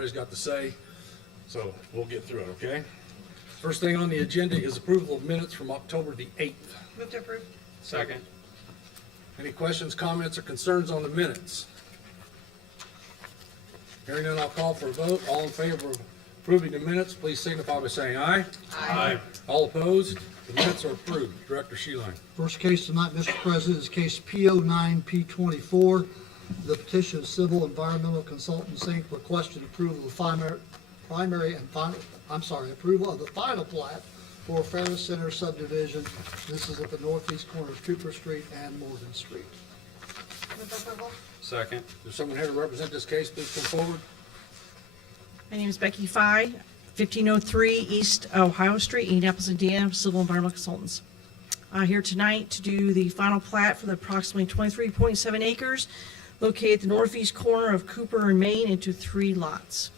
everybody's got to say, so we'll get through it, okay? First thing on the agenda is approval of minutes from October the 8th. Move to approve. Second. Any questions, comments, or concerns on the minutes? Hearing none, I'll call for a vote. All in favor of approving the minutes, please signify by saying aye. Aye. All opposed? The minutes are approved. Director Sheeline. First case tonight, Mr. President, is case P09P24. The petition of Civil Environmental Consultants, Inc. requested approval of approval of the final plat for Fairness Center subdivision. This is at the northeast corner of Cooper Street and Morgan Street. Move to approval. Second. Is someone here to represent this case? Please come forward. My name is Becky Fye, 1503 East Ohio Street, Indianapolis, Indiana, Civil Environmental Consultants. Here tonight to do the final plat for the approximately 23.7 acres located at the northeast corner of Cooper and Main into 3 lots.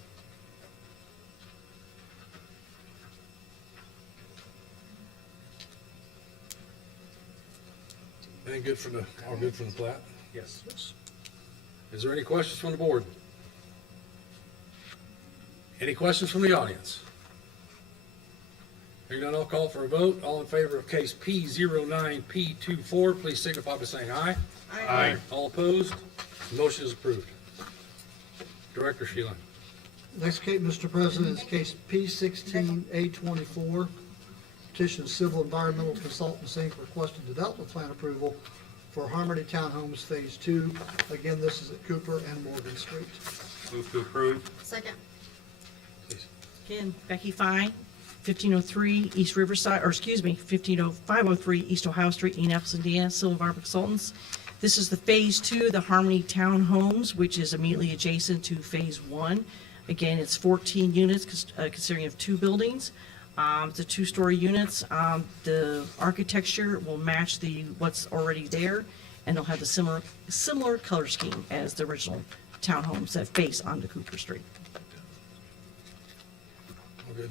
Anything good from the, all good from the plat? Yes. Is there any questions from the board? Any questions from the audience? Hearing none, I'll call for a vote. All in favor of case P09P24, please signify by saying aye. Aye. All opposed? The motion is approved. Director Sheeline. Next case, Mr. President, is case P16A24. Petition of Civil Environmental Consultants, Inc. requested development plan approval for Harmony Townhomes Phase 2. Again, this is at Cooper and Morgan Street. Move to approve. Second. Please. Again, Becky Fye, 1503 East Riverside, or excuse me, 503 East Ohio Street, Indianapolis, Indiana, Civil Environmental Consultants. This is the Phase 2, the Harmony Townhomes, which is immediately adjacent to Phase 1. Again, it's 14 units, considering of 2 buildings. It's a 2-story units. The architecture will match what's already there, and they'll have the similar color scheme as the original townhomes that face onto Cooper Street. All good.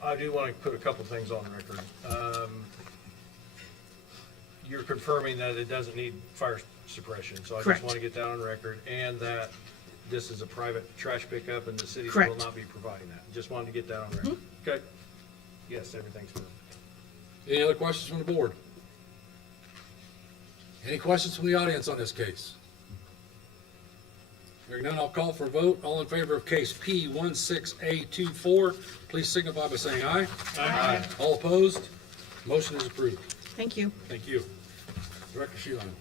I do want to put a couple things on record. You're confirming that it doesn't need fire suppression, so I just Correct. want to get that on record, and that this is a private trash pickup and the city will Correct. not be providing that. Just wanted to get that on record. Okay? Yes, everything's good. Any other questions from the board? Any questions from the audience on this case? Hearing none, I'll call for a vote. All in favor of case P16A24, please signify by saying aye. Aye. All opposed? Motion is approved. Thank you. Thank you. Director Sheeline.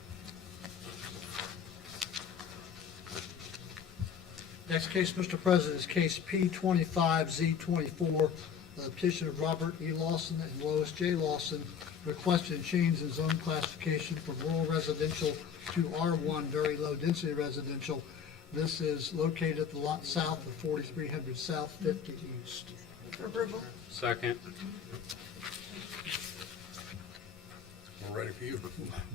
Next case, Mr. President, is case P25Z24. Petition of Robert E. Lawson and Lois J. Lawson requested change in zone classification from rural residential to R1 very low density residential. This is located at the lot south of 4300 South 50 East. For approval. Second. We're ready for you.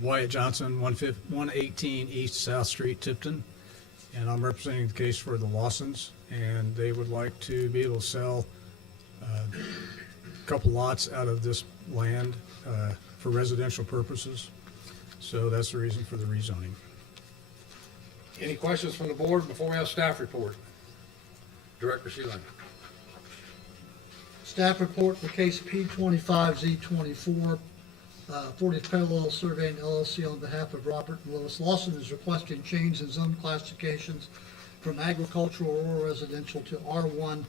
Wyatt Johnson, 118 East South Street, Tipton, and I'm representing the case for the Lawsons, and they would like to be able to sell a couple lots out of this land for residential purposes. So that's the reason for the rezoning. Any questions from the board before we have staff report? Director Sheeline. Staff report for case P25Z24. 40th Parallel Surveying LLC on behalf of Robert and Lois Lawson is requesting change in zone classifications from agricultural rural residential to R1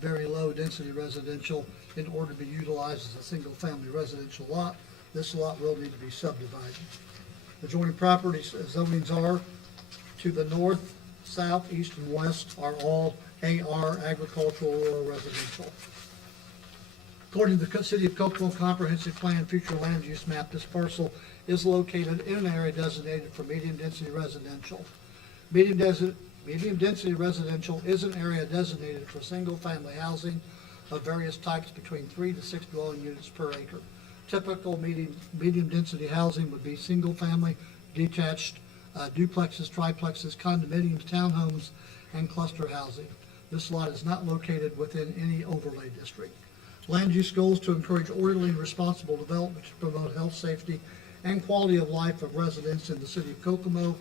very low density residential in order to be utilized as a single family residential lot. This lot will need to be subdivided. Adjoining properties zonings are to the north, south, east, and west are all AR agricultural rural residential. According to the City of Kokomo Comprehensive Plan Future Land Use Map, this parcel is located in an area designated for medium density residential. Medium density residential is an area designated for single family housing of various types between 3 to 6 dwelling units per acre. Typical medium density housing would be single family, detached, duplexes, triplexes, condominiums, townhomes, and cluster housing. This lot is not located within any overlay district. Land use goals to encourage orderly and responsible development to promote health, safety, and quality of life of residents in the city of Kokomo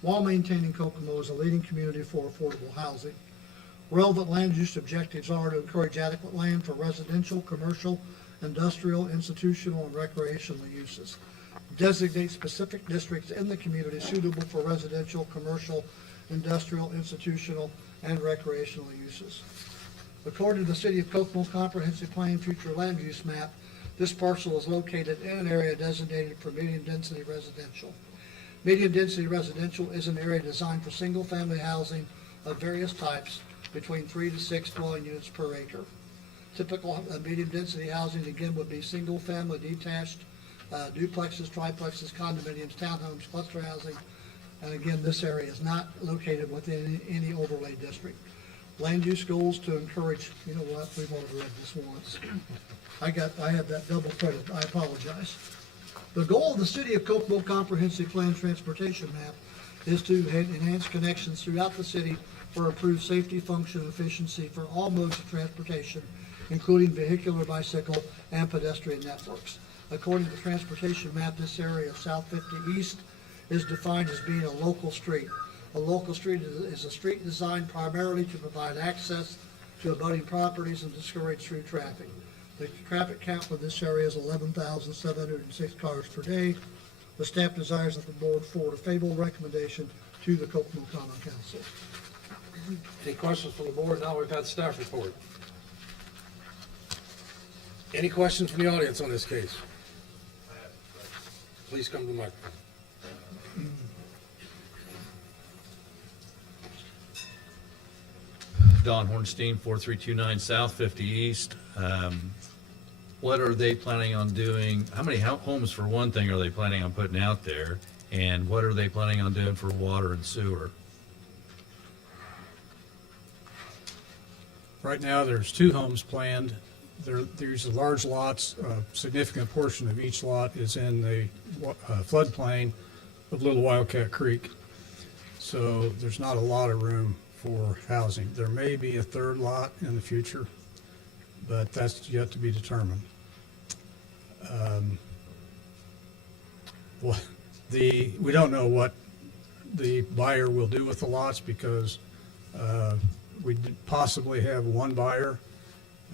while maintaining Kokomo as a leading community for affordable housing. Relevant land use objectives are to encourage adequate land for residential, commercial, industrial, institutional, and recreational uses. Designate specific districts in the community suitable for residential, commercial, industrial, institutional, and recreational uses. According to the City of Kokomo Comprehensive Plan Future Land Use Map, this parcel is located in an area designated for medium-density residential. Medium-density residential is an area designed for single-family housing of various types between 3 to 6 dwelling units per acre. Typical medium-density housing, again, would be single-family detached duplexes, triplexes, condominiums, townhomes, cluster housing. And again, this area is not located within any overlay district. Land use goals to encourage, you know what, we've already read this once. I had that double credit, I apologize. The goal of the City of Kokomo Comprehensive Plan Transportation Map is to enhance connections throughout the city for improved safety, function, and efficiency for all modes of transportation, including vehicular, bicycle, and pedestrian networks. According to the transportation map, this area of South 50 East is defined as being a local street. A local street is a street designed primarily to provide access to abutting properties and discourage through traffic. The traffic count for this area is 11,706 cars per day. The staff desires that the board forward a favorable recommendation to the Kokomo Common Council. Any questions from the board? Now we've had staff report. Any questions from the audience on this case? Please come to the microphone. Don Hornstein, 4329 South 50 East. What are they planning on doing? How many homes, for one thing, are they planning on putting out there? And what are they planning on doing for water and sewer? Right now, there's 2 homes planned. There's large lots. A significant portion of each lot is in the floodplain of Little Wildcat Creek. So there's not a lot of room for housing. There may be a 3rd lot in the future, but that's yet to be determined. We don't know what the buyer will do with the lots because we did possibly have one buyer.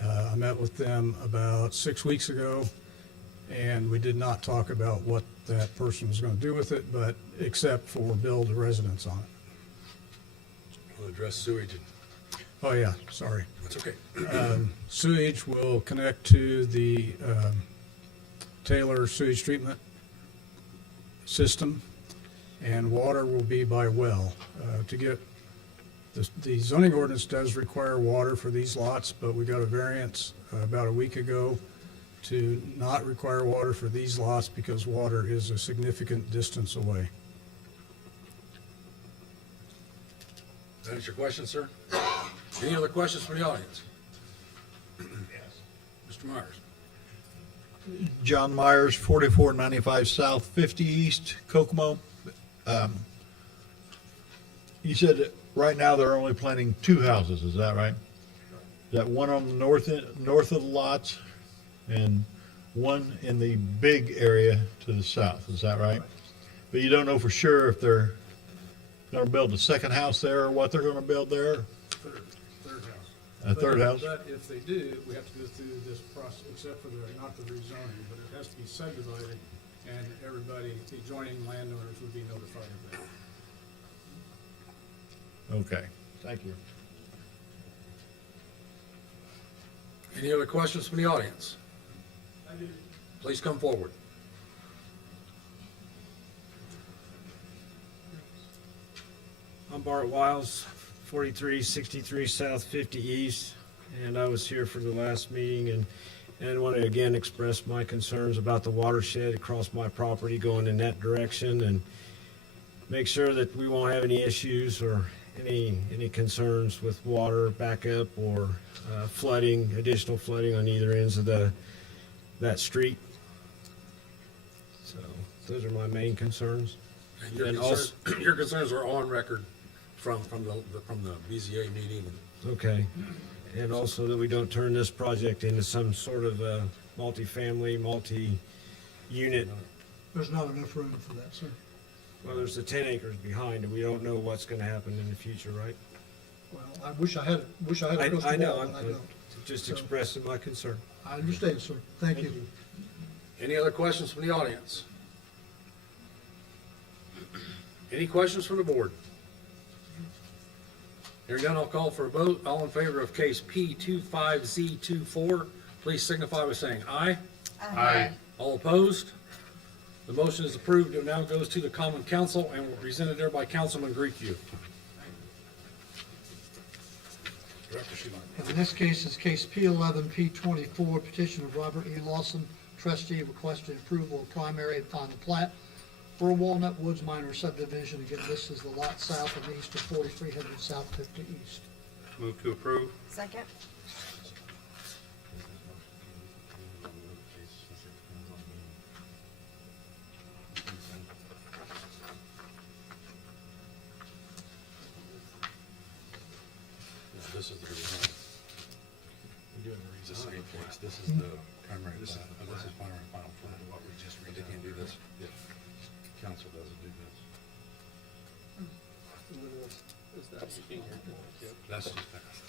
I met with them about 6 weeks ago, and we did not talk about what that person was going to do with it, but except for build a residence on it. We'll address sewage. Oh, yeah, sorry. That's okay. Sewage will connect to the Taylor sewage treatment system, and water will be by well. To get the zoning ordinance does require water for these lots, but we got a variance about a week ago to not require water for these lots because water is a significant distance away. That answer your question, sir? Any other questions from the audience? Mr. Myers? John Myers, 4495 South 50 East, Kokomo. You said that right now they're only planning 2 houses, is that right? Is that one on the north of the lots and one in the big area to the south, is that right? But you don't know for sure if they're gonna build a 2nd house there or what they're gonna build there? Third house. A 3rd house? But if they do, we have to go through this process, except for not the rezoning, but it has to be subdivided, and everybody, the adjoining landowners would be notified of that. Okay, thank you. Any other questions from the audience? Please come forward. I'm Bart Wiles, 4363 South 50 East, and I was here for the last meeting and I want to again express my concerns about the watershed across my property going in that direction and make sure that we won't have any issues or any concerns with water backup or flooding, additional flooding on either ends of that street. So those are my main concerns. And your And concerns, your concerns are on record from the BZA meeting. Okay, and also that we don't turn this project into some sort of a multifamily, multi-unit. There's not enough room for that, sir. Well, there's the 10 acres behind, and we don't know what's gonna happen in the future, right? Well, I wish I had a crystal I know, ball, but I I'm don't. just So- expressing my concern. I understand, sir. Thank you. Any other questions from the audience? Any questions from the board? Hearing none, I'll call for a vote. All in favor of case P25Z24, please signify by saying aye. Aye. All opposed? The motion is approved. It now goes to the common council and will be presented there by Councilman Griefu. Director Sheehan. The next case is case P11P24, petition of Robert E. Lawson, trustee, requesting approval of primary and final plat for Walnut Woods minor subdivision. Again, this is the lot south and east of 4300 South 50 East. Move to approve. Second. This is the redesign. It's the same case. This is the primary plat, and this is primary and final plat. What we just redid. They can't do this if council doesn't do this. Yep, that's just passed.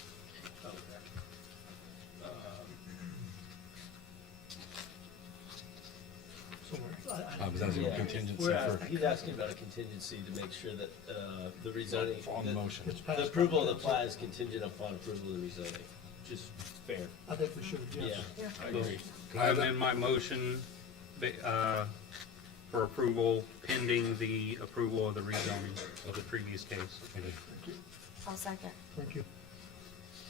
Was that a contingency for? He's asking about a contingency to make sure that the rezoning. On the motion. It's passed. The approval of the plat is contingent upon approval of the rezoning, which is fair. I think we should, yes. Yeah, Yeah. I agree. Can I I have that? amend my motion for approval pending the approval of the rezoning of the previous case. I'll second. Thank you.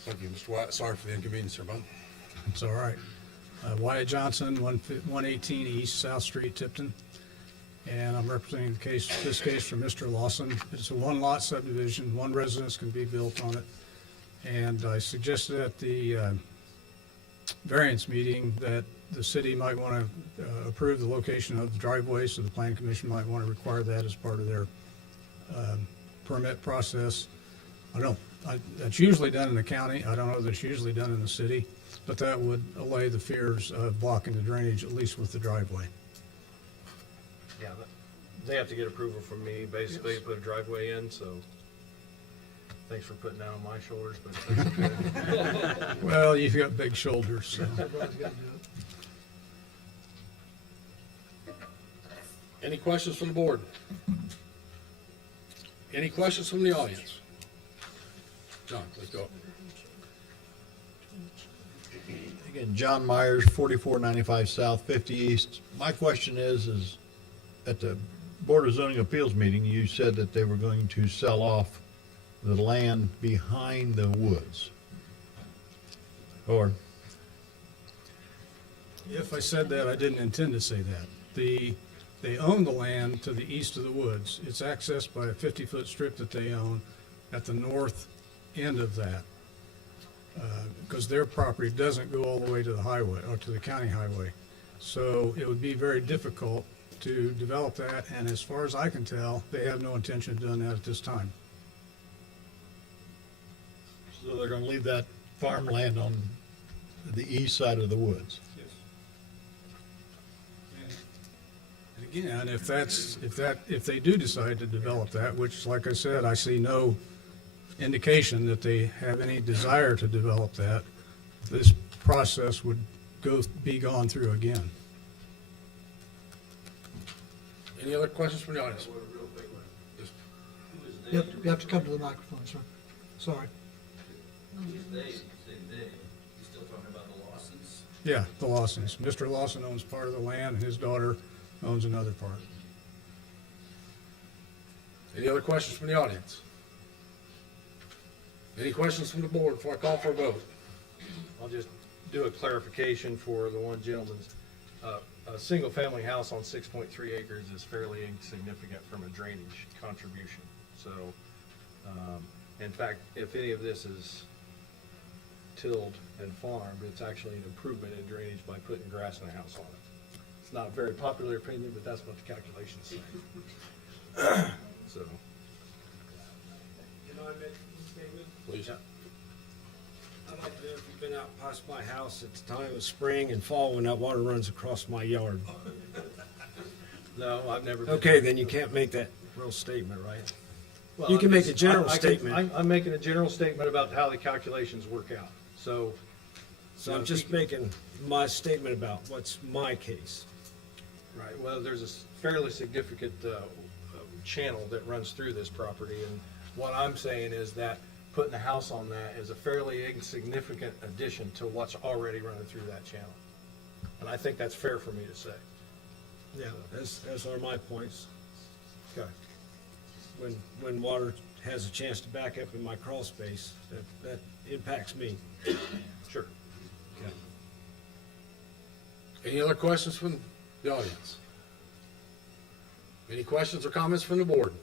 Thank you, Mr. Wyatt. Sorry for the inconvenience, sir, bud. It's all right. Wyatt Johnson, 118 East South Street, Tipton. And I'm representing this case for Mr. Lawson. It's a one-lot subdivision, one residence can be built on it. And I suggested at the variance meeting that the city might want to approve the location of the driveway, so the planning commission might want to require that as part of their permit process. That's usually done in the county. I don't know that it's usually done in the city, but that would allay the fears of blocking the drainage, at least with the driveway. Yeah, they have to get approval from me, basically, to put a driveway in, so thanks for putting that on my shoulders, but that's okay. Well, you've got big shoulders, so. Everybody's got to do it. Any questions from the board? Any questions from the audience? John, let's go. Again, John Myers, 4495 South 50 East. My question is at the Board of Zoning Appeals meeting, you said that they were going to sell off the land behind the woods. Or, If I said that, I didn't intend to say that. They own the land to the east of the woods. It's accessed by a 50-foot strip that they own at the north end of that. Because their property doesn't go all the way to the highway, or to the county highway. So it would be very difficult to develop that, and as far as I can tell, they have no intention of doing that at this time. so they're gonna leave that farmland on the east side of the woods. And again, if they do decide to develop that, which, like I said, I see no indication that they have any desire to develop that, this process would be gone through again. Any other questions from the audience? Just- You have to come to the microphone, sir. Sorry. You still talking about the Lawsons? Yeah, the Lawsons. Mr. Lawson owns part of the land, and his daughter owns another part. Any other questions from the audience? Any questions from the board before I call for a vote? I'll just do a clarification for the one gentleman's. A single-family house on 6.3 acres is fairly insignificant from a drainage contribution. So, in fact, if any of this is tilled and farmed, it's actually an improvement in drainage by putting grass in a house on it. It's not a very popular opinion, but that's what the calculations say. So. Can I make a statement? Please. I'd like to know if you've been out past my house at the time of spring and fall when that water runs across my yard. No, I've never been. Okay, then you can't make that real statement, right? Well, You can make a it's- general I can- statement. I'm making a general statement about how the calculations work out. So, So I'm just making my statement about what's my case. right, well, there's a fairly significant channel that runs through this property, and what I'm saying is that putting a house on that is a fairly insignificant addition to what's already running through that channel. And I think that's fair for me to say. Yeah, as are my points. Okay. When water has a chance to back up in my crawl space, that impacts me. Sure. Any other questions from the audience? Any questions or comments from the board?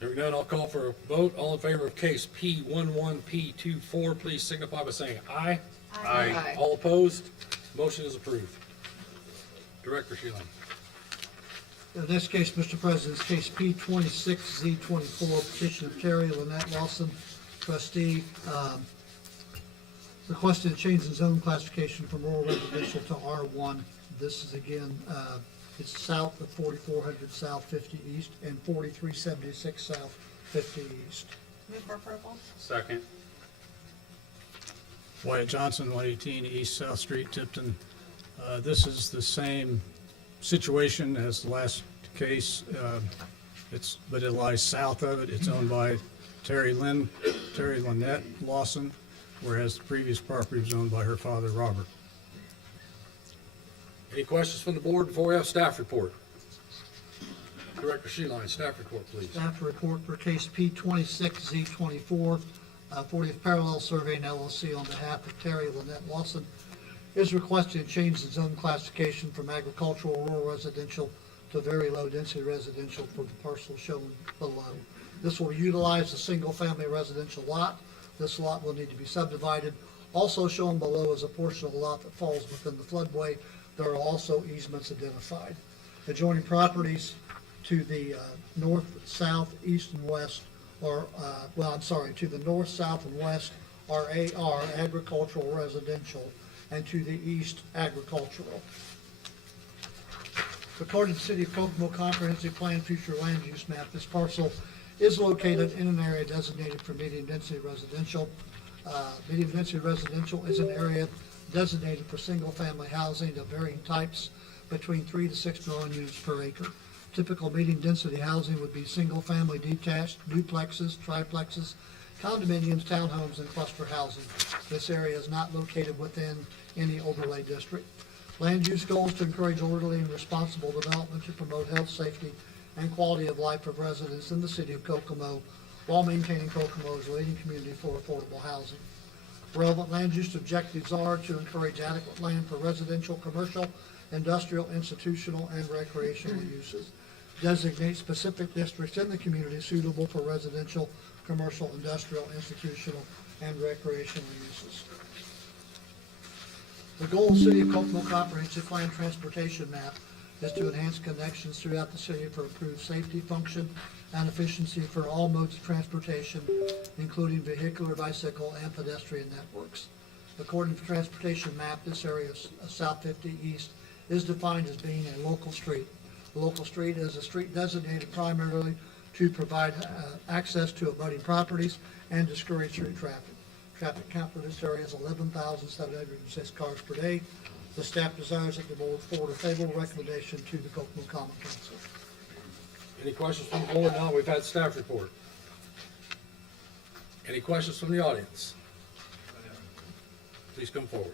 Hearing none, I'll call for a vote. All in favor of case P11P24, please signify by saying aye. Aye. All opposed? Motion is approved. Director Sheehan. In this case, Mr. President, it's case P26Z24, petition of Terry Lynette Lawson, trustee, requested a change in zone classification from rural residential to R1. This is again, it's south of 4400 South 50 East and 4376 South 50 East. Move for approval. Second. Wyatt Johnson, 118 East South Street, Tipton. This is the same situation as the last case, but it lies south of it. It's owned by Terry Lynette Lawson, whereas the previous property was owned by her father, Robert. Any questions from the board before we have staff report? Director Sheehan, staff report, please. Staff report for case P26Z24, 40th Parallel Surveying LLC on behalf of Terry Lynette Lawson is requesting a change in zone classification from agricultural rural residential to very low density residential for the parcel shown below. This will utilize a single family residential lot. This lot will need to be subdivided. Also shown below is a portion of the lot that falls within the floodway. There are also easements identified. Adjoining properties to the north, south, east, and west are, to the north, south, and west are AR, agricultural residential, and to the east, agricultural. According to the City of Kokomo Comprehensive Plan Future Land Use Map, this parcel is located in an area designated for medium density residential. Medium density residential is an area designated for single-family housing of varying types between 3 to 6 dwelling units per acre. Typical medium density housing would be single-family detached, duplexes, triplexes, condominiums, townhomes, and cluster housing. This area is not located within any overlay district. Land use goals to encourage orderly and responsible development to promote health, safety, and quality of life of residents in the city of Kokomo while maintaining Kokomo as a leading community for affordable housing. Relevant land use objectives are to encourage adequate land for residential, commercial, industrial, institutional, and recreational uses. Designate specific districts in the community suitable for residential, commercial, industrial, institutional, and recreational uses. The goal of the City of Kokomo Comprehensive Plan Transportation Map is to enhance connections throughout the city for improved safety, function, and efficiency for all modes of transportation, including vehicular, bicycle, and pedestrian networks. According to the transportation map, this area of South 50 East is defined as being a local street. A local street is a street designated primarily to provide access to abutting properties and discourage through traffic. Traffic count for this area is 11,706 cars per day. The staff desires that the board forward a favorable recommendation to the Kokomo Common Council. Any questions from the board? Now we've had staff report. Any questions from the audience? Please come forward.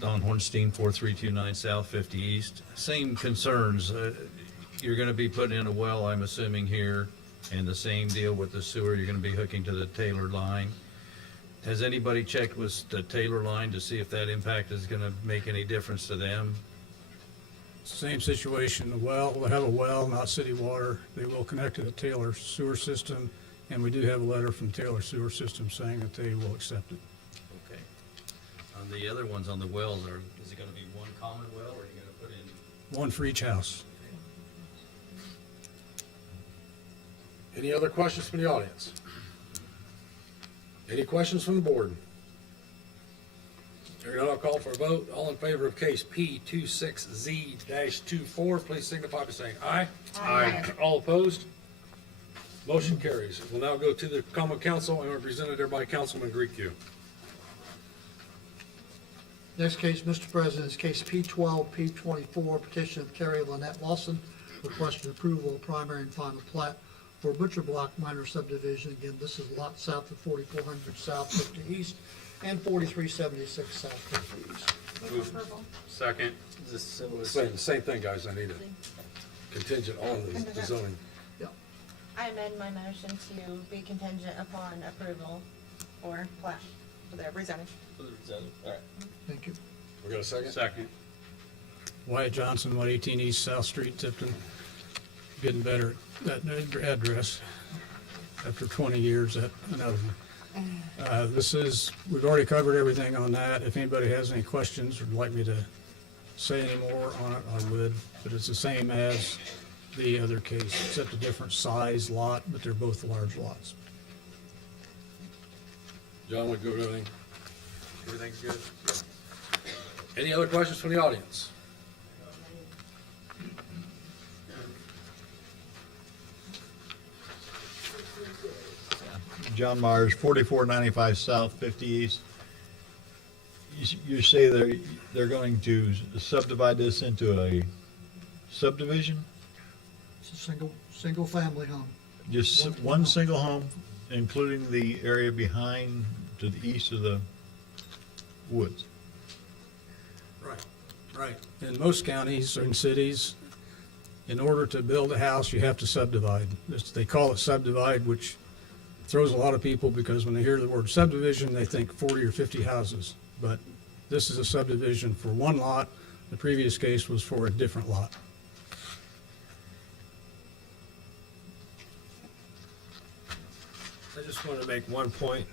Don Hornstein, 4329 South 50 East. Same concerns. You're going to be putting in a well, I'm assuming here, and the same deal with the sewer. You're going to be hooking to the Taylor line. Has anybody checked with the Taylor line to see if that impact is going to make any difference to them? Same situation, the well, we'll have a well, not city water. They will connect to the Taylor sewer system, and we do have a letter from Taylor Sewer System saying that they will accept it. Okay. On the other ones on the wells, is it going to be one common well, or are you going to put in? One for each house. Any other questions from the audience? Any questions from the board? Hearing none, I'll call for a vote. All in favor of case P 26Z-24, please signify by saying aye. Aye. All opposed? Motion carries. We'll now go to the common council and we're presented there by Councilman Grieco. Next case, Mr. President, is case P12, P24, petition of Carrie Lynette Lawson, requesting approval of primary and final plat for Butcher Block minor subdivision. Again, this is lot south of 4400 South 50 East and 4376 South 50 East. Move for approval. Second. Is this similar? Same thing, guys. I need a contingent on the zoning. Yeah, I amend my motion to be contingent upon approval or plat for the rezoning. For the rezoning. All right. thank you. We got a second? Second. Wyatt Johnson, 118 East South Street, Tipton. Getting better at that address after 20 years at another one. We've already covered everything on that. If anybody has any questions or would like me to say any more on it, I would. But it's the same as the other case, except a different size lot, but they're both large lots. John, we go over everything? Everything's good? Any other questions from the audience? John Myers, 4495 South 50 East. You say they're going to subdivide this into a subdivision? It's a single family home. Just one single home, including the area behind to the east of the woods? Right. In most counties or in cities, in order to build a house, you have to subdivide. They call it subdivide, which throws a lot of people because when they hear the word subdivision, they think 40 or 50 houses. But this is a subdivision for one lot. The previous case was for a different lot. I just want to make one point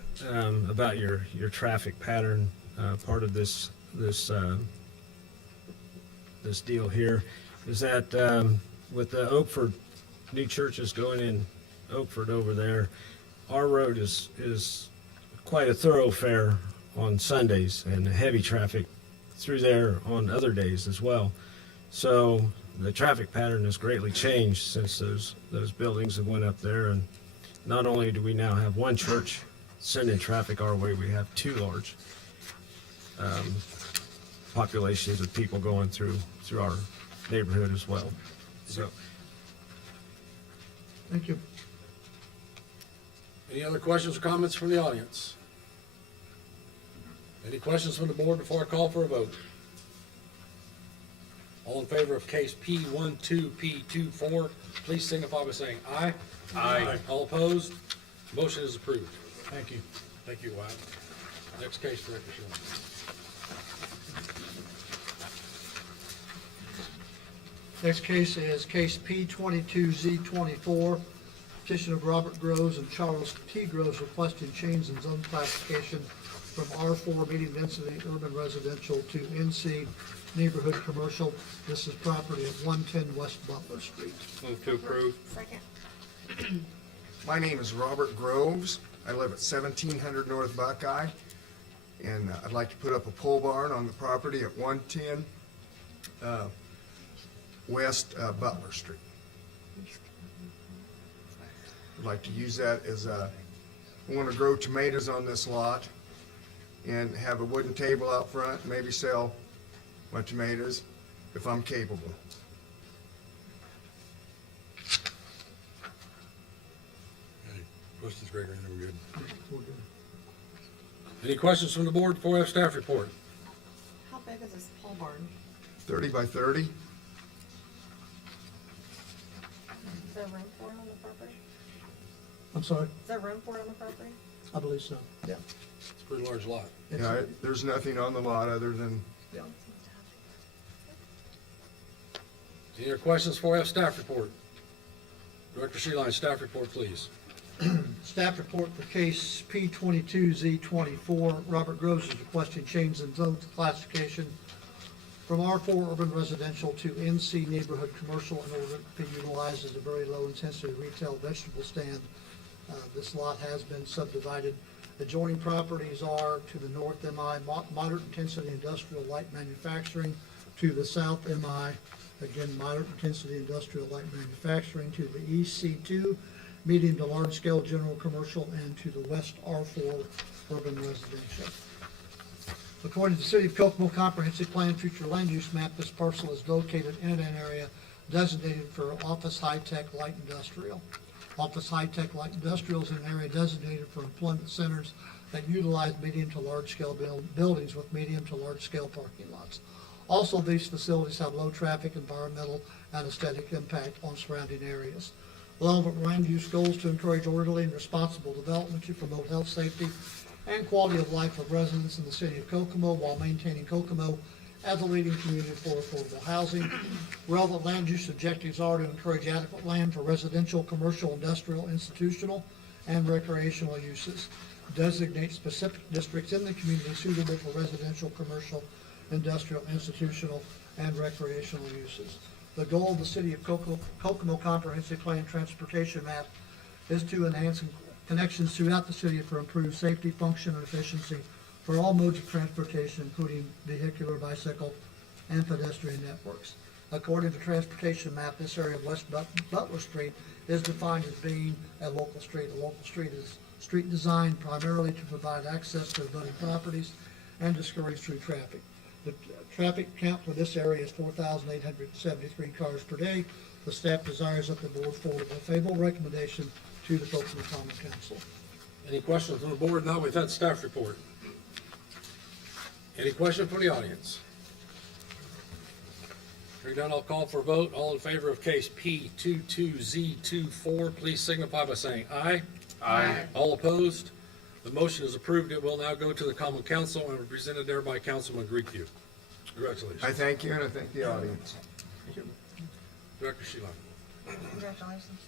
about your traffic pattern, part of this deal here, is that with the Oakford, new churches going in Oakford over there, our road is quite a thoroughfare on Sundays and heavy traffic through there on other days as well. So the traffic pattern has greatly changed since those buildings have went up there, and not only do we now have one church sending traffic our way, we have two large populations of people going through our neighborhood as well. So, Thank you. Any other questions or comments from the audience? Any questions from the board before I call for a vote? All in favor of case P12, P24, please signify by saying aye. Aye. All opposed? Motion is approved. Thank you. Thank you, Wyatt. Next case, Director Schulman. Next case is case P22Z24, petition of Robert Groves and Charles T. Groves requesting change in zone classification from R4 medium density urban residential to NC neighborhood commercial. This is property at 110 West Butler Street. Move to approve. Second. My name is Robert Groves. I live at 1700 North Buckeye, and I'd like to put up a pole barn on the property at 110 West Butler Street. I'd like to use that as I want to grow tomatoes on this lot and have a wooden table out front, maybe sell my tomatoes if I'm capable. Any questions, Gregory? No, we're good. We're good. Any questions from the board before we have staff report? How big is this pole barn? 30 by 30. Is there room for it on the property? I'm sorry, Is there room for it on the property? I believe so. Yeah. It's a pretty large lot. It's- Yeah, there's nothing on the lot other than yeah. Any other questions before we have staff report? Director Sheeline, staff report, please. Staff report for case P22Z24, Robert Groves is requesting change in zone classification from R4 urban residential to NC neighborhood commercial in order to be utilized as a very low intensity retail vegetable stand. This lot has been subdivided Adjoining properties are to the north, MI, moderate intensity industrial light manufacturing, to the south, MI, again, moderate intensity industrial light manufacturing, to the east, C2, medium to large scale general commercial, and to the west, R4, urban residential. According to the City of Kokomo Comprehensive Plan Future Land Use Map, this parcel is located in an area designated for office high-tech light industrial. Office high-tech light industrial is an area designated for employment centers that utilize medium to large-scale buildings with medium to large-scale parking lots. Also, these facilities have low traffic, environmental, and aesthetic impact on surrounding areas. Relevant land use goals to encourage orderly and responsible development to promote health, safety, and quality of life of residents in the City of Kokomo while maintaining Kokomo as a leading community for affordable housing. Relevant land use objectives are to encourage adequate land for residential, commercial, industrial, institutional, and recreational uses. Designate specific districts in the community suitable for residential, commercial, industrial, institutional, and recreational uses. The goal of the City of Kokomo Comprehensive Plan Transportation Map is to enhance connections throughout the city for improved safety, function, and efficiency for all modes of transportation, including vehicular, bicycle, and pedestrian networks. According to the transportation map, this area of West Butler Street is defined as being a local street. A local street is a street designed primarily to provide access to abutting properties and discourage through traffic. The traffic count for this area is 4,873 cars per day. The staff desires that the board forward a favorable recommendation to the Kokomo Common Council. Any questions from the board? Now we've had staff report. Any question from the audience? Hearing none, I'll call for a vote. All in favor of case P22Z24, please signify by saying aye. Aye. All opposed? The motion is approved. It will now go to the Common Council and be presented there by Councilman Griefu. Congratulations. I thank you and I thank the audience. Director Sheila. Congratulations.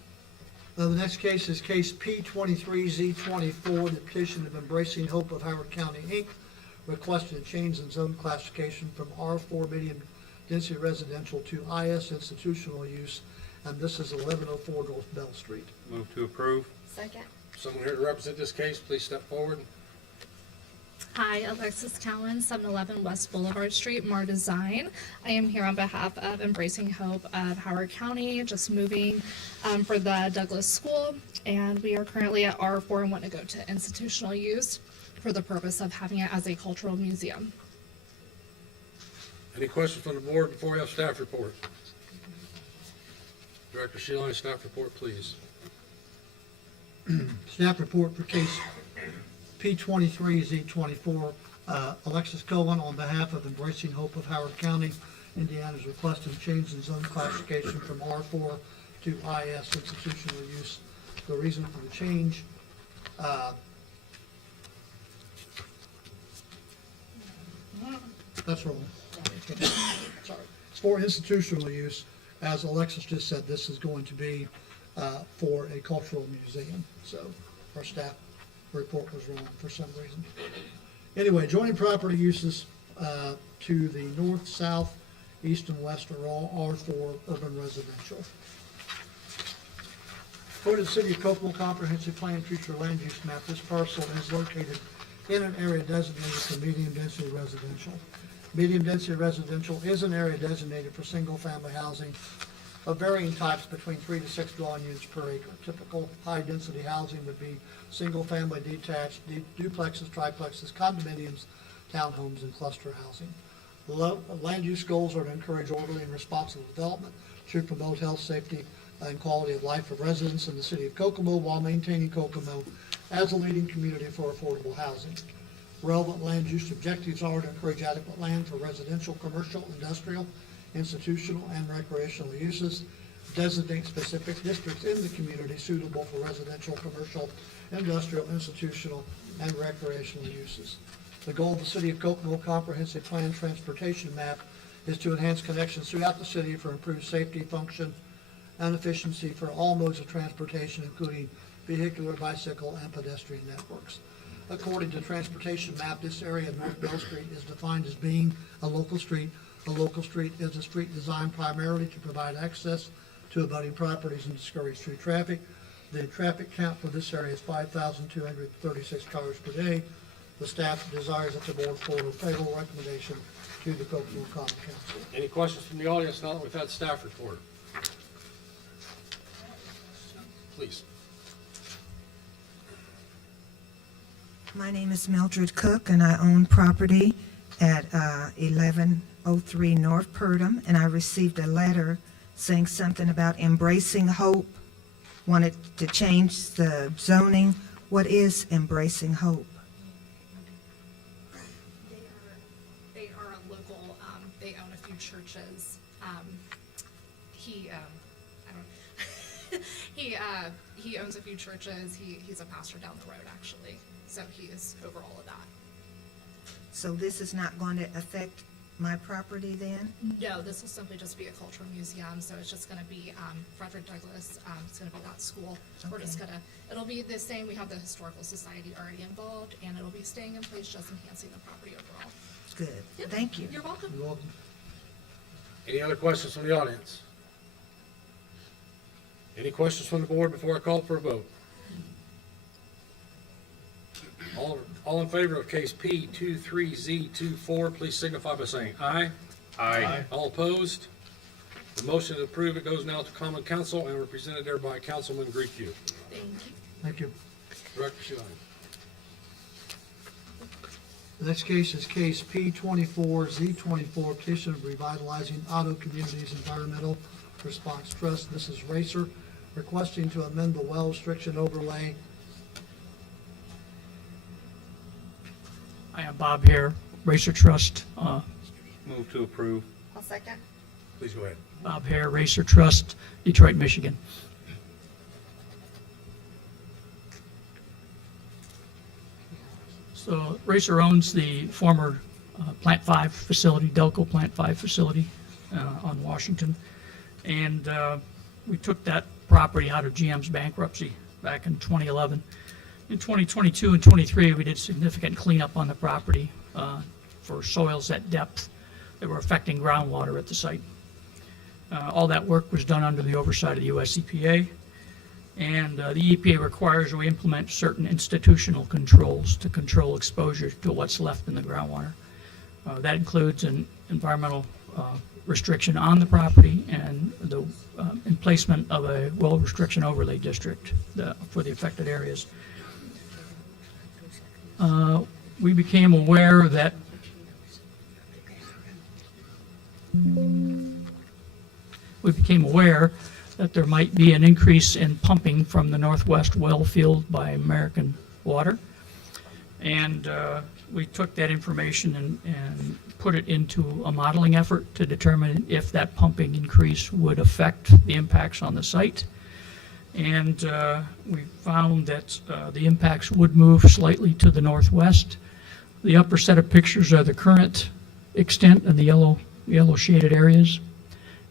The next case is case P23Z24, the petition of Embracing Hope of Howard County, Inc., requesting a change in zone classification from R4 medium density residential to IS institutional use, and this is 1104 North Bell Street. Move to approve. Second. Someone here to represent this case, please step forward. Hi, Alexis Cowan, 711 West Boulevard Street, Mar Design. I am here on behalf of Embracing Hope of Howard County, just moving for the Douglas School, and we are currently at R4 and want to go to institutional use for the purpose of having it as a cultural museum. Any questions from the board before we have staff report? Director Sheila, staff report, please. Staff report for case P23Z24, Alexis Cohen on behalf of Embracing Hope of Howard County, Indiana, is requesting change in zone classification from R4 to IS institutional use. The reason for the change, that's wrong. Sorry. It's for institutional use. As Alexis just said, this is going to be for a cultural museum. So our staff report was wrong for some reason. Anyway, joining property uses to the north, south, east, and west are all R4 urban residential. According to the City of Kokomo Comprehensive Plan Future Land Use Map, this parcel is located in an area designated for medium density residential. Medium density residential is an area designated for single-family housing of varying types between 3 to 6 dwelling units per acre. Typical high-density housing would be single-family detached, duplexes, triplexes, condominiums, townhomes, and cluster housing. Land use goals are to encourage orderly and responsible development to promote health, safety, and quality of life of residents in the City of Kokomo while maintaining Kokomo as a leading community for affordable housing. Relevant land use objectives are to encourage adequate land for residential, commercial, industrial, institutional, and recreational uses. Designate specific districts in the community suitable for residential, commercial, industrial, institutional, and recreational uses. The goal of the City of Kokomo Comprehensive Plan Transportation Map is to enhance connections throughout the city for improved safety, function, and efficiency for all modes of transportation, including vehicular, bicycle, and pedestrian networks. According to Transportation Map, this area of North Bell Street is defined as being a local street. A local street is a street designed primarily to provide access to abutting properties and discourage through traffic. The traffic count for this area is 5,236 cars per day. The staff desires that the board forward a favorable recommendation to the Cokeville Common Council. Any questions from the audience now that we've had staff report? Please. My name is Mildred Cook, and I own property at 1103 North Purdom, and I received a letter saying something about Embracing Hope, wanted to change the zoning. What is Embracing Hope? They are a local, they own a few churches. I don't, he owns a few churches. He's a pastor down the road, actually. So he is over all of that. So this is not going to affect my property then? No, this will simply just be a cultural museum, so it's just gonna be, Frederick Douglass, it's gonna be that school. We're just Okay. gonna, it'll be the same, we have the Historical Society already involved, and it'll be staying in place, just enhancing the property overall. Good, Yep. thank you. You're welcome. You're welcome. Any other questions from the audience? Any questions from the board before I call for a vote? All in favor of case P 23Z24, please signify by saying aye. Aye. All opposed? The motion to approve it goes now to common council and represented there by Councilman Griefu. Thank you. Thank you. Director Schilling. The next case is case P24Z24, petition of revitalizing Auto Communities Environmental Response Trust. This is Racer requesting to amend the well restriction overlay. I am Bob Hare, Racer Trust. Move to approve. I'll second. Please go ahead. Bob Hare, Racer Trust, Detroit, Michigan. So Racer owns the former Plant 5 facility, Delco Plant 5 facility on Washington. And we took that property out of GM's bankruptcy back in 2011. In 2022 and 23, we did significant cleanup on the property for soils at depth that were affecting groundwater at the site. All that work was done under the oversight of the US EPA. And the EPA requires we implement certain institutional controls to control exposure to what's left in the groundwater. That includes an environmental restriction on the property and the emplacement of a well restriction overlay district for the affected areas. We became aware that there might be an increase in pumping from the northwest well field by American Water. And we took that information and put it into a modeling effort to determine if that pumping increase would affect the impacts on the site. And we found that the impacts would move slightly to the northwest. The upper set of pictures are the current extent of the yellow shaded areas.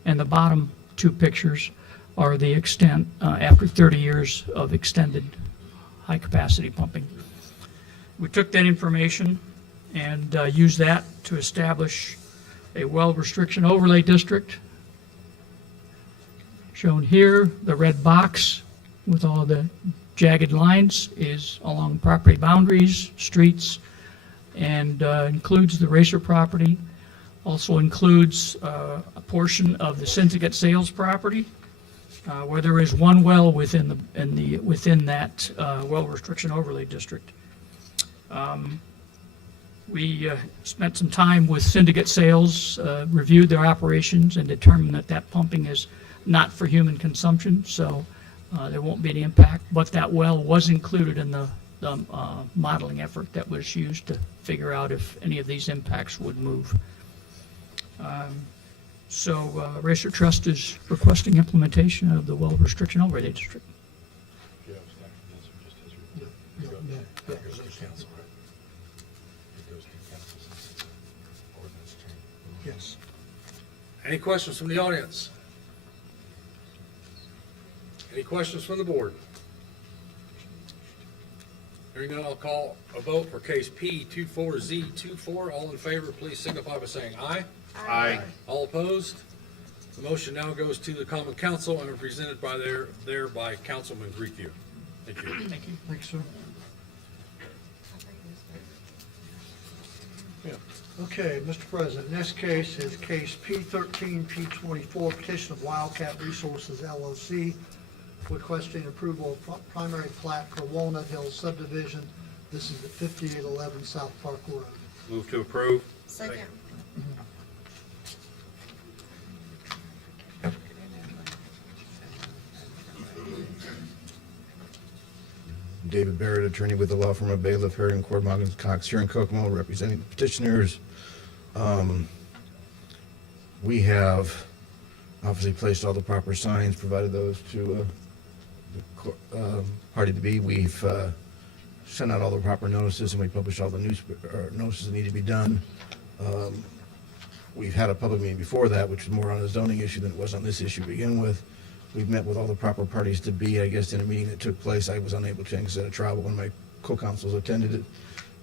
And the bottom two pictures are the extent after 30 years of extended high-capacity pumping. We took that information and used that to establish a well restriction overlay district. Shown here, the red box with all the jagged lines is along property boundaries, streets, and includes the Racer property. Also includes a portion of the Syndicate Sales property, where there is one well within that well restriction overlay district. We spent some time with Syndicate Sales, reviewed their operations, and determined that that pumping is not for human consumption, so there won't be any impact. But that well was included in the modeling effort that was used to figure out if any of these impacts would move. So Racer Trust is requesting implementation of the well restriction overlay district. Do you have staff from this or just his report? It goes to council, right? It goes to council since it's an ordinance change. Yes. Any questions from the audience? Any questions from the board? Hearing none, I'll call a vote for case P24Z24. All in favor, please signify by saying aye. Aye. All opposed? The motion now goes to the common council and presented by Councilman Griefu. Thank you. Thank you. Thanks, sir. Yeah. Okay, Mr. President, next case is case P13, P24, petition of Wildcat Resources LLC, requesting approval of primary plat for Walnut Hills subdivision. This is at 5811 South Park Road. Move to approve. Second. David Barrett, attorney with the law firm of Bailiff, Harrigan, Cordovan, Cox, here in Kokomo, representing the petitioners. We have obviously placed all the proper signs, provided those to the party to be. We've sent out all the proper notices, and we published all the notices that need to be done. We've had a public meeting before that, which was more on a zoning issue than it was on this issue to begin with. We've met with all the proper parties to be. I guess in a meeting that took place, I was unable to instead of travel when my co-counsels attended it.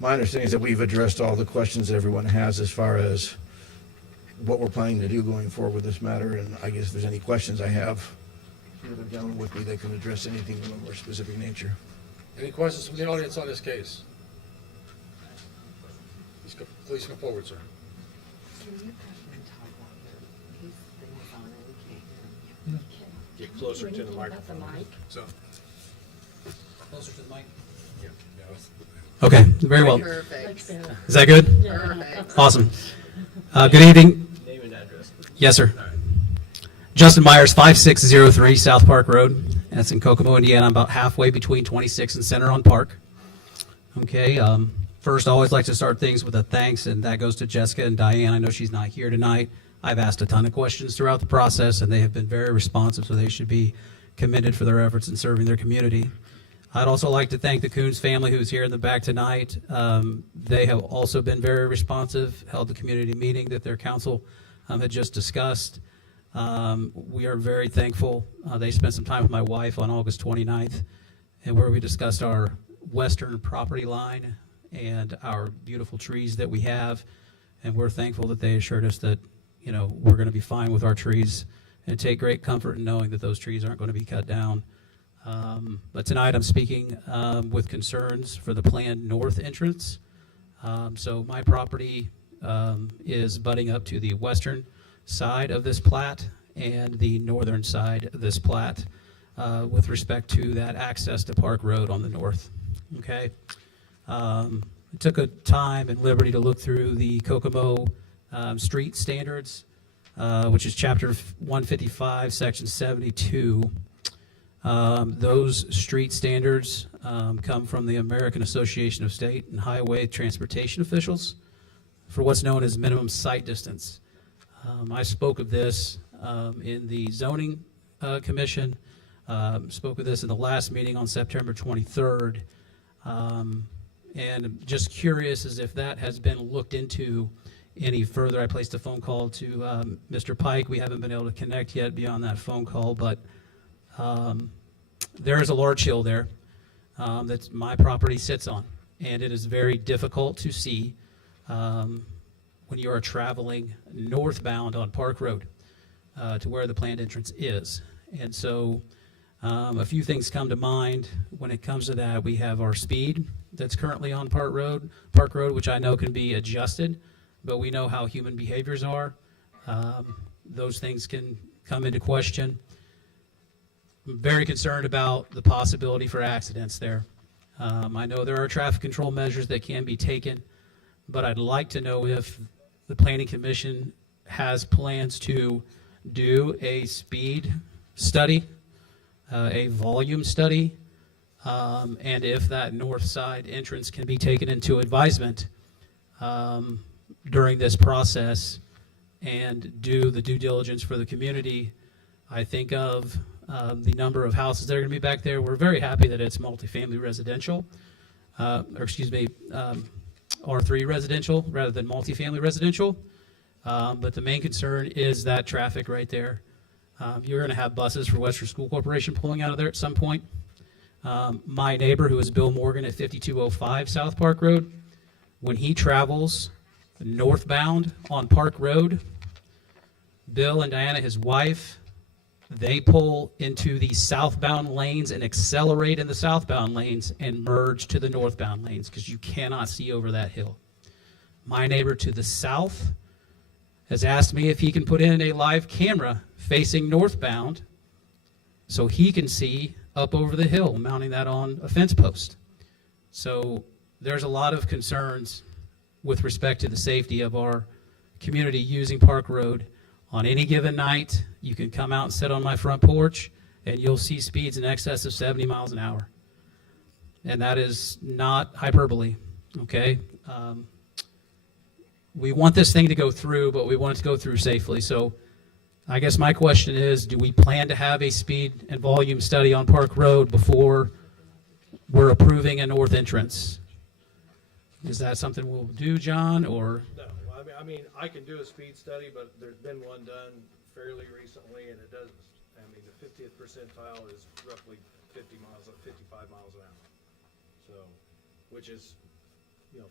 My understanding is that we've addressed all the questions that everyone has as far as what we're planning to do going forward with this matter, and I guess if there's any questions I have, here the gentlemen with me, they can address anything of a more specific nature. Any questions from the audience on this case? Please come forward, sir. Get closer to the microphone. So, closer to the mic? Yeah. Okay, very well. Perfect. Is that good? Perfect. Awesome. Good evening. Name and address. Yes, sir. Justin Myers, 5603 South Park Road. That's in Kokomo, Indiana. I'm about halfway between 26 and Center on Park. Okay, first, I always like to start things with a thanks, and that goes to Jessica and Diane. I know she's not here tonight. I've asked a ton of questions throughout the process, and they have been very responsive, so they should be commended for their efforts in serving their community. I'd also like to thank the Coons family who's here in the back tonight. They have also been very responsive, held the community meeting that their council had just discussed. We are very thankful. They spent some time with my wife on August 29th, and where we discussed our western property line and our beautiful trees that we have, and we're thankful that they assured us that, you know, we're going to be fine with our trees and take great comfort in knowing that those trees aren't going to be cut down. But tonight I'm speaking with concerns for the planned north entrance. So my property is butting up to the western side of this plat and the northern side of this plat with respect to that access to Park Road on the north. Okay. I took a time and liberty to look through the Kokomo street standards, which is chapter 155, section 72. Those street standards come from the American Association of State and Highway Transportation Officials for what's known as minimum sight distance. I spoke of this in the zoning commission, spoke of this in the last meeting on September 23rd, and I'm just curious as if that has been looked into any further. I placed a phone call to Mr. Pike. We haven't been able to connect yet beyond that phone call, but there is a large hill there that my property sits on, and it is very difficult to see when you are traveling northbound on Park Road to where the planned entrance is. And so a few things come to mind when it comes to that. We have our speed that's currently on Park Road, which I know can be adjusted, but we know how human behaviors are. Those things can come into question. I'm very concerned about the possibility for accidents there. I know there are traffic control measures that can be taken, but I'd like to know if the Planning Commission has plans to do a speed study, a volume study, and if that north side entrance can be taken into advisement during this process and do the due diligence for the community. I think of the number of houses that are going to be back there. We're very happy that it's multifamily residential, R3 residential rather than multifamily residential. But the main concern is that traffic right there. You're going to have buses for Western School Corporation pulling out of there at some point. My neighbor, who is Bill Morgan at 5205 South Park Road, when he travels northbound on Park Road, Bill and Diana, his wife, they pull into the southbound lanes and accelerate in the southbound lanes and merge to the northbound lanes because you cannot see over that hill. My neighbor to the south has asked me if he can put in a live camera facing northbound so he can see up over the hill, mounting that on a fence post. So there's a lot of concerns with respect to the safety of our community using Park Road. On any given night, you can come out and sit on my front porch and you'll see speeds in excess of 70 miles an hour. And that is not hyperbole, okay? We want this thing to go through, but we want it to go through safely. So I guess my question is, do we plan to have a speed and volume study on Park Road before we're approving a north entrance? Is that something we'll do, John, or? No, I mean, I can do a speed study, but there's been one done fairly recently, and it doesn't, I mean, the 50th percentile is roughly 55 miles an hour. So, which is,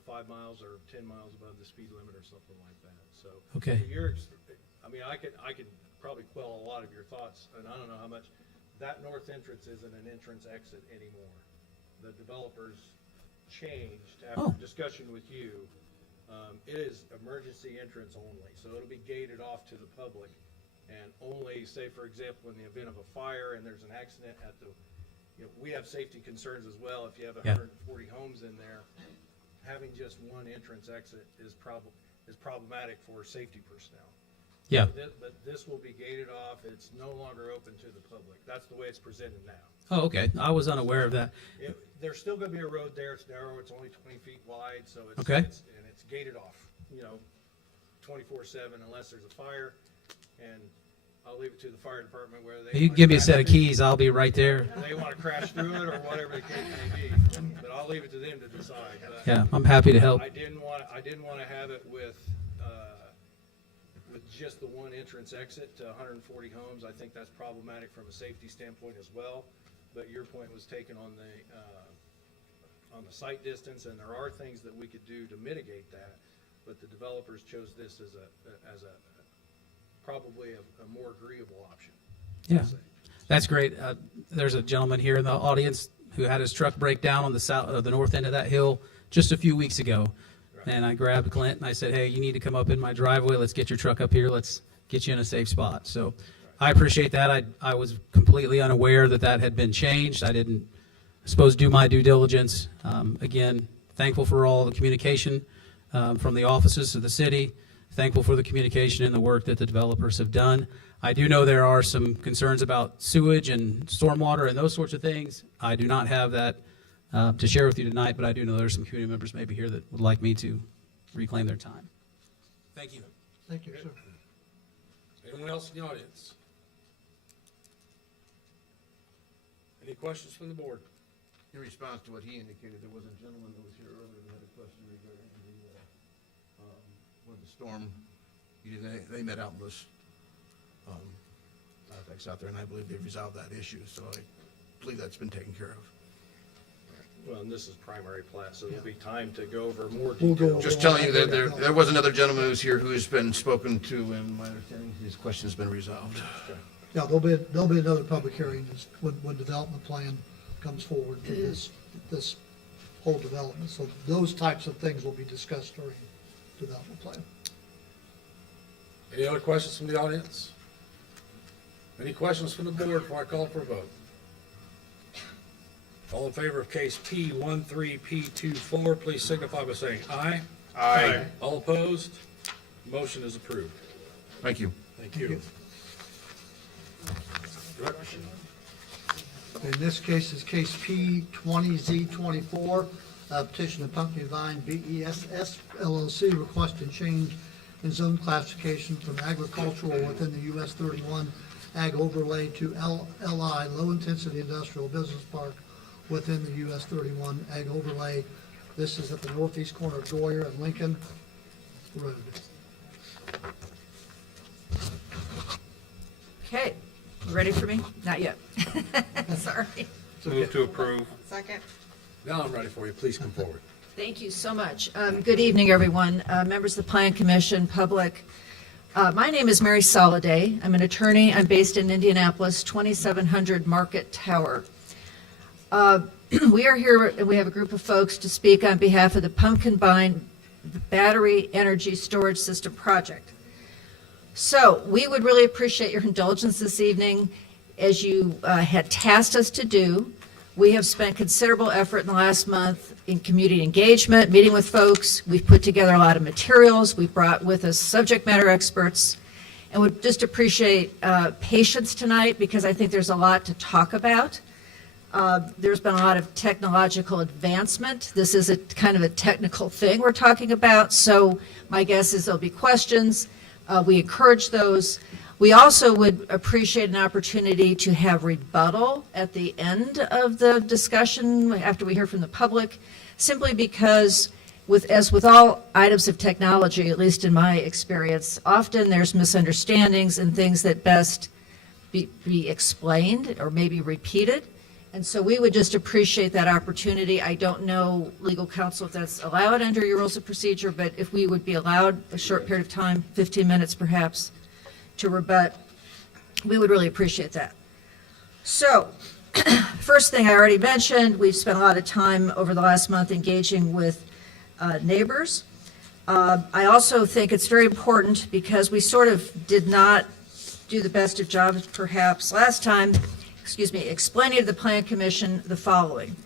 5 miles or 10 miles above the speed limit or something like that. So, Okay. I could probably quell a lot of your thoughts, and I don't know how much, that north entrance isn't an entrance exit anymore. The developers changed after discussion with you. It is emergency entrance only, so it'll be gated off to the public, and only, say for example, in the event of a fire and there's an accident at the, we have safety concerns as well. If you have 140 homes in there, having just one entrance exit is problematic for safety personnel. Yeah. But this will be gated off. It's no longer open to the public. That's the way it's presented now. Oh, okay. I was unaware of that. There's still gonna be a road there. It's narrow. It's only 20 feet wide, so it's, Okay. it's gated off, 24/7 unless there's a fire. And I'll leave it to the fire department where they. You can give me a set of keys, I'll be right there. They wanna crash through it or whatever the case may be, but I'll leave it to them to decide. But Yeah, I'm happy to help. I didn't wanna have it with just the one entrance exit to 140 homes. I think that's problematic from a safety standpoint as well. But your point was taken on the site distance, and there are things that we could do to mitigate that. But the developers chose this as a probably a more agreeable option. Yeah, that's great. There's a gentleman here in the audience who had his truck break down on the north end of that hill just a few weeks ago. And I grabbed Clint and I said, hey, you need to come up in my driveway. Let's get your truck up here. Let's get you in a safe spot. So I appreciate that. I was completely unaware that had been changed. I didn't, do my due diligence. Again, thankful for all the communication from the offices of the city. Thankful for the communication and the work that the developers have done. I do know there are some concerns about sewage and stormwater and those sorts of things. I do not have that to share with you tonight, but I do know there's some community members maybe here that would like me to reclaim their time. Thank you. Thank you, sir. Anyone else in the audience? Any questions from the board? In response to what he indicated, there was a gentleman that was here earlier that had a question regarding the storm. They met out in those artifacts out there, and I believe they've resolved that issue, so I believe that's been taken care of. Well, and this is primary plat, so there'll be time to go over more We'll go details. over Just telling you that there was another gentleman who's here who's been spoken to, and my understanding his question's been resolved. Yeah, there'll be another public hearing when development plan comes forward for this whole development. So those types of things will be discussed during development plan. Any other questions from the audience? Any questions from the board before I call for a vote? All in favor of case P13P24, please signify by saying aye. Aye. All opposed? Motion is approved. Thank you. Thank you. In this case is case P20Z24, petition of Pumpkin Vine BESS LLC requesting change in zone classification from agricultural within the US 31 Ag Overlay to LI, Low Intensity Industrial Business Park within the US 31 Ag Overlay. This is at the northeast corner of Goyer and Lincoln Road. Okay, you ready for me? Not yet. Sorry. Move to approve. Second. Now I'm ready for you. Please come forward. Thank you so much. Good evening, everyone, members of the Plan Commission, public. My name is Mary Soliday. I'm an attorney. I'm based in Indianapolis, 2700 Market Tower. We are here, and we have a group of folks to speak on behalf of the Pumpkin Vine Battery Energy Storage System Project. So we would really appreciate your indulgence this evening. As you had tasked us to do, we have spent considerable effort in the last month in community engagement, meeting with folks. We've put together a lot of materials. We've brought with us subject matter experts, and would just appreciate patience tonight because I think there's a lot to talk about. There's been a lot of technological advancement. This is a kind of a technical thing we're talking about, so my guess is there'll be questions. We encourage those. We also would appreciate an opportunity to have rebuttal at the end of the discussion after we hear from the public, simply because as with all items of technology, at least in my experience, often there's misunderstandings and things that best be explained or maybe repeated. And so we would just appreciate that opportunity. I don't know, legal counsel, if that's allowed under your rules of procedure, but if we would be allowed a short period of time, 15 minutes perhaps, to rebut, we would really appreciate that. So, first thing I already mentioned, we've spent a lot of time over the last month engaging with neighbors. I also think it's very important because we sort of did not do the best of jobs perhaps last time, explaining to the Plan Commission the following.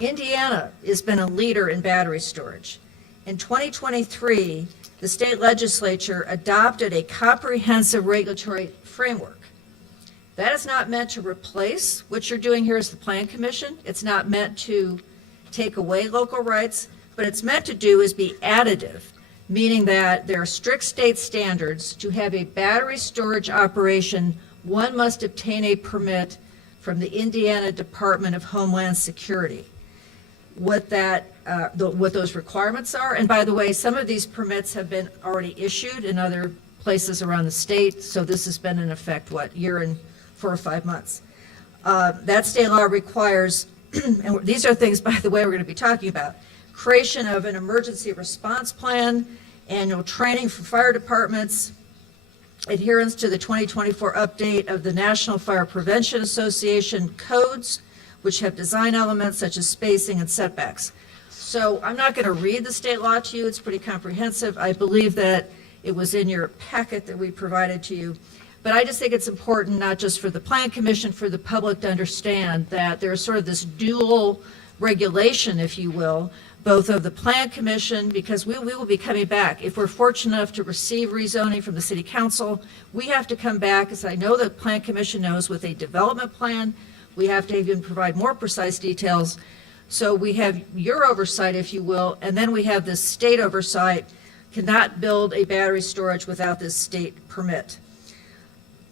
Indiana has been a leader in battery storage. In 2023, the state legislature adopted a comprehensive regulatory framework. That is not meant to replace what you're doing here as the Plan Commission. It's not meant to take away local rights, but it's meant to do is be additive, meaning that there are strict state standards. To have a battery storage operation, one must obtain a permit from the Indiana Department of Homeland Security. What those requirements are, and by the way, some of these permits have been already issued in other places around the state, so this has been in effect, year and 4 or 5 months. That state law requires, and these are things, by the way, we're going to be talking about, creation of an emergency response plan, annual training for fire departments, adherence to the 2024 update of the National Fire Prevention Association codes, which have design elements such as spacing and setbacks. So I'm not going to read the state law to you. It's pretty comprehensive. I believe that it was in your packet that we provided to you. But I just think it's important, not just for the Plan Commission, for the public to understand that there's sort of this dual regulation, if you will, both of the Plan Commission, because we will be coming back. If we're fortunate enough to receive rezoning from the City Council, we have to come back, as I know the Plan Commission knows, with a development plan. We have to even provide more precise details. So we have your oversight, if you will, and then we have this state oversight. Cannot build a battery storage without this state permit.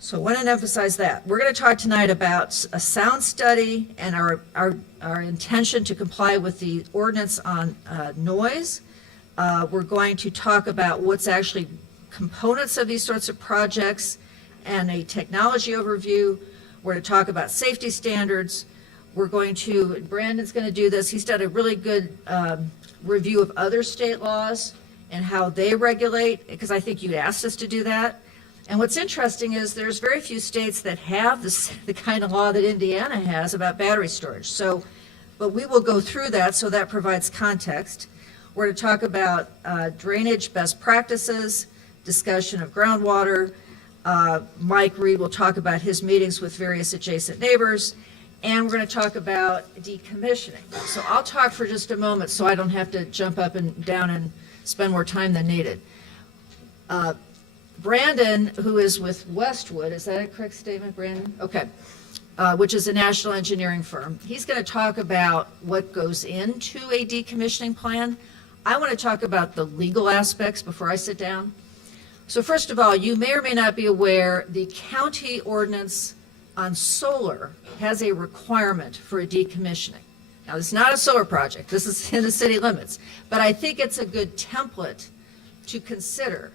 So I want to emphasize that. We're going to talk tonight about a sound study and our intention to comply with the ordinance on noise. We're going to talk about what's actually components of these sorts of projects and a technology overview. We're going to talk about safety standards. We're going to, Brandon's going to do this. He's done a really good review of other state laws and how they regulate, because I think you'd asked us to do that. And what's interesting is there's very few states that have the kind of law that Indiana has about battery storage. So, but we will go through that, so that provides context. We're going to talk about drainage best practices, discussion of groundwater. Mike Reed will talk about his meetings with various adjacent neighbors. And we're going to talk about decommissioning. So I'll talk for just a moment so I don't have to jump up and down and spend more time than needed. Brandon, who is with Westwood, is that a correct statement, Brandon? Okay. Which is a national engineering firm. He's going to talk about what goes into a decommissioning plan. I want to talk about the legal aspects before I sit down. So first of all, you may or may not be aware the county ordinance on solar has a requirement for a decommissioning. Now, it's not a solar project. This is in the city limits. But I think it's a good template to consider.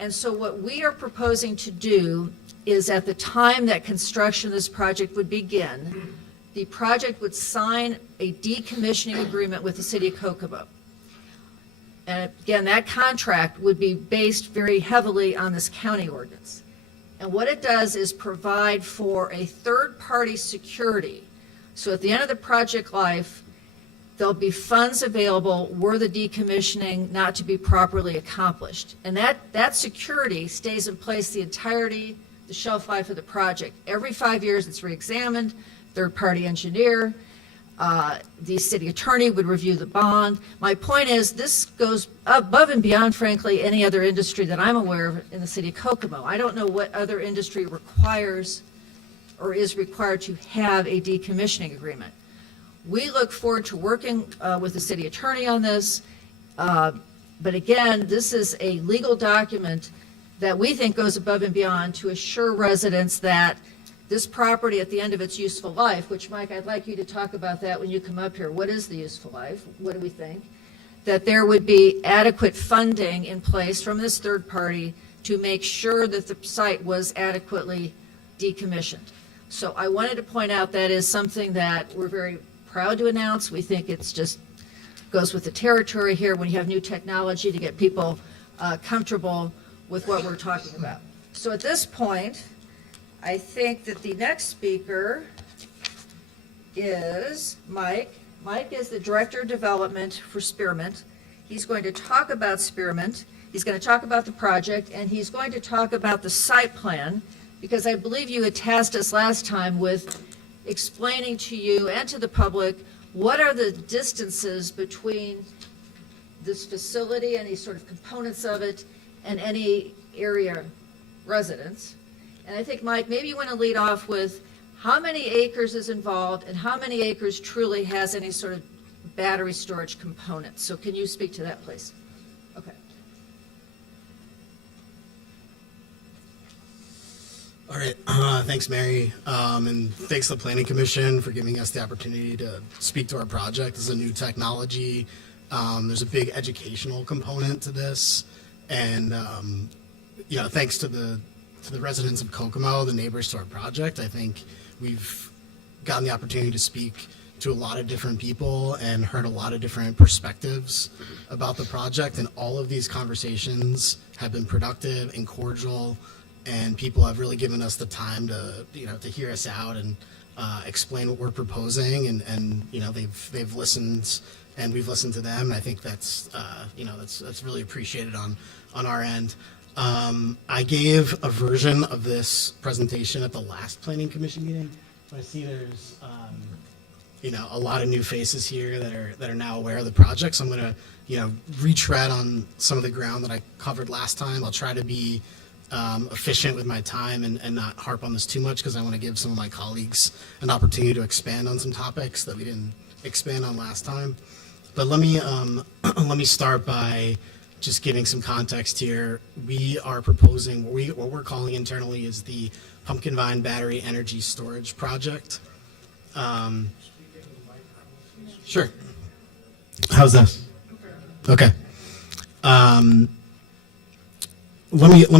And so what we are proposing to do is at the time that construction of this project would begin, the project would sign a decommissioning agreement with the city of Kokomo. And again, that contract would be based very heavily on this county ordinance. And what it does is provide for a third-party security. So at the end of the project life, there'll be funds available were the decommissioning not to be properly accomplished. And that security stays in place the entirety, the shelf life of the project. Every 5 years, it's reexamined, third-party engineer, the city attorney would review the bond. My point is, this goes above and beyond, frankly, any other industry that I'm aware of in the city of Kokomo. I don't know what other industry requires or is required to have a decommissioning agreement. We look forward to working with the city attorney on this. But again, this is a legal document that we think goes above and beyond to assure residents that this property at the end of its useful life, which, Mike, I'd like you to talk about that when you come up here. What is the useful life? What do we think? That there would be adequate funding in place from this third party to make sure that the site was adequately decommissioned. So I wanted to point out that is something that we're very proud to announce. We think it's just goes with the territory here when you have new technology to get people comfortable with what we're talking about. So at this point, I think that the next speaker is Mike. Mike is the Director of Development for Spearmint. He's going to talk about Spearmint. He's going to talk about the project, and he's going to talk about the site plan, because I believe you had tasked us last time with explaining to you and to the public what are the distances between this facility, any sort of components of it, and any area residents. And I think, Mike, maybe you want to lead off with how many acres is involved and how many acres truly has any sort of battery storage component. So can you speak to that, please? Okay. All right, thanks, Mary, and thanks to the Planning Commission for giving us the opportunity to speak to our project. This is a new technology. There's a big educational component to this, and thanks to the residents of Kokomo, the neighbors to our project. I think we've gotten the opportunity to speak to a lot of different people and heard a lot of different perspectives about the project, and all of these conversations have been productive and cordial, and people have really given us the time to hear us out and explain what we're proposing, and they've listened and we've listened to them. And I think that's really appreciated on our end. I gave a version of this presentation at the last Planning Commission meeting. I see there's a lot of new faces here that are now aware of the project. So I'm going to retread on some of the ground that I covered last time. I'll try to be efficient with my time and not harp on this too much, because I want to give some of my colleagues an opportunity to expand on some topics that we didn't expand on last time. But let me start by just giving some context here. We are proposing what we're calling internally is the Pumpkin Vine Battery Energy Storage Project. Sure. How's this? Okay. Let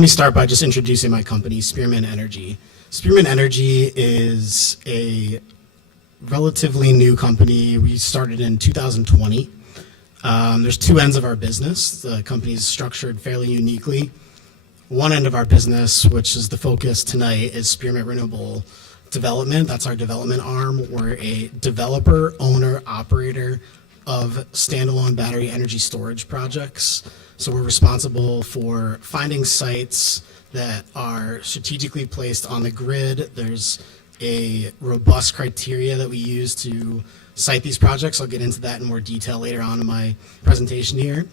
me start by just introducing my company, Spearmint Energy. Spearmint Energy is a relatively new company. We started in 2020. There's two ends of our business. The company is structured fairly uniquely. One end of our business, which is the focus tonight, is Spearmint Renewable Development. That's our development arm. We're a developer, owner, operator of standalone battery energy storage projects. So we're responsible for finding sites that are strategically placed on the grid. There's a robust criteria that we use to site these projects. I'll get into that in more detail later on in my presentation here.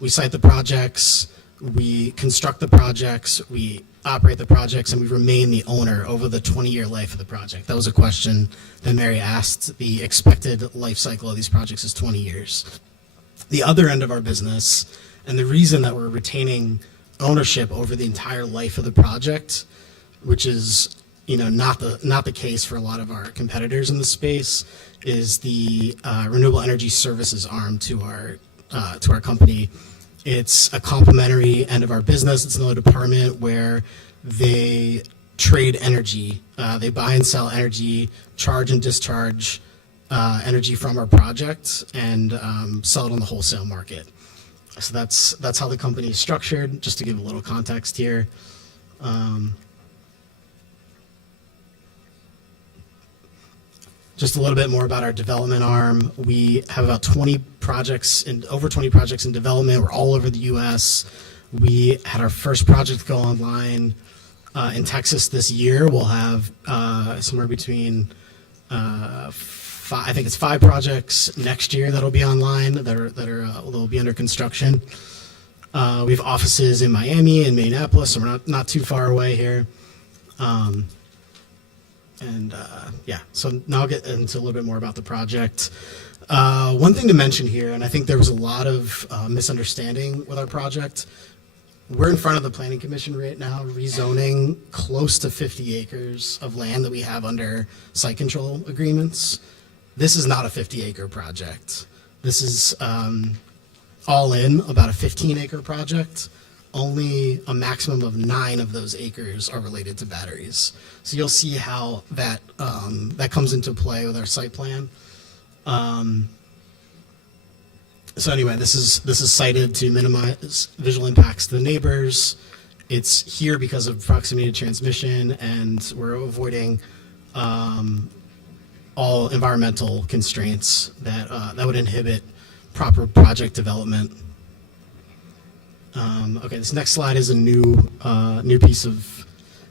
We site the projects, we construct the projects, we operate the projects, and we remain the owner over the 20-year life of the project. That was a question that Mary asked. The expected life cycle of these projects is 20 years. The other end of our business, and the reason that we're retaining ownership over the entire life of the project, which is not the case for a lot of our competitors in the space, is the renewable energy services arm to our company. It's a complementary end of our business. It's another department where they trade energy. They buy and sell energy, charge and discharge energy from our project, and sell it on the wholesale market. So that's how the company is structured, just to give a little context here. Just a little bit more about our development arm. We have about 20 projects over 20 projects in development. We're all over the U.S. We had our first project go online in Texas this year. We'll have somewhere between I think it's 5 projects next year that'll be online that'll be under construction. We have offices in Miami and Minneapolis, so we're not too far away here. So now I'll get into a little bit more about the project. One thing to mention here, and I think there was a lot of misunderstanding with our project. We're in front of the Planning Commission right now, rezoning close to 50 acres of land that we have under site control agreements. This is not a 50-acre project. This is all in about a 15-acre project. Only a maximum of 9 of those acres are related to batteries. So you'll see how that comes into play with our site plan. So anyway, this is cited to minimize visual impacts to the neighbors. It's here because of proximity to transmission, and we're avoiding all environmental constraints that would inhibit proper project development. Okay, this next slide is a new piece of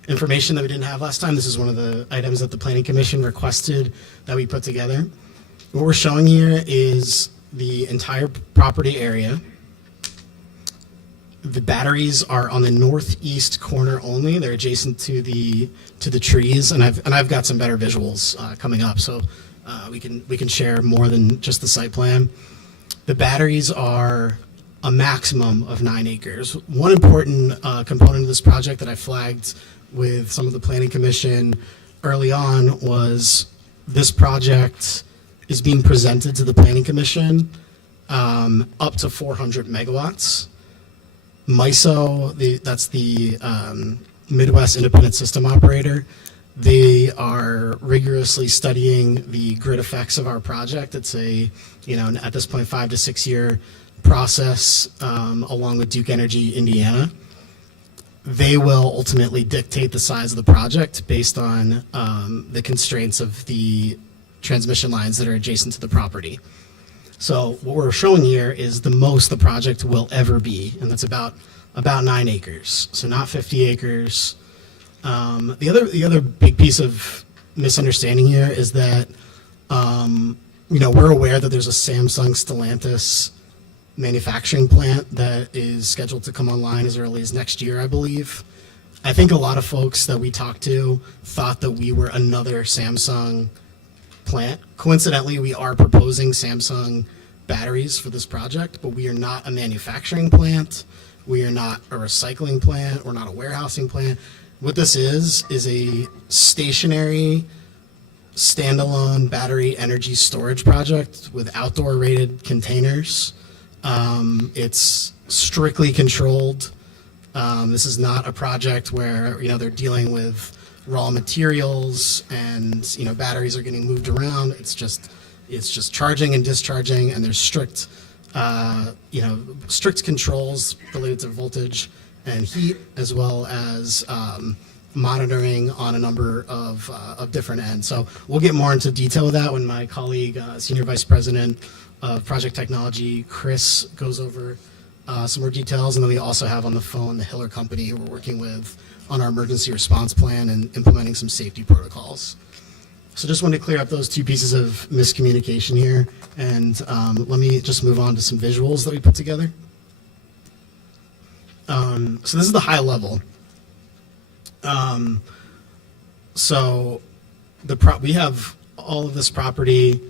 information that we didn't have last time. This is one of the items that the Planning Commission requested that we put together. What we're showing here is the entire property area. The batteries are on the northeast corner only. They're adjacent to the trees, and I've got some better visuals coming up, so we can share more than just the site plan. The batteries are a maximum of 9 acres. One important component of this project that I flagged with some of the Planning Commission early on was this project is being presented to the Planning Commission up to 400 megawatts. MISO, that's the Midwest Independent System Operator, they are rigorously studying the grid effects of our project. It's at this point, 5 to 6 year process along with Duke Energy Indiana. They will ultimately dictate the size of the project based on the constraints of the transmission lines that are adjacent to the property. So what we're showing here is the most the project will ever be, and that's about 9 acres. So not 50 acres. The other big piece of misunderstanding here is that we're aware that there's a Samsung Stellantis manufacturing plant that is scheduled to come online as early as next year, I believe. I think a lot of folks that we talked to thought that we were another Samsung plant. Coincidentally, we are proposing Samsung batteries for this project, but we are not a manufacturing plant. We are not a recycling plant. We're not a warehousing plant. What this is a stationary, standalone battery energy storage project with outdoor rated containers. It's strictly controlled. This is not a project where they're dealing with raw materials and batteries are getting moved around. It's just charging and discharging, and there's strict controls related to voltage and heat, as well as monitoring on a number of different ends. So we'll get more into detail with that when my colleague, Senior Vice President of Project Technology, Chris, goes over some more details. And then we also have on the phone the Hiller Company, who we're working with on our emergency response plan and implementing some safety protocols. So just wanted to clear up those 2 pieces of miscommunication here. And let me just move on to some visuals that we put together. So this is the high level. So we have all of this property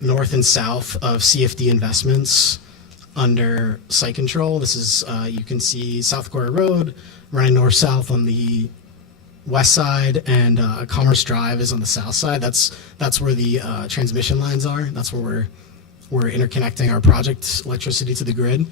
north and south of CFD Investments under site control. This is, you can see South Quarry Road running north-south on the west side, and Commerce Drive is on the south side. That's where the transmission lines are. That's where we're interconnecting our project electricity to the grid.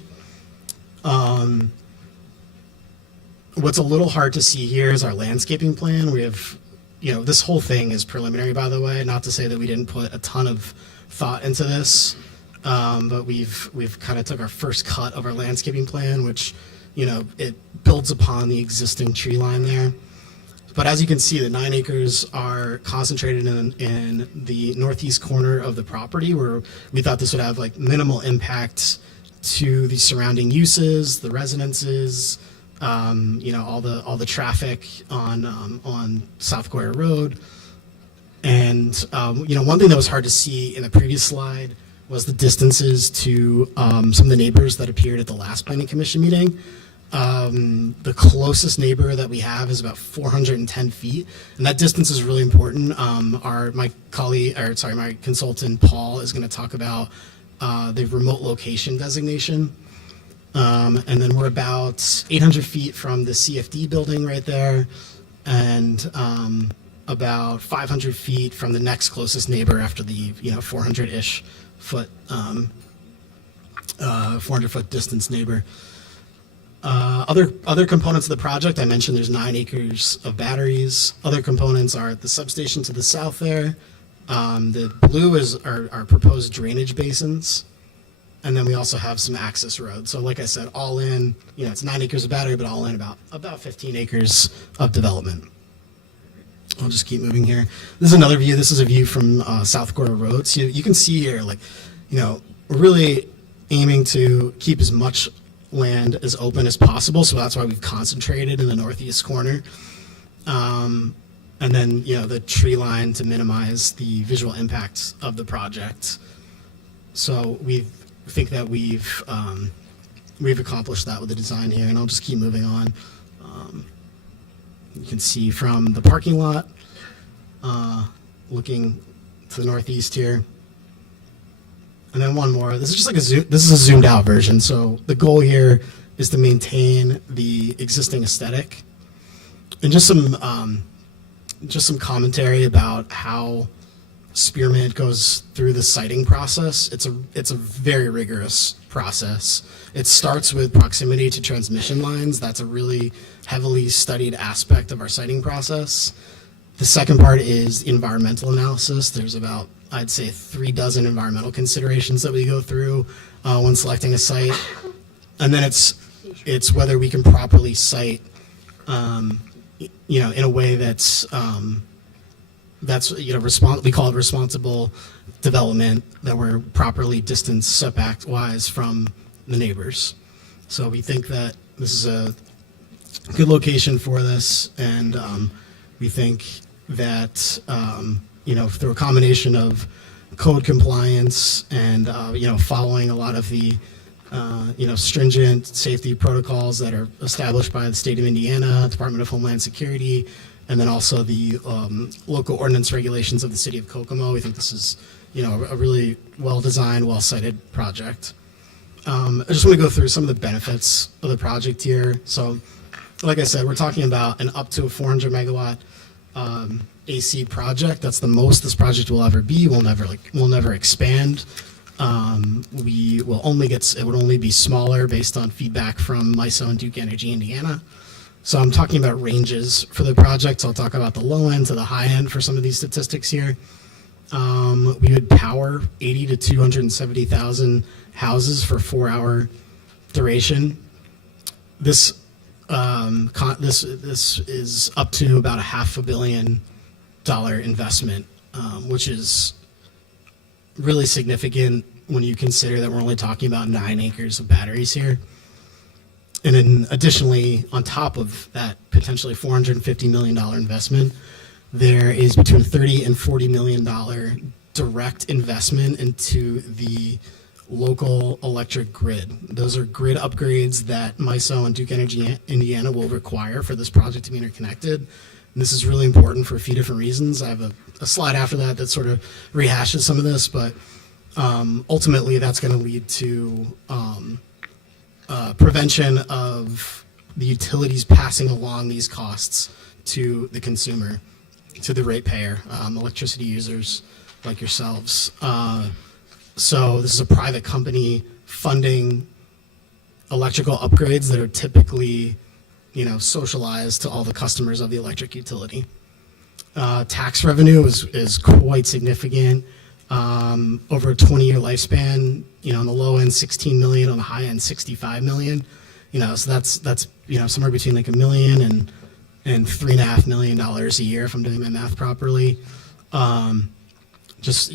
What's a little hard to see here is our landscaping plan. We have, this whole thing is preliminary, by the way, not to say that we didn't put a ton of thought into this. but we've kind of took our first cut of our landscaping plan, which, you know, it builds upon the existing tree line there. But as you can see, the 9 acres are concentrated in the northeast corner of the property, where we thought this would have like minimal impact to the surrounding uses, the residences, you know, all the traffic on South Goyer Road. And you know, one thing that was hard to see in the previous slide was the distances to some of the neighbors that appeared at the last planning commission meeting. The closest neighbor that we have is about 410 feet, and that distance is really important. My consultant Paul is going to talk about the remote location designation, and then we're about 800 feet from the CFD building right there, and about 500 feet from the next closest neighbor after the 400-ish foot 400-foot distance neighbor. Other components of the project, I mentioned there's 9 acres of batteries. Other components are the substation to the south there. The blue is our proposed drainage basins. And then we also have some access roads. So like I said, all in, you know, it's 9 acres of battery, but all in about 15 acres of development. I'll just keep moving here. This is another view. This is a view from South Goyer Road. So you can see here, like, you know, we're really aiming to keep as much land as open as possible, so that's why we've concentrated in the northeast corner, and then, you know, the tree line to minimize the visual impacts of the project. So we think that we've accomplished that with the design here, and I'll just keep moving on. You can see from the parking lot, looking to the northeast here. And then one more. This is just like this is a zoomed out version. So the goal here is to maintain the existing aesthetic, and just some commentary about how Spearmint goes through the siting process. It's a very rigorous process. It starts with proximity to transmission lines. That's a really heavily studied aspect of our siting process. The second part is environmental analysis. There's about, I'd say, 36 environmental considerations that we go through when selecting a site. And then it's whether we can properly site, you know, in a way that's you know, we call it responsible development, that we're properly distanced setback wise from the neighbors. So we think that this is a good location for this, and we think that you know, through a combination of code compliance and you know, following a lot of the you know, stringent safety protocols that are established by the state of Indiana, Department of Homeland Security, and then also the local ordinance regulations of the city of Kokomo. We think this is, you know, a really well-designed, well-cited project. I just want to go through some of the benefits of the project here. So, like I said, we're talking about an up to a 400 megawatt AC project. That's the most this project will ever be. We'll never expand. It would only be smaller based on feedback from MISO and Duke Energy Indiana. So I'm talking about ranges for the project. So I'll talk about the low end to the high end for some of these statistics here. We would power 80 to 270,000 houses for 4-hour duration. This is up to about a $500 million investment, which is really significant when you consider that we're only talking about 9 acres of batteries here. And then additionally, on top of that potentially $450 million investment, there is between $30 and $40 million direct investment into the local electric grid. Those are grid upgrades that MISO and Duke Energy Indiana will require for this project to be interconnected. And this is really important for a few different reasons. I have a slide after that sort of rehashes some of this, but ultimately that's going to lead to prevention of the utilities passing along these costs to the consumer, to the ratepayer, electricity users like yourselves. So this is a private company funding electrical upgrades that are typically, you know, socialized to all the customers of the electric utility. Tax revenue is quite significant. over a 20-year lifespan, on the low end, 16 million, on the high end, 65 million. So that's somewhere between like $1 million and $3.5 million a year, if I'm doing my math properly. Just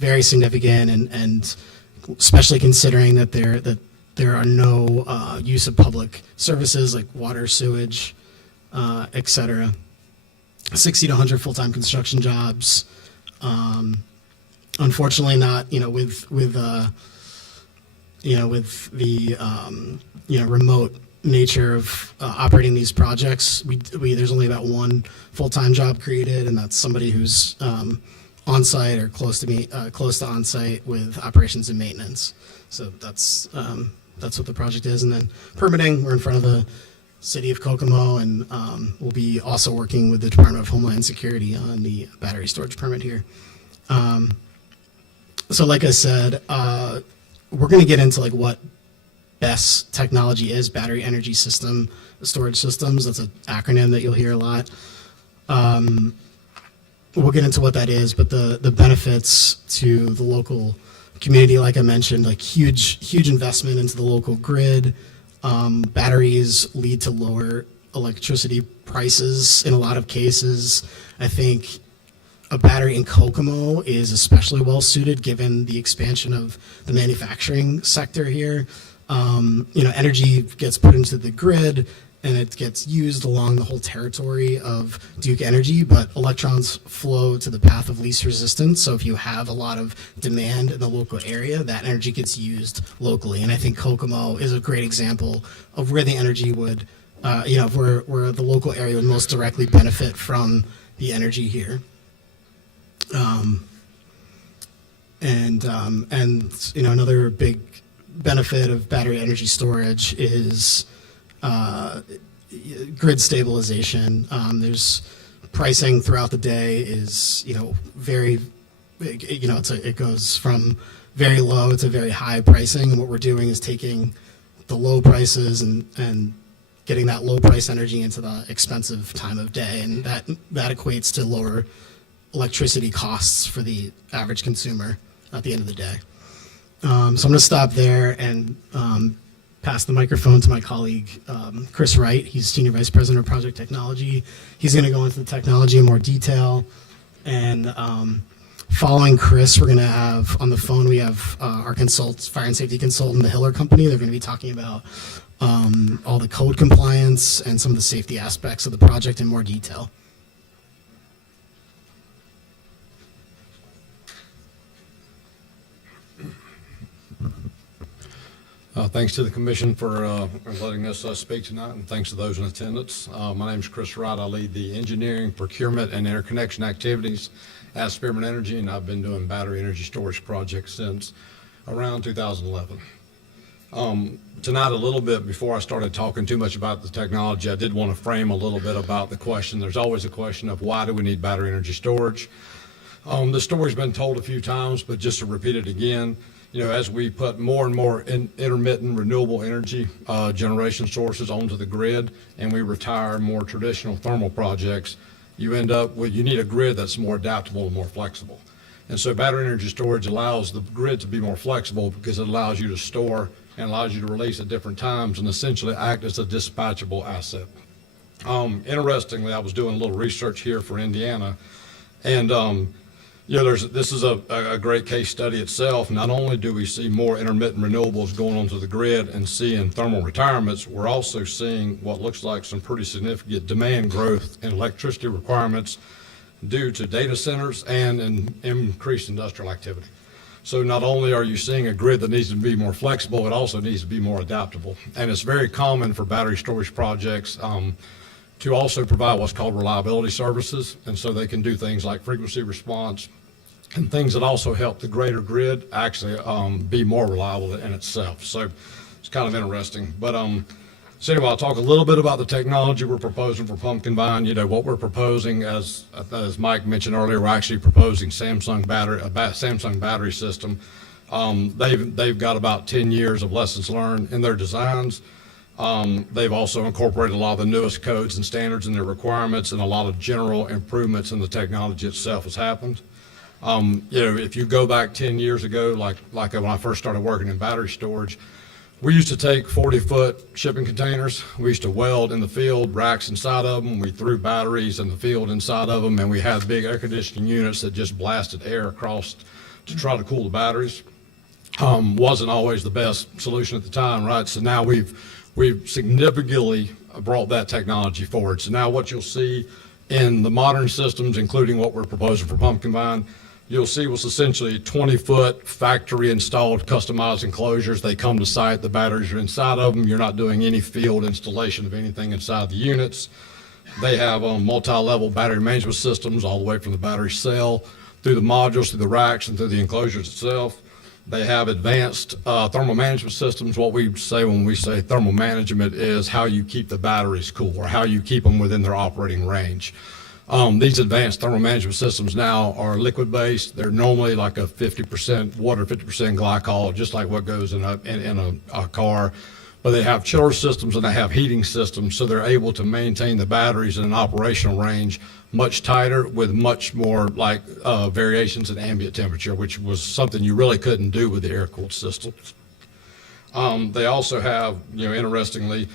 very significant, and especially considering that there are no use of public services like water, sewage, et cetera. 60 to 100 full-time construction jobs. Unfortunately, not with the remote nature of operating these projects. There's only about one full-time job created, and that's somebody who's on site or close to on site with operations and maintenance. So that's what the project is. And then permitting, we're in front of the City of Kokomo, and we'll be also working with the Department of Homeland Security on the battery storage permit here. So like I said, we're going to get into like what BESS technology is, battery energy system storage systems. That's an acronym that you'll hear a lot. We'll get into what that is, but the benefits to the local community, like I mentioned, like huge investment into the local grid. Batteries lead to lower electricity prices in a lot of cases. I think a battery in Kokomo is especially well suited given the expansion of the manufacturing sector here. Energy gets put into the grid and it gets used along the whole territory of Duke Energy, but electrons flow to the path of least resistance. So if you have a lot of demand in the local area, that energy gets used locally. And I think Kokomo is a great example of where the energy would, where the local area would most directly benefit from the energy here. Another big benefit of battery energy storage is grid stabilization. There's pricing throughout the day is, very, it goes from very low to very high pricing. And what we're doing is taking the low prices and getting that low price energy into the expensive time of day. And that equates to lower electricity costs for the average consumer at the end of the day. So I'm going to stop there and pass the microphone to my colleague, Chris Wright. He's Senior Vice President of Project Technology. He's going to go into the technology in more detail. And following Chris, we're going to have on the phone, we have our fire and safety consultant, the Hiller Company. They're going to be talking about all the code compliance and some of the safety aspects of the project in more detail. Thanks to the commission for letting us speak tonight, and thanks to those in attendance. My name is Chris Wright. I lead the engineering, procurement, and interconnection activities at Spearman Energy, and I've been doing battery energy storage projects since around 2011. Tonight, a little bit before I started talking too much about the technology, I did want to frame a little bit about the question. There's always a question of why do we need battery energy storage? The story's been told a few times, but just to repeat it again, as we put more and more intermittent renewable energy generation sources onto the grid and we retire more traditional thermal projects, you end up with, you need a grid that's more adaptable and more flexible. And so battery energy storage allows the grid to be more flexible because it allows you to store and allows you to release at different times and essentially act as a dispatchable asset. Interestingly, I was doing a little research here for Indiana, and this is a great case study itself. Not only do we see more intermittent renewables going onto the grid and seeing thermal retirements, we're also seeing what looks like some pretty significant demand growth in electricity requirements due to data centers and increased industrial activity. So not only are you seeing a grid that needs to be more flexible, it also needs to be more adaptable. And it's very common for battery storage projects to also provide what's called reliability services. And so they can do things like frequency response and things that also help the greater grid actually be more reliable in itself. So it's kind of interesting. But so anyway, I'll talk a little bit about the technology we're proposing for Pumpkin Vine. What we're proposing, as Mike mentioned earlier, we're actually proposing Samsung battery system. They've got about 10 years of lessons learned in their designs. They've also incorporated a lot of the newest codes and standards in their requirements, and a lot of general improvements in the technology itself has happened. If you go back 10 years ago, like when I first started working in battery storage, we used to take 40-foot shipping containers. We used to weld in the field, racks inside of them. We threw batteries in the field inside of them, and we had big air conditioning units that just blasted air across to try to cool the batteries. Wasn't always the best solution at the time, right? So now we've significantly brought that technology forward. So now what you'll see in the modern systems, including what we're proposing for Pumpkin Vine, you'll see what's essentially 20-foot factory-installed customized enclosures. They come to site, the batteries are inside of them. You're not doing any field installation of anything inside the units. They have multi-level battery management systems all the way from the battery cell through the modules, through the racks, and through the enclosures itself. They have advanced thermal management systems. What we say when we say thermal management is how you keep the batteries cool or how you keep them within their operating range. These advanced thermal management systems now are liquid-based. They're normally like a 50% water, 50% glycol, just like what goes in a car. But they have chiller systems and they have heating systems, so they're able to maintain the batteries in an operational range much tighter with much more variations in ambient temperature, which was something you really couldn't do with the air-cooled systems. They also have, interestingly,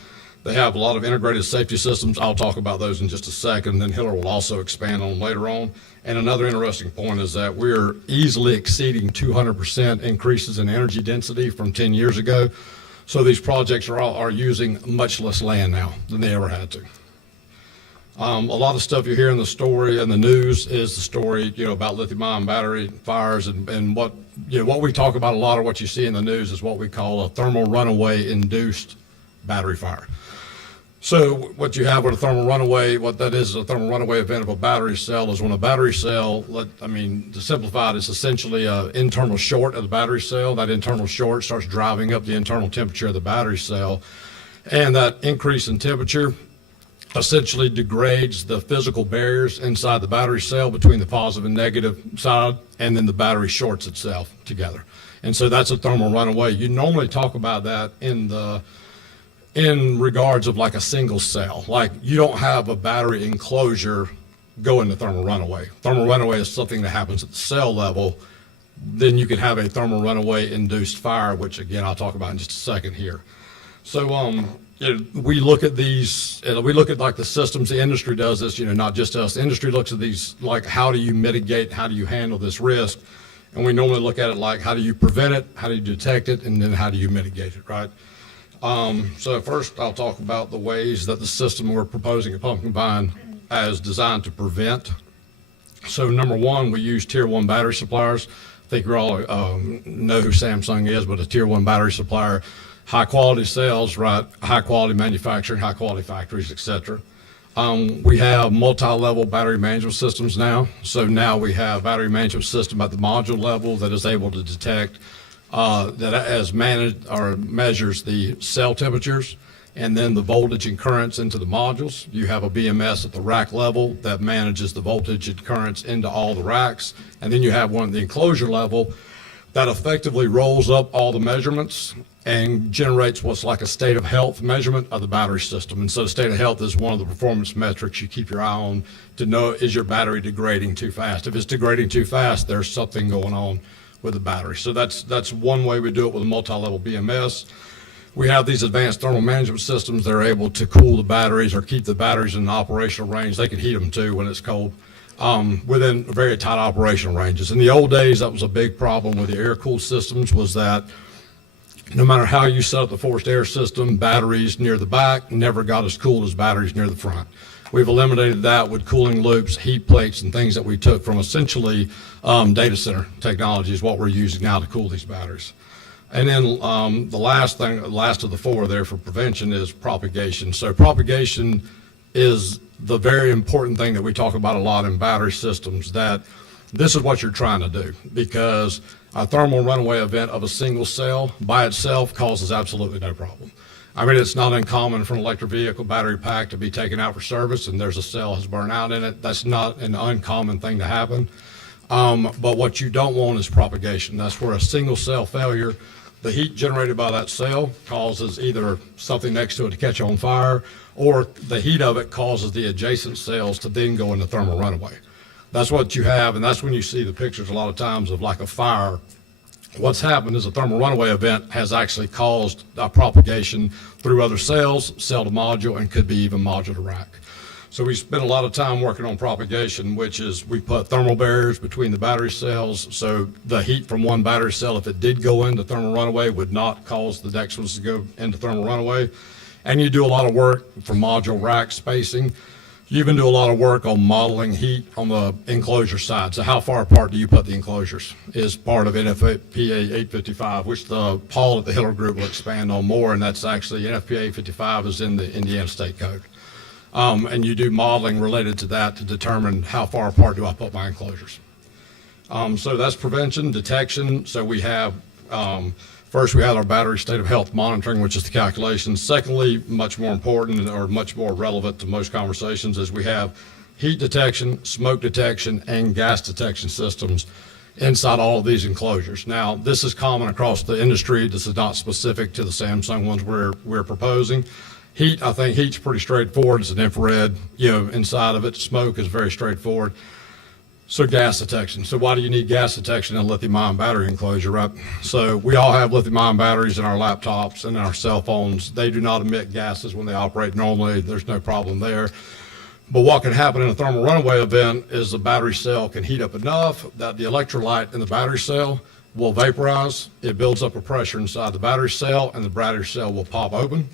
they have a lot of integrated safety systems. I'll talk about those in just a second, then Hiller will also expand on them later on. And another interesting point is that we're easily exceeding 200% increases in energy density from 10 years ago. So these projects are using much less land now than they ever had to. A lot of stuff you hear in the story and the news is the story, about lithium-ion battery fires and what we talk about a lot of what you see in the news is what we call a thermal runaway induced battery fire. So what you have with a thermal runaway, what that is a thermal runaway event of a battery cell is when a battery cell, to simplify it, it's essentially an internal short of the battery cell. That internal short starts driving up the internal temperature of the battery cell. And that increase in temperature essentially degrades the physical barriers inside the battery cell between the positive and negative side, and then the battery shorts itself together. And so that's a thermal runaway. You normally talk about that in regards of like a single cell. Like you don't have a battery enclosure go into thermal runaway. Thermal runaway is something that happens at the cell level. Then you can have a thermal runaway induced fire, which again, I'll talk about in just a second here. So we look at these, we look at like the systems, the industry does this, not just us. The industry looks at these, like how do you mitigate, how do you handle this risk? And we normally look at it like how do you prevent it, how do you detect it, and then how do you mitigate it, right? So first I'll talk about the ways that the system we're proposing at Pumpkin Vine is designed to prevent. So number one, we use tier 1 battery suppliers. I think you all know who Samsung is, but a tier 1 battery supplier, high quality cells, right? High quality manufacturing, high quality factories, etc. We have multi-level battery management systems now. So now we have battery management system at the module level that is able to detect that has managed or measures the cell temperatures and then the voltage and currents into the modules. You have a BMS at the rack level that manages the voltage and currents into all the racks. And then you have one at the enclosure level that effectively rolls up all the measurements and generates what's like a state of health measurement of the battery system. And so state of health is one of the performance metrics you keep your eye on to know, is your battery degrading too fast? If it's degrading too fast, there's something going on with the battery. So that's one way we do it with a multi-level BMS. We have these advanced thermal management systems that are able to cool the batteries or keep the batteries in operational range. They can heat them too when it's cold, within very tight operational ranges. In the old days, that was a big problem with the air-cooled systems, was that no matter how you set up the forced air system, batteries near the back never got as cool as batteries near the front. We've eliminated that with cooling loops, heat plates, and things that we took from essentially data center technology is what we're using now to cool these batteries. And then the last of the four there for prevention is propagation. So propagation is the very important thing that we talk about a lot in battery systems, that this is what you're trying to do, because a thermal runaway event of a single cell by itself causes absolutely no problem. I mean, it's not uncommon for an electric vehicle battery pack to be taken out for service and there's a cell has burned out in it. That's not an uncommon thing to happen. But what you don't want is propagation. That's where a single cell failure, the heat generated by that cell causes either something next to it to catch on fire, or the heat of it causes the adjacent cells to then go into thermal runaway. That's what you have, and that's when you see the pictures a lot of times of like a fire. What's happened is a thermal runaway event has actually caused propagation through other cells, cell to module, and could be even module to rack. So we spent a lot of time working on propagation, which is we put thermal barriers between the battery cells, so the heat from one battery cell, if it did go into thermal runaway, would not cause the next ones to go into thermal runaway. And you do a lot of work for module rack spacing. You even do a lot of work on modeling heat on the enclosure side. So how far apart do you put the enclosures is part of NFPA 855, which Paul at the Hiller Group will expand on more, and that's actually NFPA 855 is in the Indiana State Code. And you do modeling related to that to determine how far apart do I put my enclosures. So that's prevention, detection. So we have, first we have our battery state of health monitoring, which is the calculation. Secondly, much more important or much more relevant to most conversations is we have heat detection, smoke detection, and gas detection systems inside all of these enclosures. Now, this is common across the industry. This is not specific to the Samsung ones we're proposing. Heat, I think heat's pretty straightforward. It's an infrared, inside of it. Smoke is very straightforward. So gas detection. So why do you need gas detection in a lithium-ion battery enclosure, right? So we all have lithium-ion batteries in our laptops and in our cell phones. They do not emit gases when they operate normally. There's no problem there. But what can happen in a thermal runaway event is the battery cell can heat up enough that the electrolyte in the battery cell will vaporize. It builds up a pressure inside the battery cell, and the battery cell will pop open,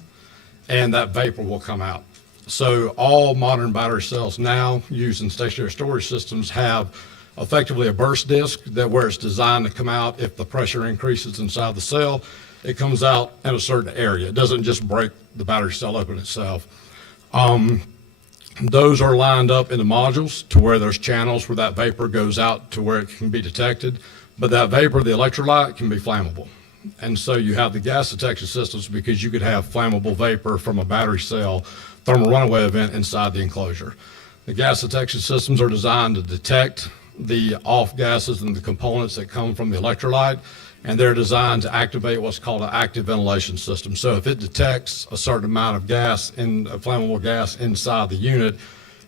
and that vapor will come out. So all modern battery cells now using stationary storage systems have effectively a burst disk that where it's designed to come out if the pressure increases inside the cell, it comes out in a certain area. It doesn't just break the battery cell open itself. Those are lined up in the modules to where there's channels where that vapor goes out to where it can be detected. But that vapor, the electrolyte, can be flammable. And so you have the gas detection systems because you could have flammable vapor from a battery cell thermal runaway event inside the enclosure. The gas detection systems are designed to detect the off gases and the components that come from the electrolyte, and they're designed to activate what's called an active ventilation system. So if it detects a certain amount of gas, flammable gas inside the unit,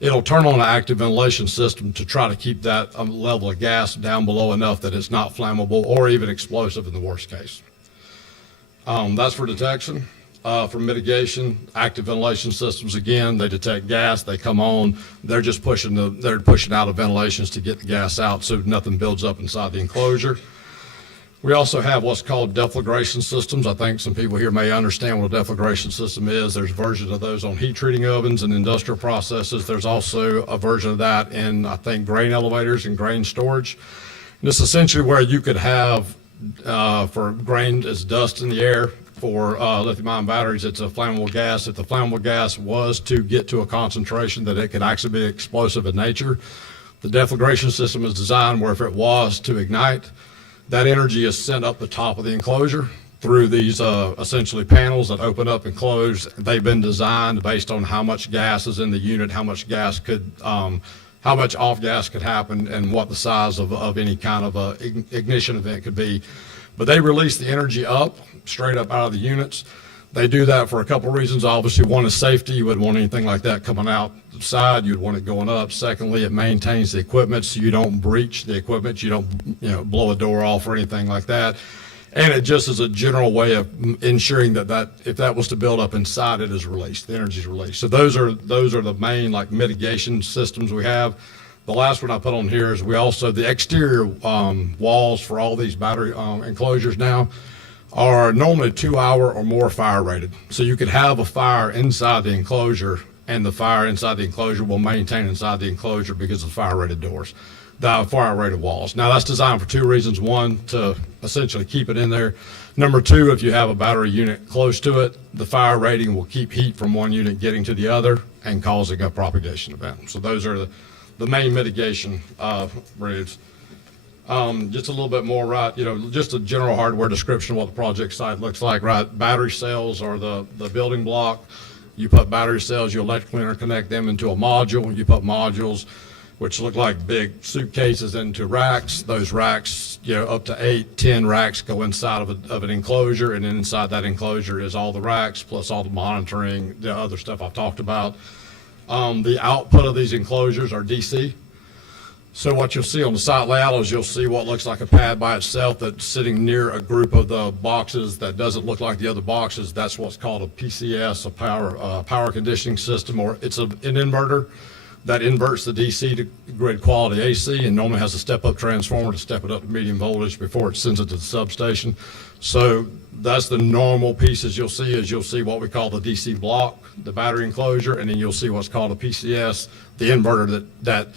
it'll turn on an active ventilation system to try to keep that level of gas down below enough that it's not flammable or even explosive in the worst case. That's for detection. For mitigation, active ventilation systems, again, they detect gas, they come on, they're just pushing out of ventilations to get the gas out so nothing builds up inside the enclosure. We also have what's called deflagration systems. I think some people here may understand what a deflagration system is. There's versions of those on heat treating ovens and industrial processes. There's also a version of that in, I think, grain elevators and grain storage. And this is essentially where you could have, for grain as dust in the air, for lithium-ion batteries, it's a flammable gas. If the flammable gas was to get to a concentration that it could actually be explosive in nature, the deflagration system is designed where if it was to ignite, that energy is sent up the top of the enclosure through these essentially panels that open up and close. They've been designed based on how much gas is in the unit, how much gas could, how much off gas could happen, and what the size of any kind of ignition event could be. But they release the energy up, straight up out of the units. They do that for a couple of reasons. Obviously, one is safety. You wouldn't want anything like that coming out the side. You'd want it going up. Secondly, it maintains the equipment so you don't breach the equipment. You don't, blow a door off or anything like that. And it just is a general way of ensuring that if that was to build up inside, it is released. The energy is released. So those are the main mitigation systems we have. The last one I put on here is we also, the exterior walls for all these battery enclosures now are normally 2-hour or more fire rated. So you could have a fire inside the enclosure and the fire inside the enclosure will maintain inside the enclosure because of fire rated doors, the fire rated walls. Now that's designed for two reasons. One, to essentially keep it in there. Number two, if you have a battery unit close to it, the fire rating will keep heat from one unit getting to the other and causing a propagation event. So those are the main mitigation routes. Just a little bit more, right, just a general hardware description of what the project site looks like, right? Battery cells are the building block. You put battery cells, you electrically interconnect them into a module. You put modules, which look like big suitcases, into racks. Those racks, up to 8-10 racks go inside of an enclosure, and then inside that enclosure is all the racks, plus all the monitoring, the other stuff I've talked about. The output of these enclosures are DC. So what you'll see on the site layout is you'll see what looks like a pad by itself that's sitting near a group of the boxes that doesn't look like the other boxes. That's what's called a PCS, a power conditioning system, or it's an inverter that inverts the DC to grid quality AC and normally has a step-up transformer to step it up to medium voltage before it sends it to the substation. So that's the normal pieces you'll see is you'll see what we call the DC block, the battery enclosure, and then you'll see what's called a PCS, the inverter that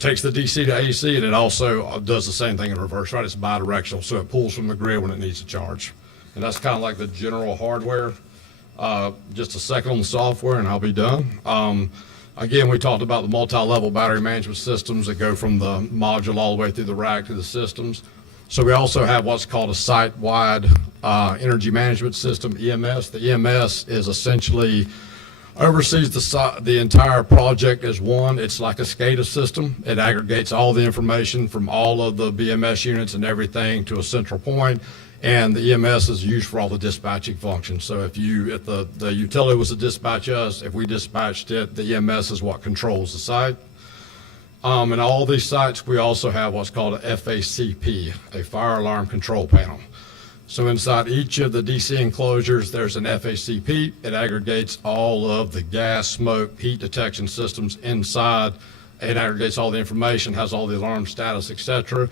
takes the DC to AC, and it also does the same thing in reverse, right? It's bidirectional, so it pulls from the grid when it needs to charge. And that's kind of like the general hardware. Just a second on the software, and I'll be done. Again, we talked about the multi-level battery management systems that go from the module all the way through the rack to the systems. So we also have what's called a site-wide energy management system, EMS. The EMS is essentially oversees the entire project as one. It's like a SCADA system. It aggregates all the information from all of the BMS units and everything to a central point, and the EMS is used for all the dispatching functions. So if the utility was to dispatch us, if we dispatched it, the EMS is what controls the site. And all these sites, we also have what's called a FACP, a fire alarm control panel. So inside each of the DC enclosures, there's an FACP. It aggregates all of the gas, smoke, heat detection systems inside. It aggregates all the information, has all the alarm status, etc.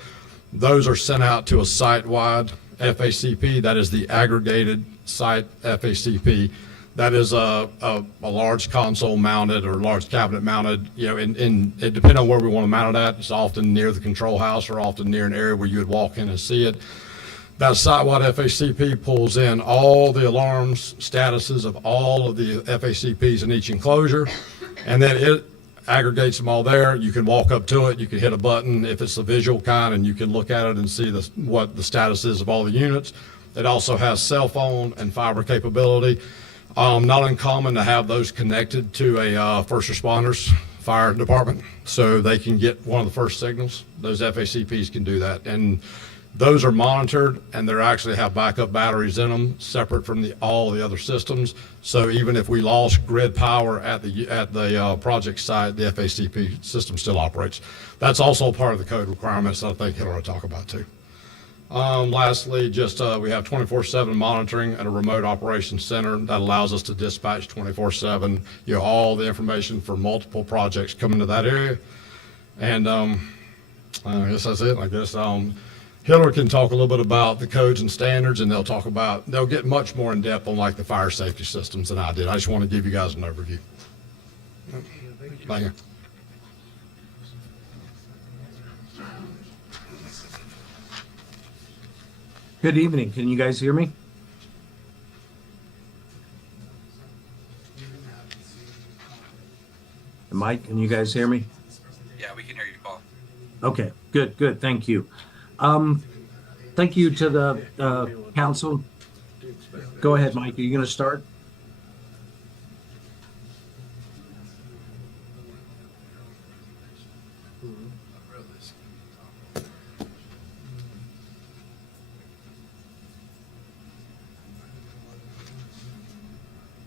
Those are sent out to a site-wide FACP. That is the aggregated site FACP. That is a large console mounted or large cabinet mounted, it depends on where we want to mount it at. It's often near the control house or often near an area where you would walk in and see it. That site-wide FACP pulls in all the alarms, statuses of all of the FACPs in each enclosure, and then it aggregates them all there. You can walk up to it, you can hit a button if it's the visual kind, and you can look at it and see what the status is of all the units. It also has cell phone and fiber capability. Not uncommon to have those connected to a first responders fire department, so they can get one of the first signals. Those FACPs can do that, and those are monitored, and they actually have backup batteries in them, separate from all the other systems. So even if we lost grid power at the project site, the FACP system still operates. That's also part of the code requirements that I think Hillary will talk about too. Lastly, we have 24/7 monitoring at a remote operations center that allows us to dispatch 24/7. All the information for multiple projects coming to that area, and I guess that's it. Hillary can talk a little bit about the codes and standards, and they'll get much more in depth on like the fire safety systems than I did. I just want to give you guys an overview. Thank you. Good evening. Can you guys hear me? Mike, can you guys hear me? Yeah, we can hear you, Paul. Okay, good. Thank you. Thank you to the council. Go ahead, Mike. Are you going to start?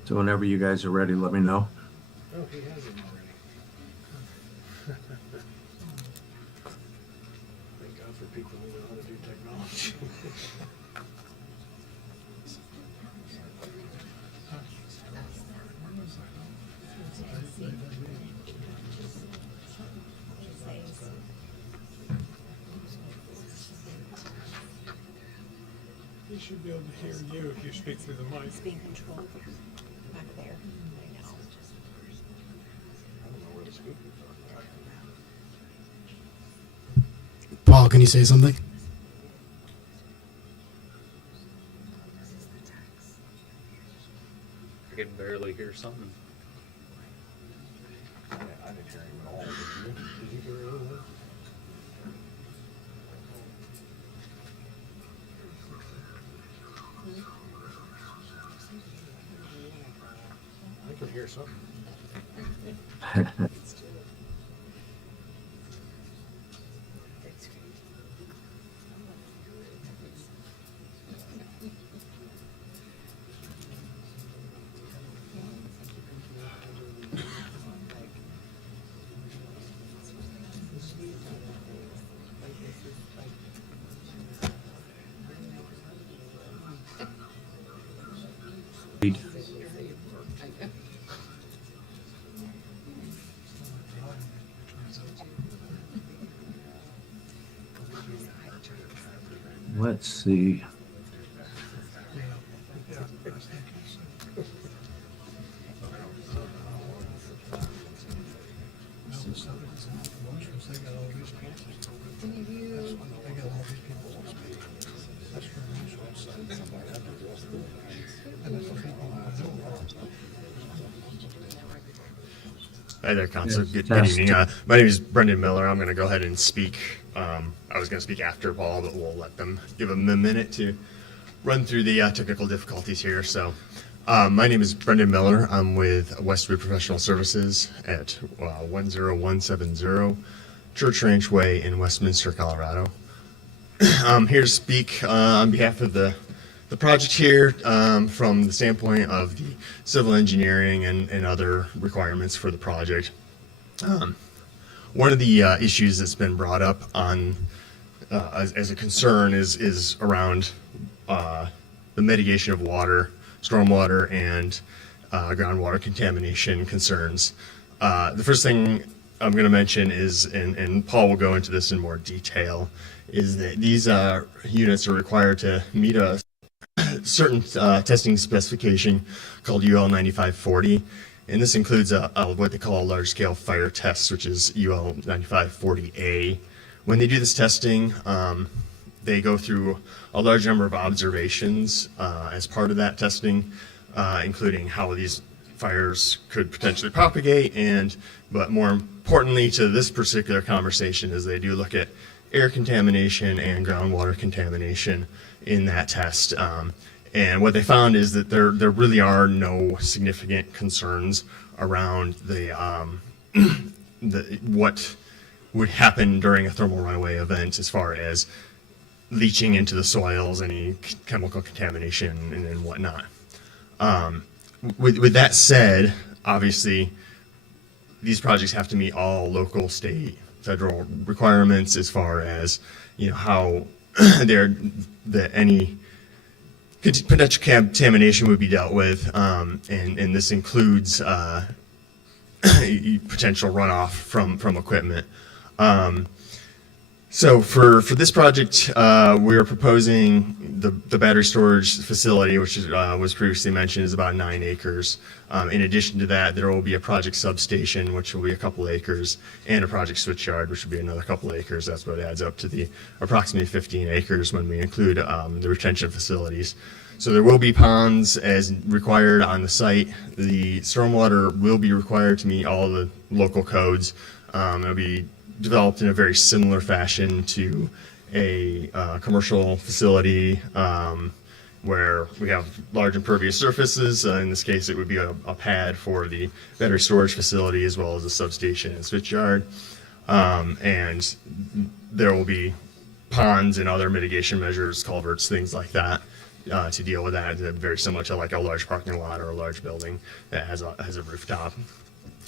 So whenever you guys are ready, let me know. Oh, he has it already. Thank God for people who know how to do technology. He should be able to hear you if you speak through the mic. It's being controlled back there. I know. I don't know where the speakers are. Paul, can you say something? I can barely hear something. I didn't hear him at all. Did you hear anything? I can hear something. Let's see. Hi there, Council. Yes, Good test. evening. My name is Brendan Miller. I'm going to go ahead and speak. I was going to speak after Paul, but we'll let them give him a minute to run through the technical difficulties here. So, my name is Brendan Miller. I'm with Westwood Professional Services at 10170 Church Ranch Way in Westminster, Colorado. I'm here to speak on behalf of the project here from the standpoint of the civil engineering and other requirements for the project. One of the issues that's been brought up on as a concern is around the mitigation of water, stormwater, and groundwater contamination concerns. The first thing I'm going to mention is, and Paul will go into this in more detail, is that these units are required to meet a certain testing specification called UL 9540, and this includes what they call a large-scale fire test, which is UL 9540A. When they do this testing, they go through a large number of observations as part of that testing, including how these fires could potentially propagate, but more importantly to this particular conversation is they do look at air contamination and groundwater contamination in that test. And what they found is that there really are no significant concerns around what would happen during a thermal runaway event as far as leaching into the soils, any chemical contamination and whatnot. With that said, obviously, these projects have to meet all local, state, federal requirements as far as how any potential contamination would be dealt with, and this includes potential runoff from equipment. So for this project, we are proposing the battery storage facility, which was previously mentioned, is about 9 acres. In addition to that, there will be a project substation, which will be a couple acres, and a project switchyard, which will be another couple acres. That's what adds up to the approximately 15 acres when we include the retention facilities. So there will be ponds as required on the site. The stormwater will be required to meet all the local codes. It'll be developed in a very similar fashion to a commercial facility where we have large impervious surfaces. In this case, it would be a pad for the battery storage facility as well as a substation and switchyard. And there will be ponds and other mitigation measures, culverts, things like that to deal with that. Very similar to like a large parking lot or a large building that has a rooftop.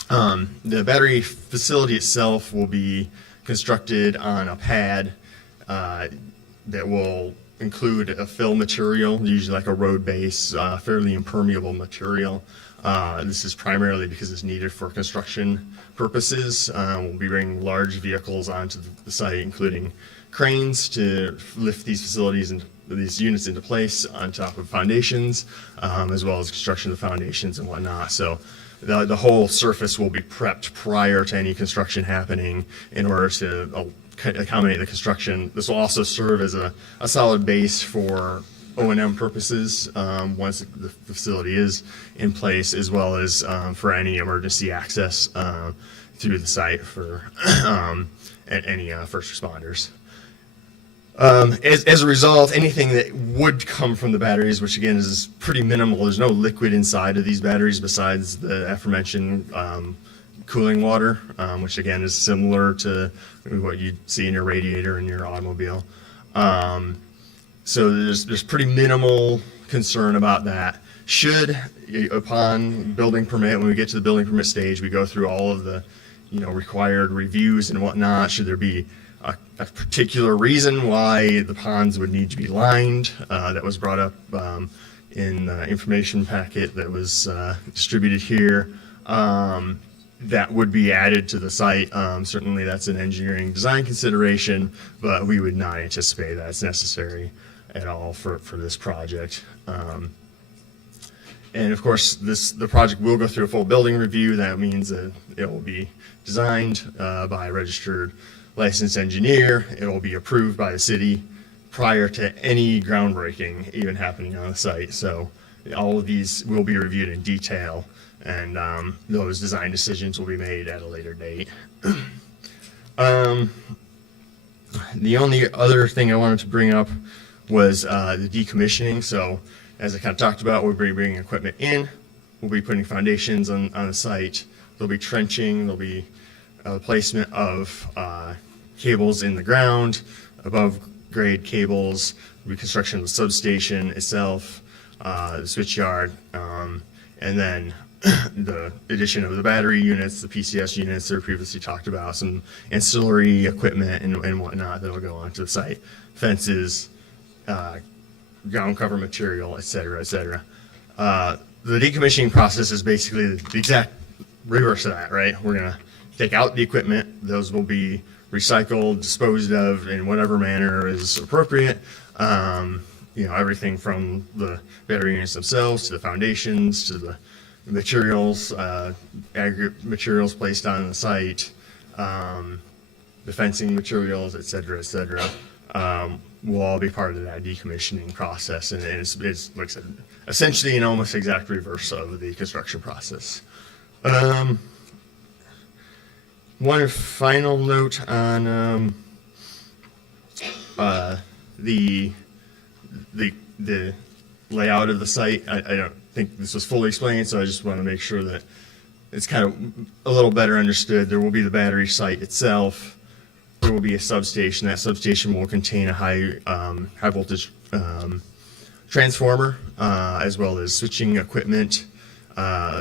The battery facility itself will be constructed on a pad that will include a fill material, usually like a road base, fairly impermeable material. This is primarily because it's needed for construction purposes. We'll be bringing large vehicles onto the site, including cranes to lift these facilities and these units into place on top of foundations, as well as construction of the foundations and whatnot. So the whole surface will be prepped prior to any construction happening in order to accommodate the construction. This will also serve as a solid base for O&M purposes once the facility is in place, as well as for any emergency access through the site for any first responders. As a result, anything that would come from the batteries, which again is pretty minimal, there's no liquid inside of these batteries besides the aforementioned cooling water, which again is similar to what you'd see in your radiator in your automobile. So there's pretty minimal concern about that. Should, upon building permit, when we get to the building permit stage, we go through all of the required reviews and whatnot. Should there be a particular reason why the ponds would need to be lined, that was brought up in the information packet that was distributed here. That would be added to the site. Certainly that's an engineering design consideration, but we would not anticipate that's necessary at all for this project. And of course, the project will go through a full building review. That means that it will be designed by a registered licensed engineer. It will be approved by the city prior to any groundbreaking even happening on the site. So all of these will be reviewed in detail, and those design decisions will be made at a later date. The only other thing I wanted to bring up was the decommissioning. So as I kind of talked about, we'll be bringing equipment in. We'll be putting foundations on the site. There'll be trenching. There'll be placement of cables in the ground, above grade cables. There'll be construction of the substation itself, the switch yard, and then the addition of the battery units, the PCS units that were previously talked about, some ancillary equipment and whatnot that'll go onto the site, fences, ground cover material, et cetera, et cetera. The decommissioning process is basically the exact reverse of that, right? We're gonna take out the equipment. Those will be recycled, disposed of in whatever manner is appropriate. Everything from the battery units themselves to the foundations to the materials, aggregate materials placed on the site, the fencing materials, et cetera, will all be part of that decommissioning process. And it's like I said, essentially an almost exact reverse of the construction process. One final note on the layout of the site. I don't think this was fully explained, so I just want to make sure that it's kind of a little better understood. There will be the battery site itself. There will be a substation. That substation will contain a high voltage transformer, as well as switching equipment,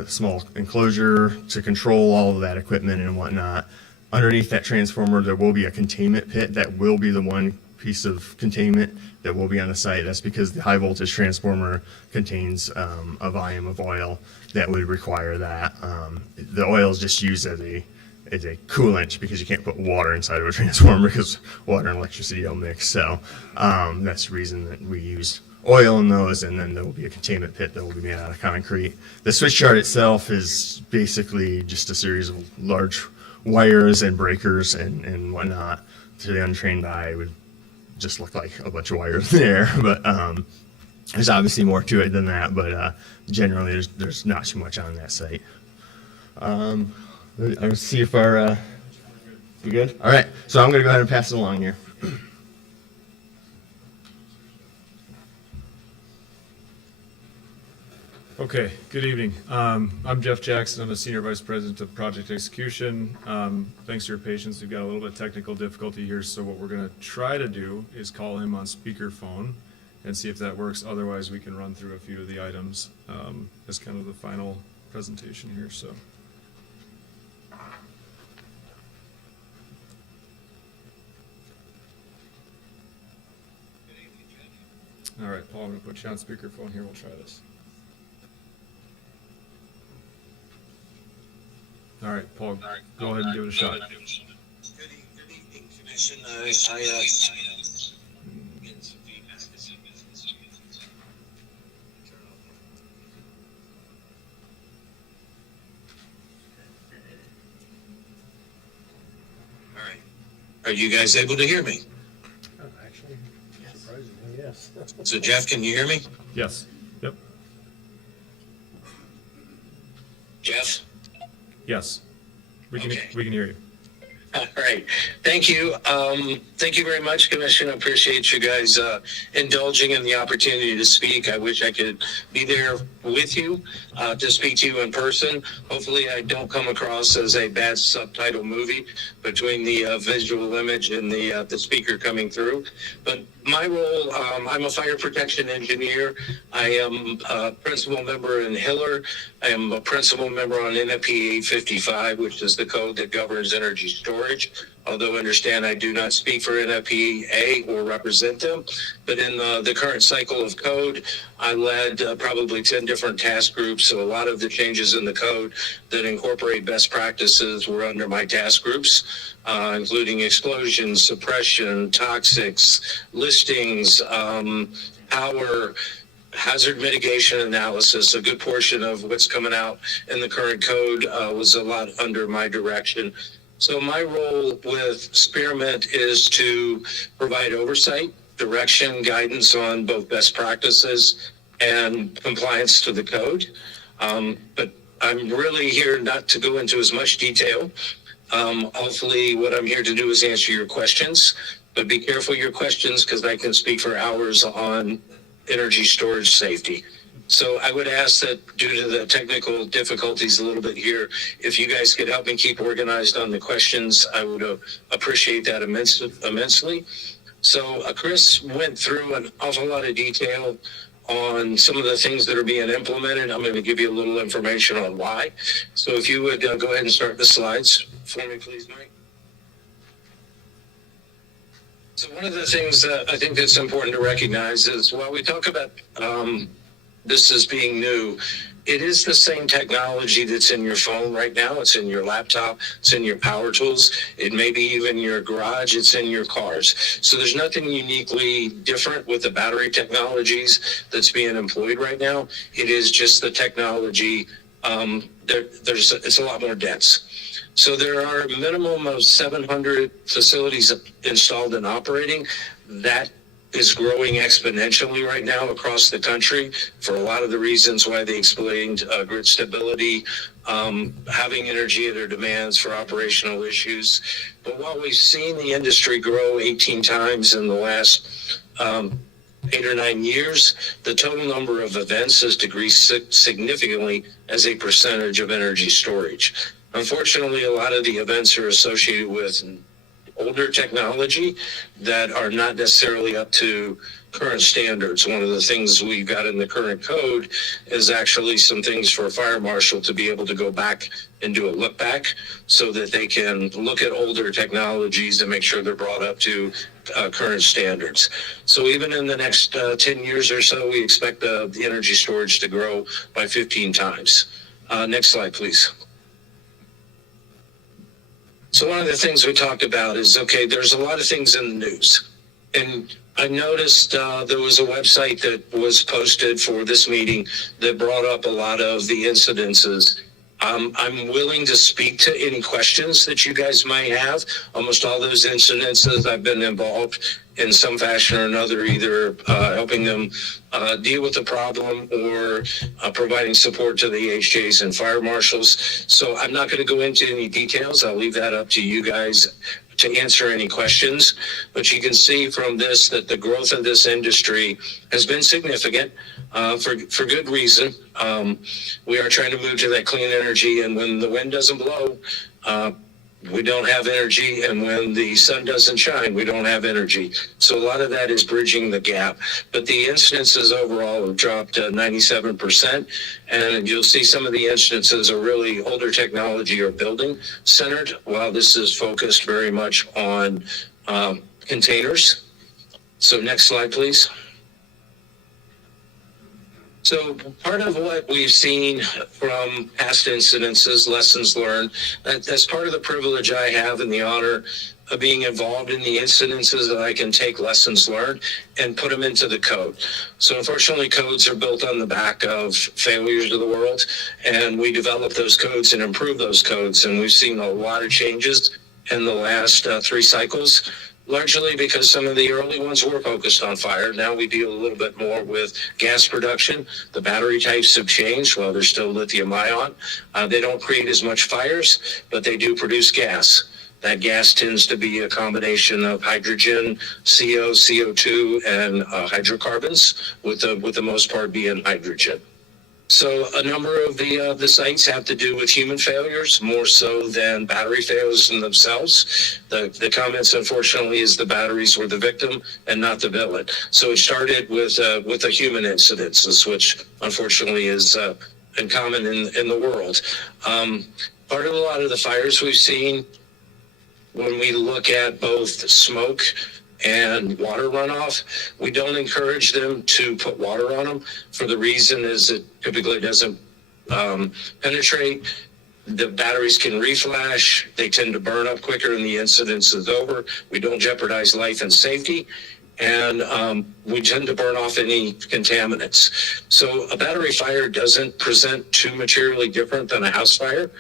small enclosure to control all of that equipment and whatnot. Underneath that transformer, there will be a containment pit. That will be the one piece of containment that will be on the site. That's because the high voltage transformer contains a volume of oil that would require that. The oil is just used as a coolant because you can't put water inside of a transformer because water and electricity don't mix. So that's the reason that we use oil in those, and then there will be a containment pit that will be made out of concrete. The switch yard itself is basically just a series of large wires and breakers and whatnot. To the untrained eye, it would just look like a bunch of wires there, but there's obviously more to it than that, but generally there's not too much on that site. Let's see if our, you good? All right, so I'm gonna go ahead and pass it along here. Okay, good evening. I'm Jeff Jackson. I'm the Senior Vice President of Project Execution. Thanks for your patience. We've got a little bit of technical difficulty here, so what we're going to try to do is call him on speakerphone and see if that works. Otherwise, we can run through a few of the items as kind of the final presentation here. So. All right, Paul, I'm going to put you on speakerphone here. We'll try this. All right, Paul, go ahead and give it a shot. Good evening, Commission. All right. Are you guys able to hear me? Actually, surprisingly, yes. So Jeff, can you hear me? Yes. Yep. Jeff? Yes. We can hear you. All right. Thank you. Thank you very much, Commissioner. I appreciate you guys indulging in the opportunity to speak. I wish I could be there with you to speak to you in person. Hopefully I don't come across as a bad subtitle movie between the visual image and the speaker coming through. But my role, I'm a fire protection engineer. I am a principal member in Hiller. I am a principal member on NFPA 55, which is the code that governs energy storage. although understand I do not speak for NFPA or represent them. But in the current cycle of code, I led probably 10 different task groups. So a lot of the changes in the code that incorporate best practices were under my task groups, including explosions, suppression, toxics, listings, power, hazard mitigation analysis. A good portion of what's coming out in the current code was a lot under my direction. So my role with Spearmint is to provide oversight, direction, guidance on both best practices and compliance to the code. But I'm really here not to go into as much detail. Hopefully what I'm here to do is answer your questions, but be careful your questions because I can speak for hours on energy storage safety. So I would ask that due to the technical difficulties a little bit here, if you guys could help me keep organized on the questions, I would appreciate that immensely. So Chris went through an awful lot of detail on some of the things that are being implemented. I'm going to give you a little information on why. So if you would go ahead and start the slides for me, please, Mike. So one of the things that I think that's important to recognize is while we talk about this as being new, it is the same technology that's in your phone right now. It's in your laptop. It's in your power tools. It may be even your garage. It's in your cars. So there's nothing uniquely different with the battery technologies that's being employed right now. It is just the technology. It's a lot more dense. So there are a minimum of 700 facilities installed and operating. That is growing exponentially right now across the country for a lot of the reasons why they explained grid stability, having energy at their demands for operational issues. But while we've seen the industry grow 18 times in the last 8 or 9 years, the total number of events has decreased significantly as a percentage of energy storage. Unfortunately, a lot of the events are associated with older technology that are not necessarily up to current standards. One of the things we've got in the current code is actually some things for a fire marshal to be able to go back and do a look back so that they can look at older technologies and make sure they're brought up to current standards. So even in the next 10 years or so, we expect the energy storage to grow by 15 times. Next slide, please. So one of the things we talked about is, okay, there's a lot of things in the news. And I noticed there was a website that was posted for this meeting that brought up a lot of the incidences. I'm willing to speak to any questions that you guys might have. Almost all those incidences, I've been involved in some fashion or another, either helping them deal with the problem or providing support to the HJs and fire marshals. So I'm not going to go into any details. I'll leave that up to you guys to answer any questions. But you can see from this that the growth of this industry has been significant for good reason. We are trying to move to that clean energy, and when the wind doesn't blow, we don't have energy, and when the sun doesn't shine, we don't have energy. So a lot of that is bridging the gap. But the incidences overall have dropped 97%, and you'll see some of the incidences are really older technology or building centered, while this is focused very much on containers. So next slide, please. So part of what we've seen from past incidences, lessons learned, that's part of the privilege I have and the honor of being involved in the incidences that I can take lessons learned and put them into the code. So unfortunately, codes are built on the back of failures of the world, and we develop those codes and improve those codes. And we've seen a lot of changes in the last 3 cycles. Largely because some of the early ones were focused on fire. Now we deal a little bit more with gas production. The battery types have changed. While they're still lithium ion, they don't create as much fires, but they do produce gas. That gas tends to be a combination of hydrogen, CO, CO2, and hydrocarbons, with the most part being hydrogen. So a number of the sites have to do with human failures, more so than battery failures in themselves. The comments, unfortunately, is the batteries were the victim and not the villain. So it started with the human incidences, which unfortunately is uncommon in the world. Part of a lot of the fires we've seen when we look at both smoke and water runoff, we don't encourage them to put water on them for the reason is it typically doesn't penetrate. The batteries can reflash. They tend to burn up quicker and the incidence is over. We don't jeopardize life and safety. And we tend to burn off any contaminants. So a battery fire doesn't present too materially different than a house fire.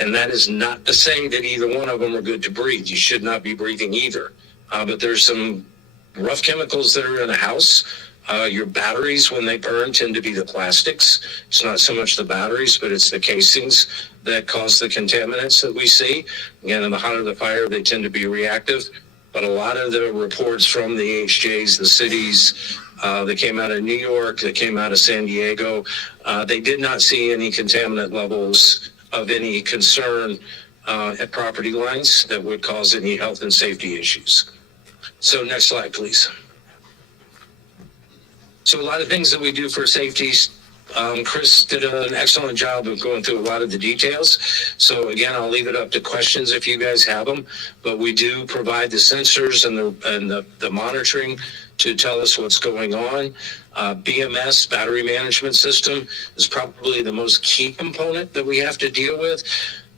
And that is not to say that either one of them are good to breathe. You should not be breathing either. But there's some rough chemicals that are in a house. Your batteries, when they burn, tend to be the plastics. It's not so much the batteries, but it's the casings that cause the contaminants that we see. Again, in the hotter the fire, they tend to be reactive. But a lot of the reports from the AHJs, the cities that came out of New York, that came out of San Diego, they did not see any contaminant levels of any concern at property lines that would cause any health and safety issues. So next slide, please. So a lot of things that we do for safety, Chris did an excellent job of going through a lot of the details. So again, I'll leave it up to questions if you guys have them, but we do provide the sensors and the monitoring to tell us what's going on. BMS, battery management system, is probably the most key component that we have to deal with.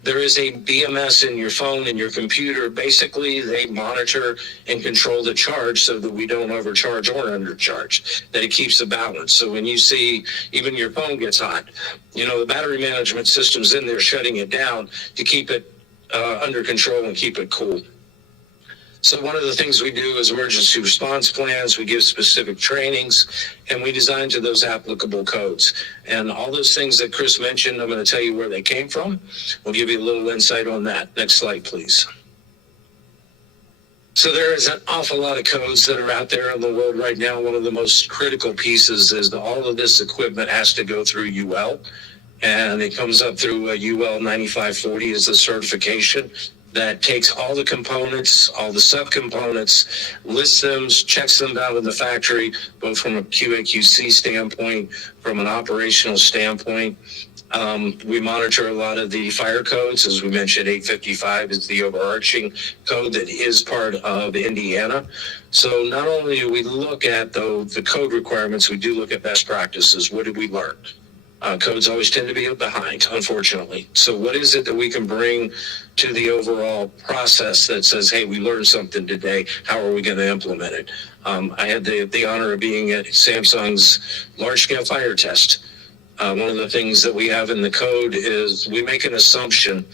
There is a BMS in your phone and your computer. Basically, they monitor and control the charge so that we don't overcharge or undercharge, that it keeps the balance. So when you see even your phone gets hot, you know, the battery management system's in there shutting it down to keep it under control and keep it cool. So one of the things we do is emergency response plans. We give specific trainings and we design to those applicable codes. And all those things that Chris mentioned, I'm going to tell you where they came from. We'll give you a little insight on that. Next slide, please. So there is an awful lot of codes that are out there in the world right now. One of the most critical pieces is that all of this equipment has to go through UL. And it comes up through UL 9540 as the certification that takes all the components, all the subcomponents, lists them, checks them out in the factory, both from a QA/QC standpoint, from an operational standpoint. We monitor a lot of the fire codes. As we mentioned, 855 is the overarching code that is part of Indiana. So not only do we look at the code requirements, we do look at best practices. What did we learn? Codes always tend to be behind, unfortunately. So what is it that we can bring to the overall process that says, hey, we learned something today. How are we going to implement it? I had the honor of being at Samsung's large-scale fire test. One of the things that we have in the code is we make an assumption.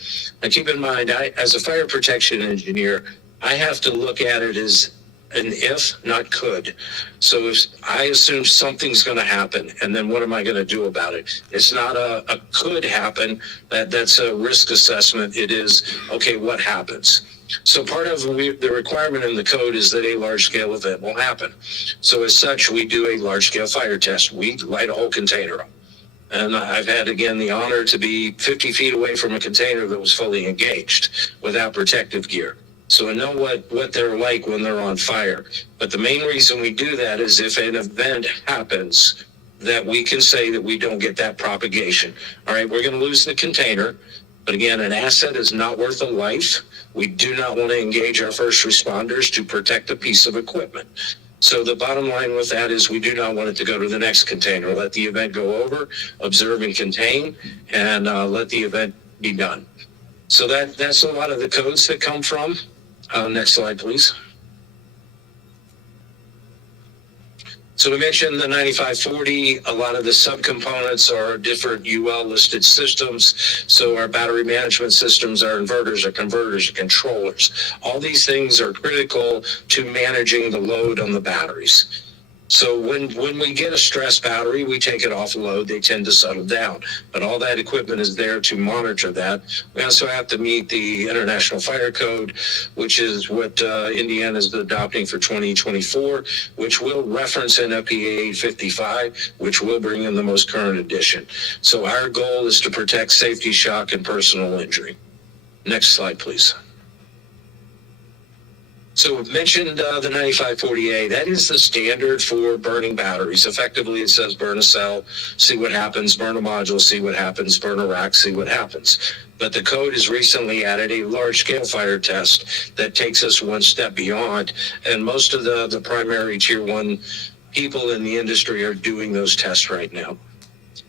Now, keep in mind, as a fire protection engineer, I have to look at it as an if, not could. So if I assume something's going to happen, and then what am I going to do about it? It's not a could happen. That's a risk assessment. It is, okay, what happens? So part of the requirement in the code is that a large-scale event will happen. So as such, we do a large-scale fire test. We light a whole container up. And I've had, again, the honor to be 50 feet away from a container that was fully engaged without protective gear. So I know what they're like when they're on fire. But the main reason we do that is if an event happens, that we can say that we don't get that propagation. All right, we're going to lose the container. But again, an asset is not worth a life. We do not want to engage our first responders to protect a piece of equipment. So the bottom line with that is we do not want it to go to the next container. Let the event go over, observe and contain, and let the event be done. So that's a lot of the codes that come from. Next slide, please. So we mentioned the 9540. A lot of the subcomponents are different UL listed systems. So our battery management systems, our inverters, our converters, our controllers. All these things are critical to managing the load on the batteries. So when we get a stressed battery, we take it off load. They tend to settle down. But all that equipment is there to monitor that. We also have to meet the International Fire Code, which is what Indiana is adopting for 2024, which will reference NFPA 855, which will bring in the most current edition. So our goal is to protect safety, shock, and personal injury. Next slide, please. So we've mentioned the 9540A. That is the standard for burning batteries. Effectively, it says burn a cell, see what happens, burn a module, see what happens, burn a rack, see what happens. But the code has recently added a large-scale fire test that takes us one step beyond, and most of the primary tier one people in the industry are doing those tests right now.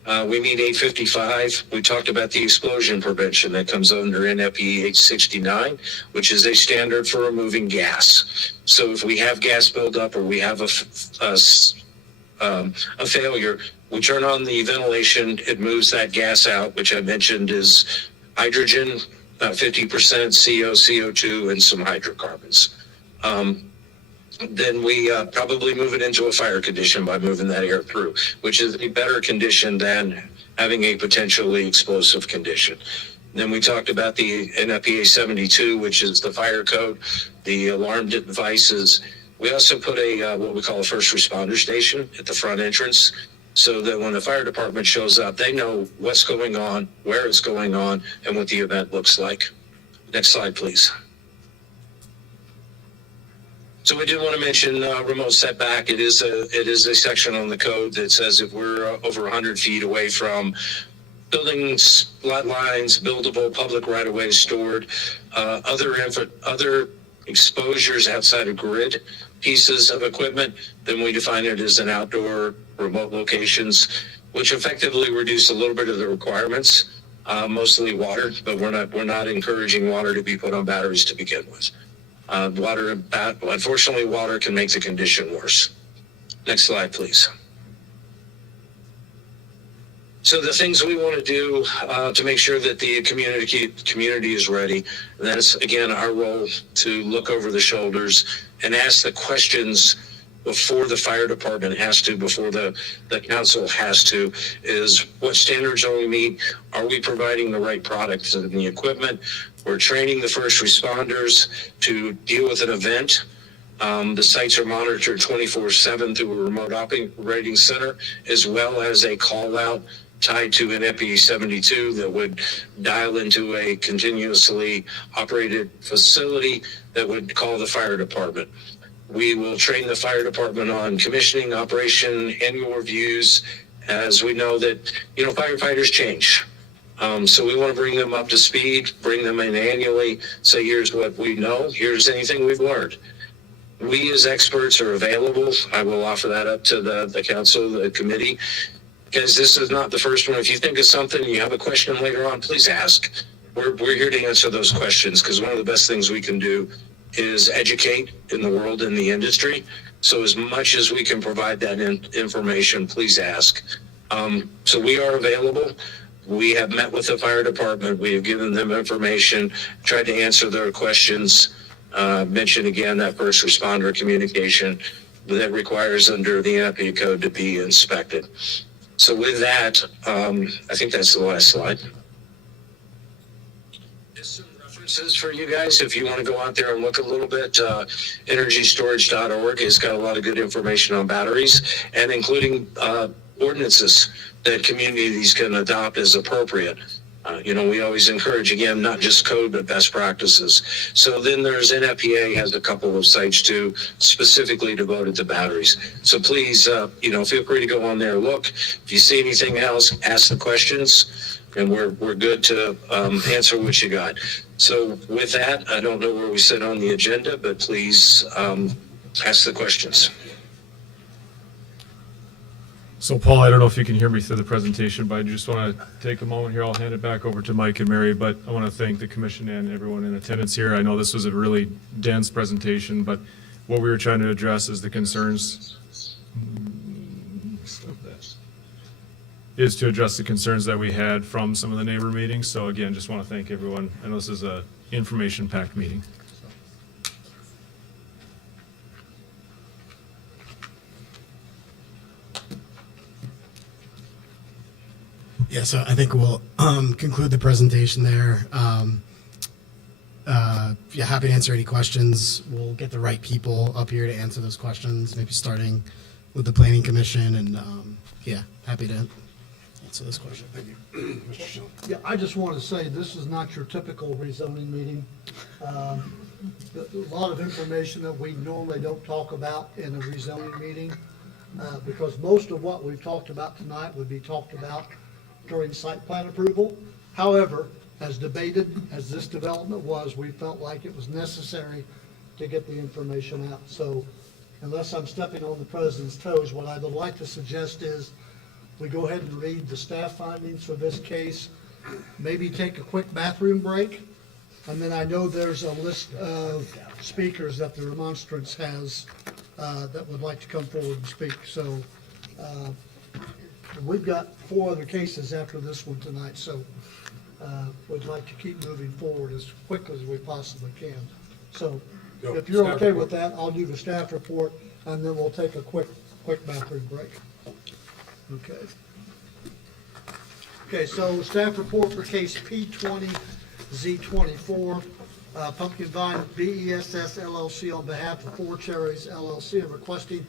We meet 855. We talked about the explosion prevention that comes under NFPA 869, which is a standard for removing gas. So if we have gas buildup or we have a failure, we turn on the ventilation. It moves that gas out, which I mentioned is hydrogen, 50% CO, CO2, and some hydrocarbons. Then we probably move it into a fire condition by moving that air through, which is a better condition than having a potentially explosive condition. Then we talked about the NFPA 72, which is the fire code, the alarm devices. We also put a what we call a first responder station at the front entrance, so that when the fire department shows up, they know what's going on, where it's going on, and what the event looks like. Next slide, please. So we did want to mention remote setback. It is a section on the code that says if we're over 100 feet away from buildings, lot lines, buildable public right-of-ways stored, other exposures outside of grid pieces of equipment, then we define it as an outdoor remote locations, which effectively reduce a little bit of the requirements, mostly water, but we're not encouraging water to be put on batteries to begin with. Unfortunately, water can make the condition worse. Next slide, please. So the things we want to do to make sure that the community is ready, and that is, again, our role to look over the shoulders and ask the questions before the fire department has to, before the council has to, is what standards are we meet? Are we providing the right products and the equipment? We're training the first responders to deal with an event. The sites are monitored 24/7 through a remote operating center, as well as a call out tied to an NFPA 72 that would dial into a continuously operated facility that would call the fire department. We will train the fire department on commissioning, operation, annual reviews, as we know that, firefighters change. So we want to bring them up to speed, bring them in annually, say, here's what we know, here's anything we've learned. We as experts are available. I will offer that up to the council, the committee, because this is not the first one. If you think of something, you have a question later on, please ask. We're here to answer those questions, because one of the best things we can do is educate in the world, in the industry. So as much as we can provide that information, please ask. So we are available. We have met with the fire department. We have given them information, tried to answer their questions. Mention again that first responder communication that requires under the NFPA code to be inspected. So with that, I think that's the last slide. References for you guys, if you want to go out there and look a little bit, energystorage.org has got a lot of good information on batteries, and including ordinances that communities can adopt as appropriate. We always encourage, again, not just code, but best practices. So then there's NFPA has a couple of sites too, specifically devoted to batteries. So please, feel free to go on there, look. If you see anything else, ask the questions, and we're good to answer what you got. So with that, I don't know where we sit on the agenda, but please ask the questions. So Paul, I don't know if you can hear me through the presentation, but I just want to take a moment here. I'll hand it back over to Mike and Mary, but I want to thank the commission and everyone in attendance here. I know this was a really dense presentation, but what we were trying to address is the concerns that we had from some of the neighbor meetings. So again, just want to thank everyone. I know this is a information-packed meeting. Yeah, so I think we'll conclude the presentation there. Happy to answer any questions. We'll get the right people up here to answer those questions, maybe starting with the Planning Commission, and happy to answer this question. Thank you. Yeah, I just want to say, this is not your typical rezoning meeting. a lot of information that we normally don't talk about in a rezoning meeting, because most of what we've talked about tonight would be talked about during site plan approval. However, as debated as this development was, we felt like it was necessary to get the information out. So unless I'm stepping on the president's toes, what I would like to suggest is we go ahead and read the staff findings for this case, maybe take a quick bathroom break, and then I know there's a list of speakers that the remonstrance has that would like to come forward and speak. So we've got 4 other cases after this one tonight, so we'd like to keep moving forward as quickly as we possibly can. So if you're okay with that, I'll do the staff report, and then we'll take a quick bathroom break. Okay. Okay, so staff report for case P20Z24, Pumpkin Vine BESS LLC on behalf of 4 Cherries LLC are requesting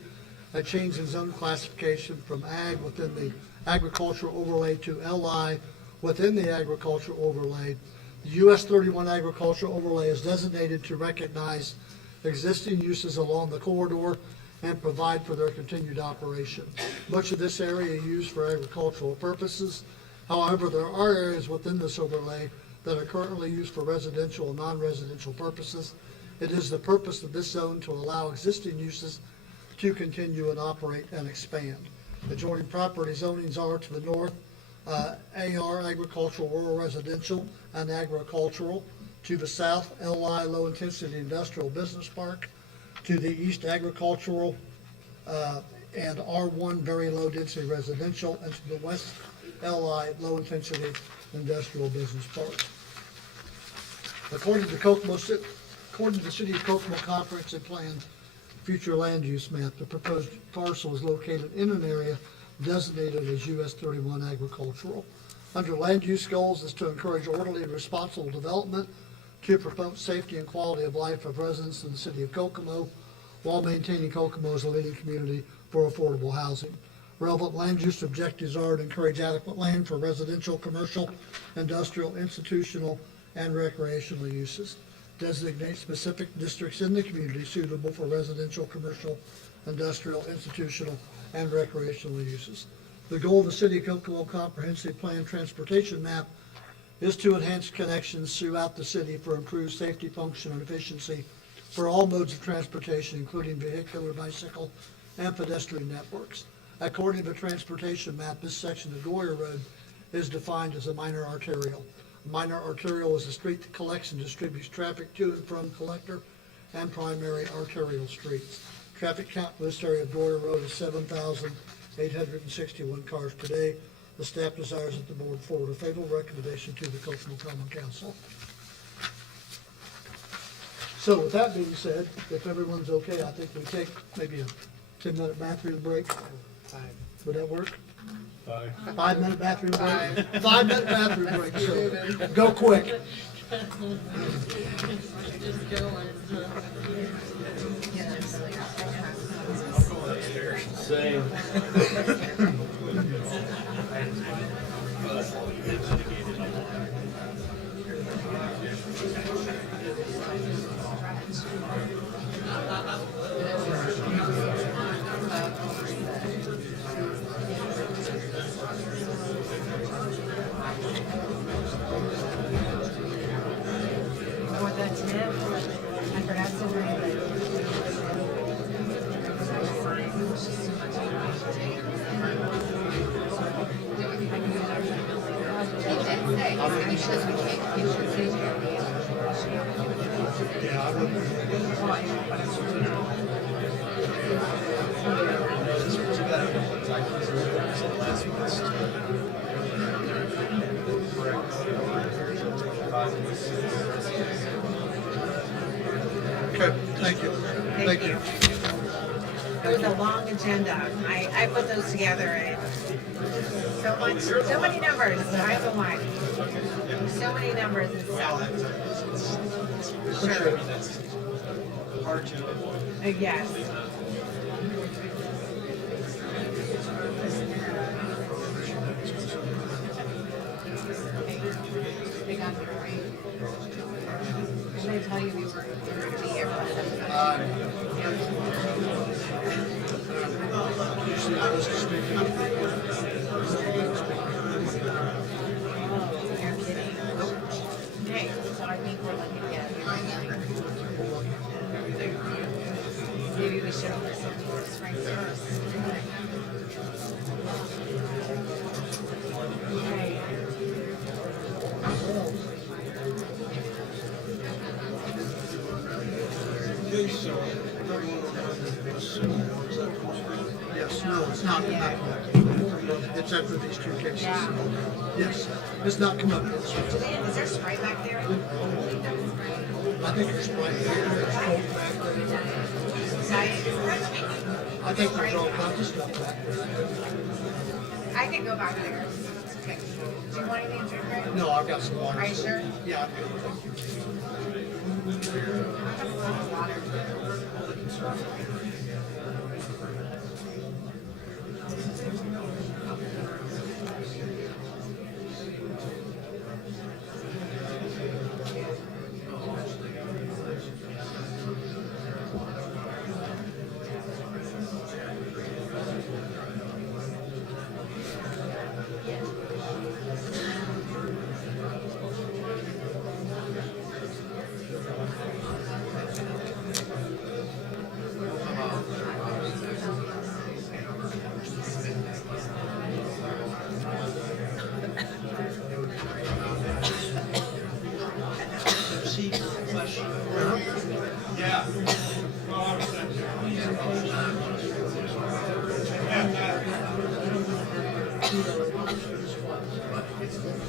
a change in zone classification from ag within the agricultural overlay to LI within the agricultural overlay. The US 31 agricultural overlay is designated to recognize existing uses along the corridor and provide for their continued operation. Much of this area is used for agricultural purposes. However, there are areas within this overlay that are currently used for residential and non-residential purposes. It is the purpose of this zone to allow existing uses to continue and operate and expand. Adjoining property zonings are to the north, AR agricultural, rural residential, and agricultural. To the south, LI low intensity industrial business park. To the east, agricultural and R1 very low density residential, and to the west, LI low intensity industrial business park. According to the City of Kokomo Comprehensive Plan future land use map, the proposed parcel is located in an area designated as US 31 agricultural. Under land use goals is to encourage orderly and responsible development, to promote safety and quality of life of residents in the City of Kokomo, while maintaining Kokomo as a leading community for affordable housing. Relevant land use objectives are to encourage adequate land for residential, commercial, industrial, institutional, and recreational uses. Designate specific districts in the community suitable for residential, commercial, industrial, institutional, and recreational uses. The goal of the City of Kokomo Comprehensive Plan Transportation Map is to enhance connections throughout the city for improved safety, function, and efficiency for all modes of transportation, including vehicular, bicycle, and pedestrian networks. According to the transportation map, this section of Goyer Road is defined as a minor arterial. A minor arterial is a street that collects and distributes traffic to and from collector and primary arterial streets. Traffic count for this area of Goyer Road is 7,861 cars per day. The staff desires that the board forward a favorable recommendation to the Kokomo Common Council. So with that being said, if everyone's okay, I think we take maybe a 10-minute bathroom break. Would that work? 5-minute bathroom break? 5-minute bathroom break, so go quick. Same. For the tip, I forgot to read it. Okay, thank you. Thank you. It was a long agenda. I put those together and so many numbers. I have a line. So many numbers and stuff. Sure. Yes. They got it right. Did I tell you we were? Yes, no, it's not come up. It's after these two cases. Yes, it's not come up yet. Is there Sprite back there? I think there's Sprite here, there's Coke back there. I think there's all kinds of stuff back there. I can go back there. Okay. Do you want anything to drink? Greg? No, I've got some water. Are you sure? Yeah, I'm good.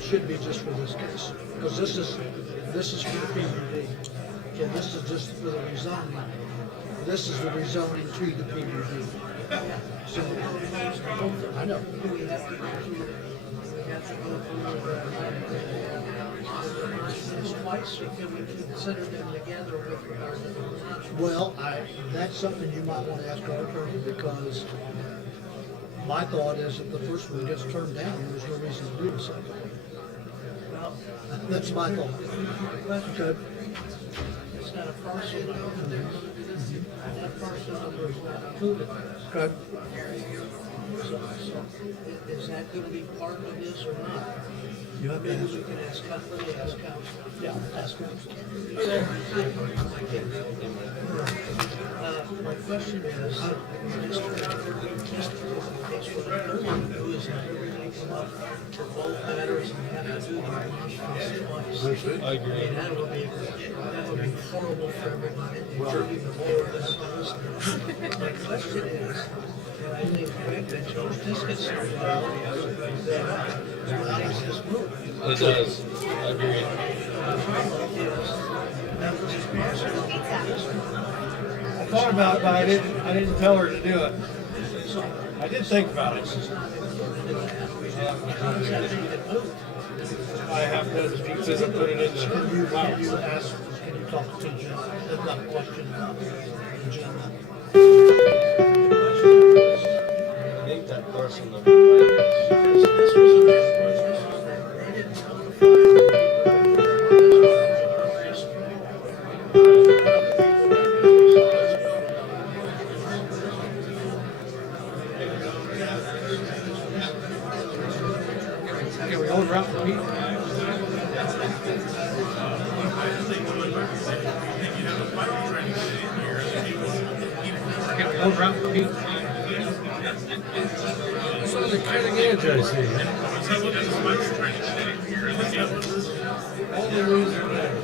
Should be just for this case, because this is for the PUD. Okay, this is just for the rezoning. This is the rezoning to the PUD. So, I know. Well, that's something you might want to ask our attorney, because my thought is if the first one gets turned down, there's no reason to do the second one. That's my thought. Okay. It's got a parcel number. That parcel number is not included. Okay. So, is that gonna be part of this or not? You have Maybe to we can ask council. Yeah, ask counsel. My question is, who is everything come up for both matters and have to do the I agree. that would be horrible for everybody, including the board and the listeners. My question is, and I think Greg mentioned, this gets started out, that makes this move. It does. I agree. I thought about it, but I didn't tell her to do it. I did think about it. I have to, because I put it in the. Can you ask, can you talk to Jen, that question, Jen? I think that person Can we hold around for Pete? Can we hold around for Pete? It's on the cutting edge, I see. All the rules are there.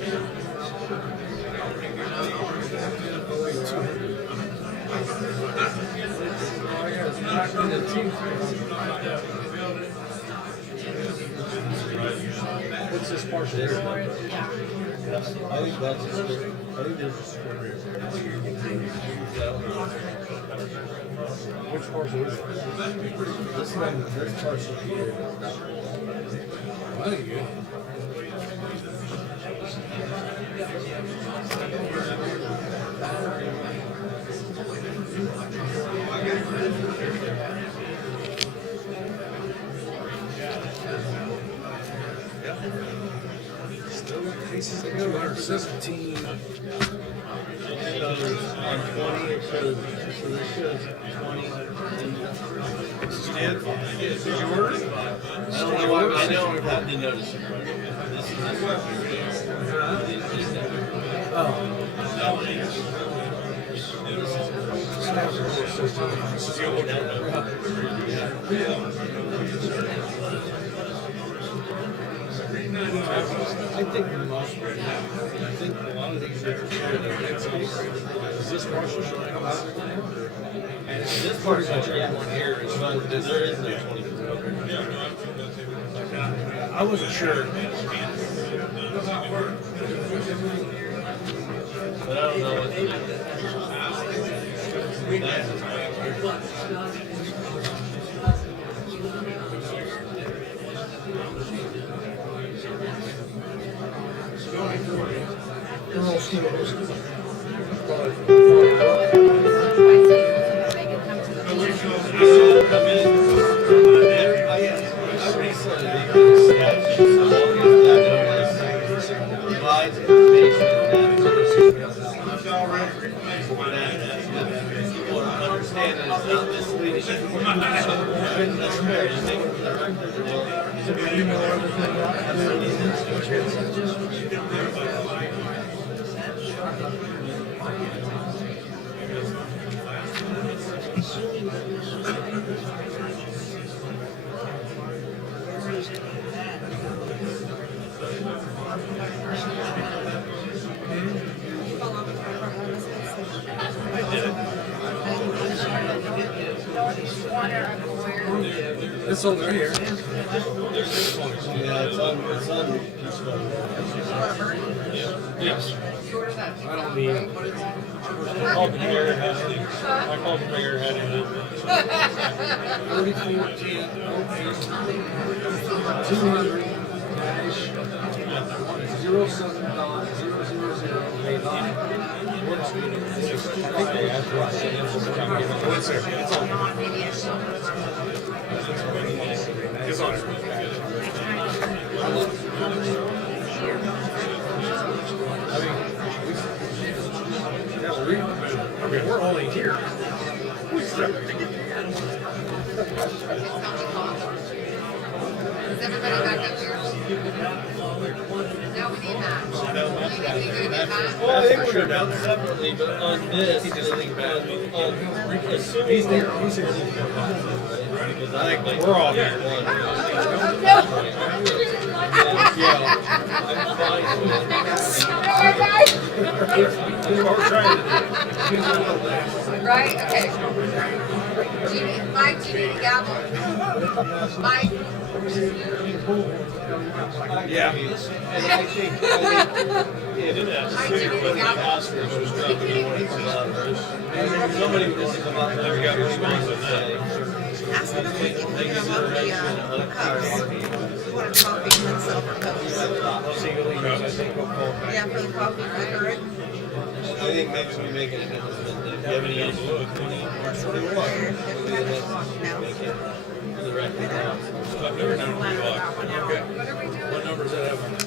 What's this parcel here? I think that's a strip. I think there's a strip. Which parcel is it? This one, this parcel here. I think good. Still got cases to go, 117. And others on 20, so this shows 20. You did? Did you order it? I don't know why, I know, I didn't notice it. This is this one. This is the old one. I think for the most part, I think a lot of these are is this partial showing up? And this part is like one here is what there is no 24. I wasn't sure. But I don't know. They're all stores. It's over here. Yeah, it's on. Yes. I don't mean. I called the mayor. I called the mayor. Had him. 3014 It's on it. We're only here. Is everybody back up here? No, we need that. Well, they would have done separately, but on this, he's there. He's here. Because I think we're all here. Yeah, I'm fine with it. We're trying to do. Right, okay. Mike, do you need a gavel? Mike? Yeah. And I think if Oscars was dropping one of the others, somebody would just come up and they've got response to say. Ask them if we can get them up the cups. We want a coffee and silver cups. Yeah, for the coffee, right? I think maybe we make it a difference. Do you have any else? For the record. I've never done a vlog. Okay. What number does that have on it?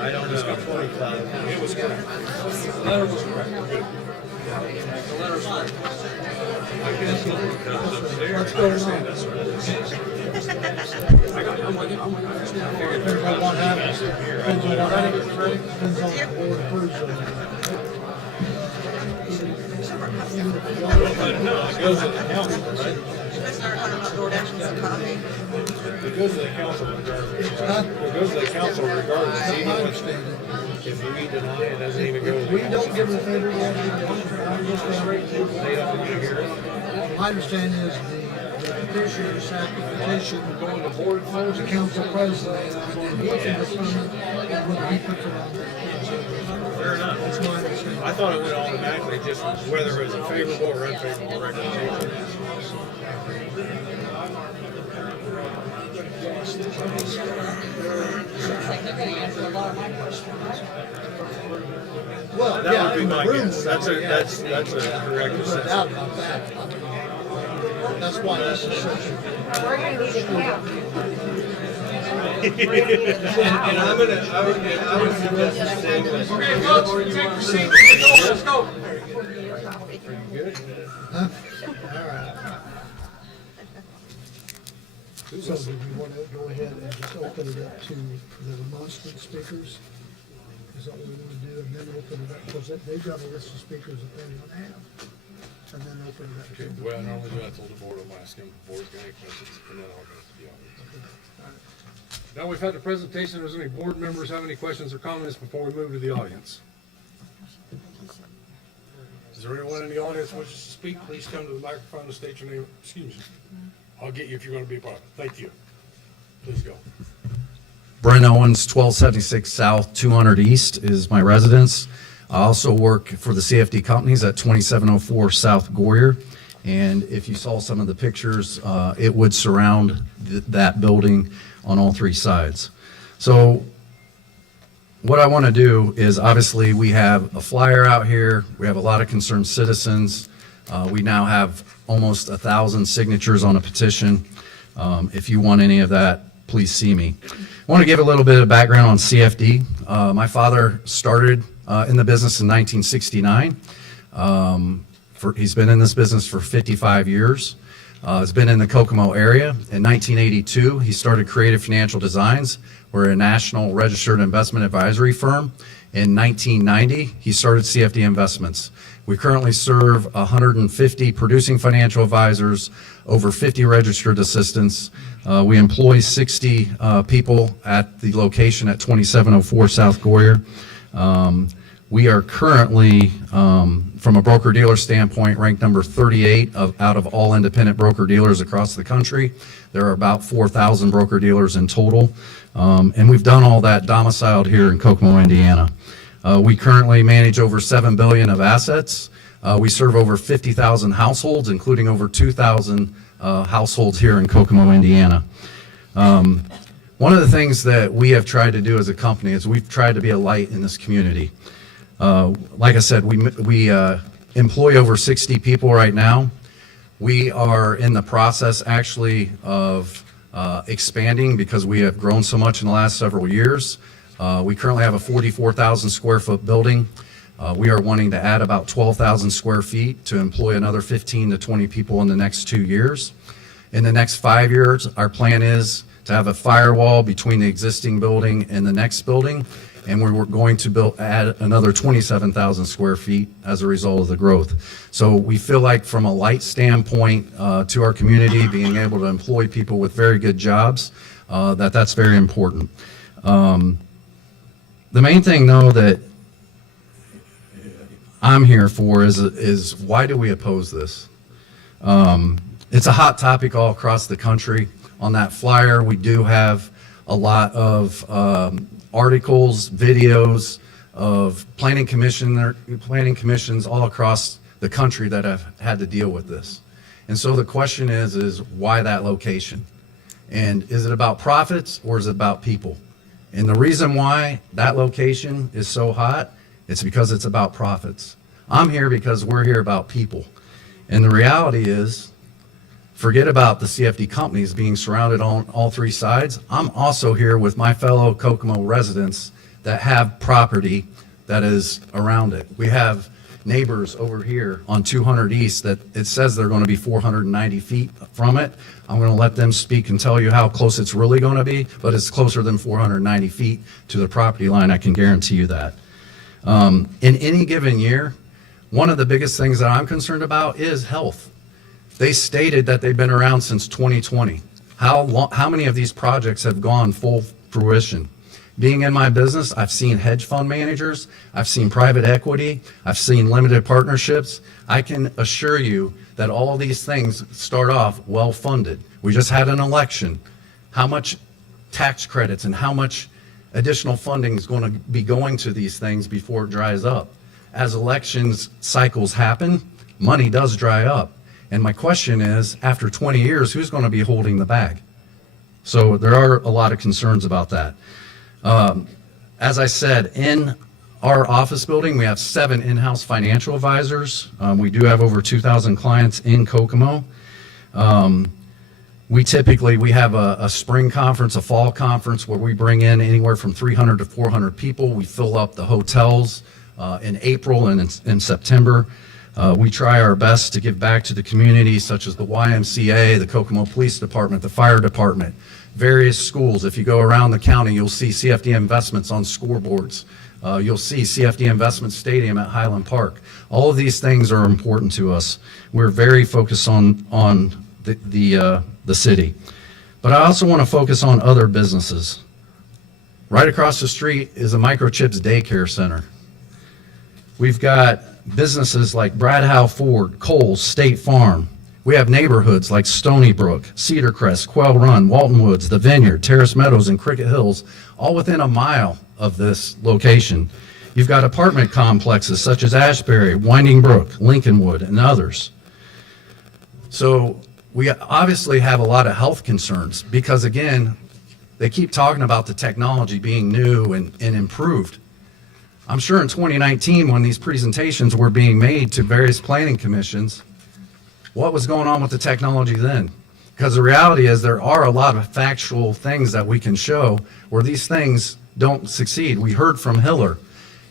I don't know. It's got 25. It was correct. The letter was correct. The letter was correct. I guess the letter comes upstairs. I understand that's what it is. I got it. I'm with you. Depends on what happens. Depends on what happens. Depends on the board approves of it. No, it goes to the council, right? Let's start talking about DoorDash and some coffee. It goes to the council regardless. It goes to the council regardless. Even if we deny it, it doesn't even go to the We council. don't give them a favor, They don't want to hear it. my understanding is the petitioners have the petition going to board first, council president, and he can determine whether he puts it on there. Fair enough. That's my understanding. I thought it would automatically just whether it was a favorable or unfavorable recommendation. Well, That yeah, would be in the my room, guess. That's a correct no doubt assessment. about that. That's why this is such a. We're gonna need a count. And I would suggest the same with. Okay, folks, take your seat. Let's go. Good? Huh? All right. So do we want to go ahead and just open it up to the remonstrance speakers? Is that what we want to do? And then open it up, because they've got a list of speakers that they want to have. And then open it up to. Okay, the way I normally do, I told the board, I'm asking if the board's got any questions, and then I'll go to the audience. Okay. All right. Now we've had the presentation. Does any board members have any questions or comments before we move to the audience? Is there anyone in the audience who wishes to speak? Please come to the microphone and state your name. Excuse me. I'll get you if you're going to be a part. Thank you. Please go. Brent Owens, 1276 South, 200 East is my residence. I also work for the CFD companies at 2704 South Goyer. And if you saw some of the pictures, it would surround that building on all three sides. So what I want to do is, obviously, we have a flyer out here. We have a lot of concerned citizens. We now have almost 1,000 signatures on a petition. If you want any of that, please see me. I want to give a little bit of background on CFD. My father started in the business in 1969. He's been in this business for 55 years. He's been in the Kokomo area. In 1982, he started Creative Financial Designs. We're a national registered investment advisory firm. In 1990, he started CFD Investments. We currently serve 150 producing financial advisors, over 50 registered assistants. We employ 60 people at the location at 2704 South Goyer. We are currently, from a broker-dealer standpoint, ranked number 38 out of all independent broker-dealers across the country. There are about 4,000 broker-dealers in total, and we've done all that domiciled here in Kokomo, Indiana. We currently manage over $7 billion of assets. We serve over 50,000 households, including over 2,000 households here in Kokomo, Indiana. One of the things that we have tried to do as a company is we've tried to be a light in this community. Like I said, we employ over 60 people right now. We are in the process actually of expanding because we have grown so much in the last several years. We currently have a 44,000 square foot building. We are wanting to add about 12,000 square feet to employ another 15 to 20 people in the next 2 years. In the next 5 years, our plan is to have a firewall between the existing building and the next building, and we're going to add another 27,000 square feet as a result of the growth. So we feel like, from a light standpoint to our community, being able to employ people with very good jobs, that's very important. The main thing, though, that I'm here for is why do we oppose this? It's a hot topic all across the country. On that flyer, we do have a lot of articles, videos of planning commissions all across the country that have had to deal with this. And so the question is why that location? And is it about profits or is it about people? And the reason why that location is so hot, it's because it's about profits. I'm here because we're here about people. And the reality is, forget about the CFD companies being surrounded on all three sides. I'm also here with my fellow Kokomo residents that have property that is around it. We have neighbors over here on 200 East that it says they're going to be 490 feet from it. I'm going to let them speak and tell you how close it's really going to be, but it's closer than 490 feet to the property line. I can guarantee you that. In any given year, one of the biggest things that I'm concerned about is health. They stated that they've been around since 2020. How many of these projects have gone full fruition? Being in my business, I've seen hedge fund managers, I've seen private equity, I've seen limited partnerships. I can assure you that all these things start off well-funded. We just had an election. How much tax credits and how much additional funding is going to be going to these things before it dries up? As elections cycles happen, money does dry up. And my question is, after 20 years, who's going to be holding the bag? So there are a lot of concerns about that. As I said, in our office building, we have 7 in-house financial advisors. We do have over 2,000 clients in Kokomo. We have a spring conference, a fall conference, where we bring in anywhere from 300 to 400 people. We fill up the hotels in April and in September. We try our best to give back to the community, such as the YMCA, the Kokomo Police Department, the Fire Department, various schools. If you go around the county, you'll see CFD Investments on scoreboards. You'll see CFD Investment Stadium at Highland Park. All of these things are important to us. We're very focused on the city. But I also want to focus on other businesses. Right across the street is a Microchips daycare center. We've got businesses like Brad Howe Ford, Kohl's, State Farm. We have neighborhoods like Stony Brook, Cedar Crest, Quail Run, Walton Woods, The Vineyard, Terrace Meadows, and Cricket Hills, all within a mile of this location. You've got apartment complexes such as Ashbury, Winding Brook, Lincolnwood, and others. So we obviously have a lot of health concerns because, again, they keep talking about the technology being new and improved. I'm sure in 2019, when these presentations were being made to various planning commissions, what was going on with the technology then? Because the reality is there are a lot of factual things that we can show where these things don't succeed. We heard from Hiller.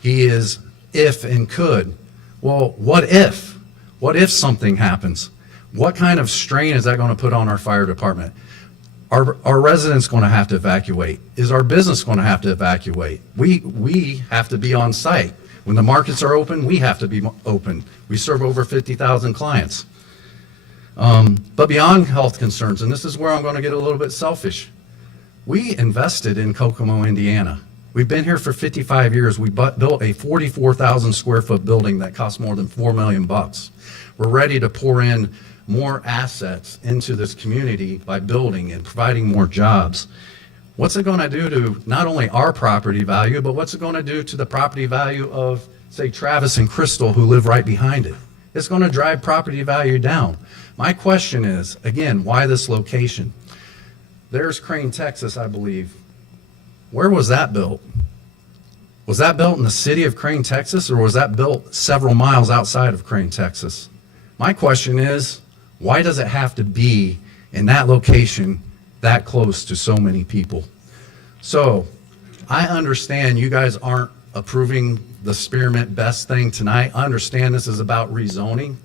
He is if and could. Well, what if? What if something happens? What kind of strain is that going to put on our fire department? Are residents going to have to evacuate? Is our business going to have to evacuate? We have to be on site. When the markets are open, we have to be open. We serve over 50,000 clients. But beyond health concerns, and this is where I'm going to get a little bit selfish, we invested in Kokomo, Indiana. We've been here for 55 years. We built a 44,000 square foot building that cost more than $4 million. We're ready to pour in more assets into this community by building and providing more jobs. What's it going to do to not only our property value, but what's it going to do to the property value of, say, Travis and Crystal, who live right behind it? It's going to drive property value down. My question is, again, why this location? There's Crane, Texas, I believe. Where was that built? Was that built in the city of Crane, Texas, or was that built several miles outside of Crane, Texas? My question is, why does it have to be in that location that close to so many people? So I understand you guys aren't approving the Spearmint Best thing tonight. I understand this is about rezoning,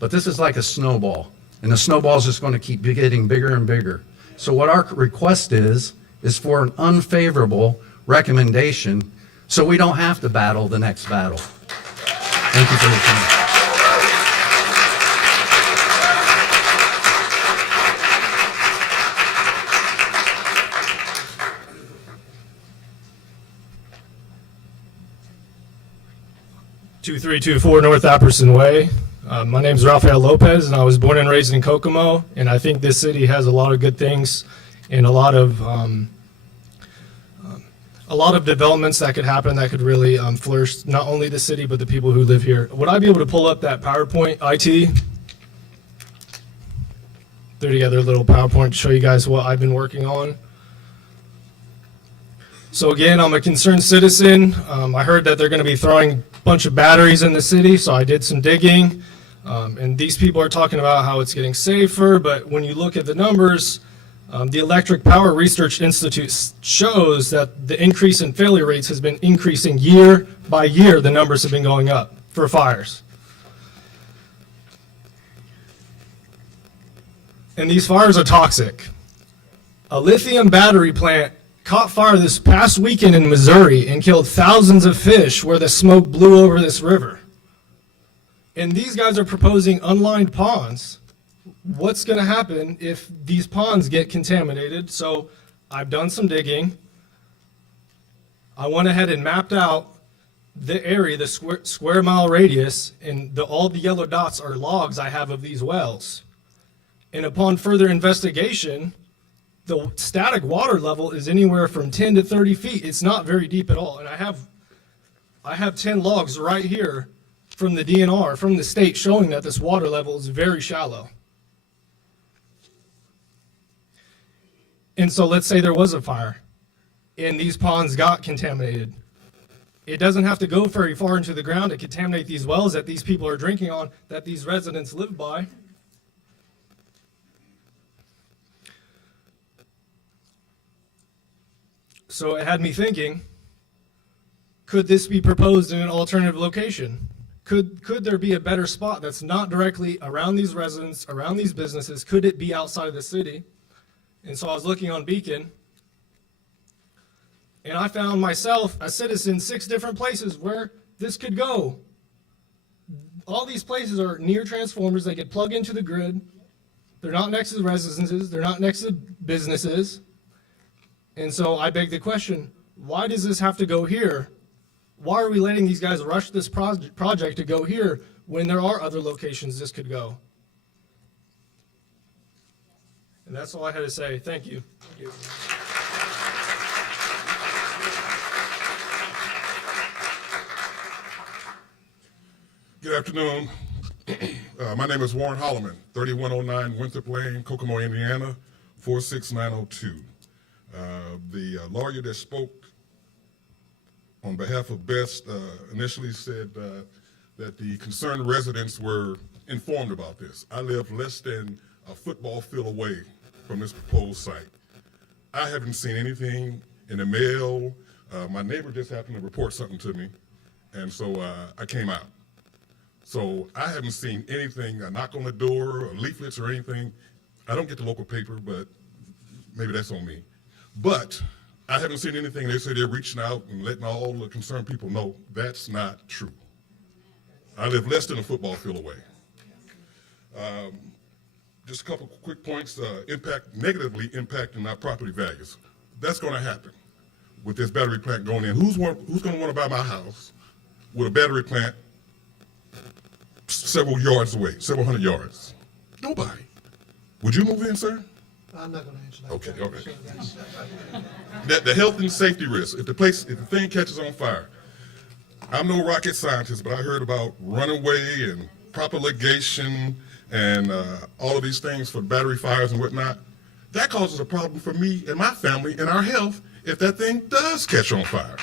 but this is like a snowball, and the snowball is just going to keep getting bigger and bigger. So what our request is for an unfavorable recommendation so we don't have to battle the next battle. Thank you for your time. Two 2324 North Apperson Way. My name is Rafael Lopez, and I was born and raised in Kokomo. And I think this city has a lot of good things and a lot of developments that could happen that could really flourish not only the city but the people who live here. Would I be able to pull up that PowerPoint, IT? Threw together a little PowerPoint to show you guys what I've been working on. So again, I'm a concerned citizen. I heard that they're going to be throwing a bunch of batteries in the city, so I did some digging. And these people are talking about how it's getting safer, but when you look at the numbers, the Electric Power Research Institute shows that the increase in failure rates has been increasing year by year. The numbers have been going up for fires. And these fires are toxic. A lithium battery plant caught fire this past weekend in Missouri and killed thousands of fish where the smoke blew over this river. And these guys are proposing unlined ponds. What's going to happen if these ponds get contaminated? So I've done some digging. I went ahead and mapped out the area, the square mile radius, and all the yellow dots are logs I have of these wells. And upon further investigation, the static water level is anywhere from 10 to 30 feet. It's not very deep at all. And I have 10 logs right here from the DNR, from the state, showing that this water level is very shallow. And so let's say there was a fire and these ponds got contaminated. It doesn't have to go very far into the ground to contaminate these wells that these people are drinking on, that these residents live by. So it had me thinking, could this be proposed in an alternative location? Could there be a better spot that's not directly around these residents, around these businesses? Could it be outside of the city? And so I was looking on Beacon, and I found myself, a citizen, 6 different places where this could go. All these places are near transformers. They could plug into the grid. They're not next to residences, they're not next to businesses. And so I beg the question, why does this have to go here? Why are we letting these guys rush this project to go here when there are other locations this could go? And that's all I had to say. Thank you. Good afternoon. My name is Warren Holloman, 3109 Winthrop Lane, Kokomo, Indiana, 46902. The lawyer that spoke on behalf of BEST initially said that the concerned residents were informed about this. I live less than a football field away from this proposed site. I haven't seen anything in the mail. My neighbor just happened to report something to me, and so I came out. So I haven't seen anything, a knock on the door, or leaflets or anything. I don't get the local paper, but maybe that's on me. But I haven't seen anything. They say they're reaching out and letting all the concerned people know that's not true. I live less than a football field away. Just a couple quick points, negatively impacting our property values. That's gonna happen with this battery plant going in. Who's gonna wanna buy my house with a battery plant several yards away, several hundred yards? Nobody. Would you move in, sir? I'm not gonna answer that. Okay, all right. The health and safety risk, if the thing catches on fire, I'm no rocket scientist, but I heard about runaway and propagation and all of these things for battery fires and whatnot. That causes a problem for me and my family and our health if that thing does catch on fire.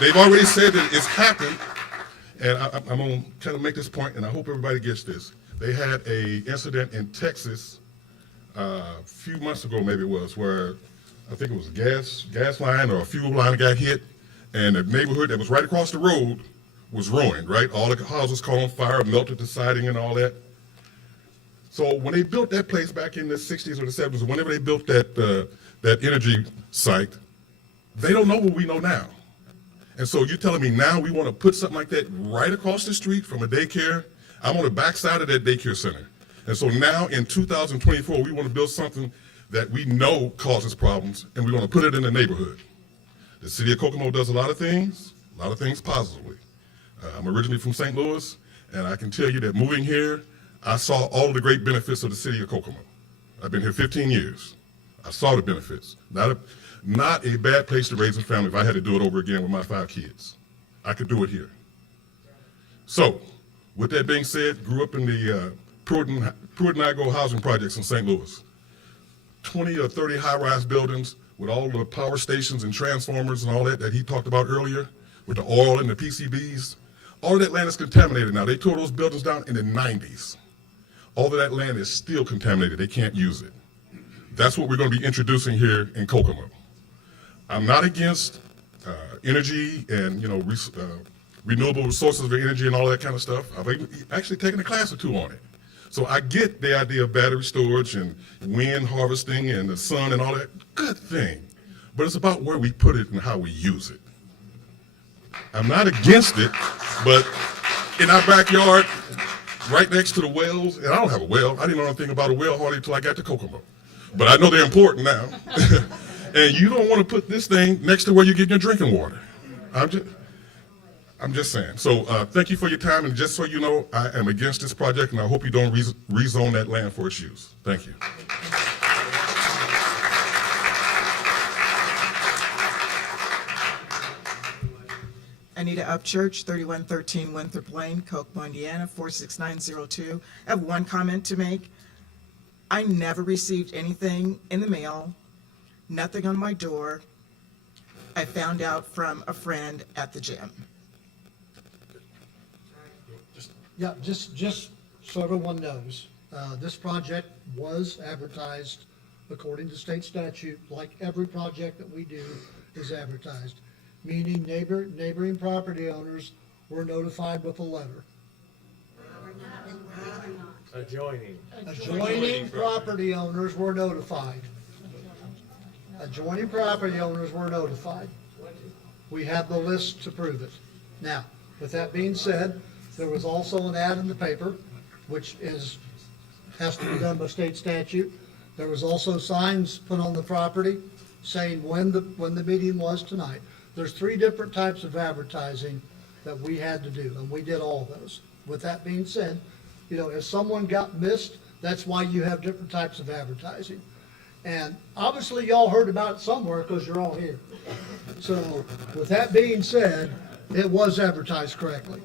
They've already said that it's happened, and I'm going to kind of make this point, and I hope everybody gets this. They had a incident in Texas a few months ago, maybe it was, where I think it was a gas line or a fuel line got hit, and the neighborhood that was right across the road was ruined, right? All the houses caught on fire, melted the siding and all that. So when they built that place back in the 60s or the 70s, or whenever they built that energy site, they don't know what we know now. And so you're telling me now we want to put something like that right across the street from a daycare? I'm on the backside of that daycare center. And so now in 2024, we want to build something that we know causes problems, and we want to put it in the neighborhood. The city of Kokomo does a lot of things positively. I'm originally from St. Louis, and I can tell you that moving here, I saw all the great benefits of the city of Kokomo. I've been here 15 years. I saw the benefits. Not a bad place to raise a family if I had to do it over again with my 5 kids. I could do it here. So, with that being said, grew up in the Pruitt-Nigo housing projects in St. Louis. 20 or 30 high-rise buildings with all the power stations and transformers and all that he talked about earlier, with the oil and the PCBs. All of that land is contaminated now. They tore those buildings down in the 90s. All of that land is still contaminated. They can't use it. That's what we're going to be introducing here in Kokomo. I'm not against energy and renewable sources of energy and all that kind of stuff. I've actually taken a class or 2 on it. So I get the idea of battery storage and wind harvesting and the sun and all that. Good thing. But it's about where we put it and how we use it. I'm not against it, but in our backyard, right next to the wells, and I don't have a well. I didn't know anything about a well hardly until I got to Kokomo. But I know they're important now. And you don't want to put this thing next to where you're getting your drinking water. I'm just saying. So thank you for your time, and just so you know, I am against this project, and I hope you don't rezone that land for its use. Thank you. Anita Upchurch, 3113 Winthrop Lane, Kokomo, Indiana, 46902. I have one comment to make. I never received anything in the mail, nothing on my door. I found out from a friend at the gym. Yeah, just so everyone knows, this project was advertised according to state statute, like every project that we do is advertised, meaning neighboring property owners were notified with a letter. Adjoining property owners were notified. Adjoining property owners were notified. We have the list to prove it. Now, with that being said, there was also an ad in the paper which has to be done by state statute. There was also signs put on the property saying when the meeting was tonight. There's 3 different types of advertising that we had to do, and we did all of those. With that being said, you know, if someone got missed, that's why you have different types of advertising. And obviously, y'all heard about it somewhere because you're all here. So with that being said, it was advertised correctly.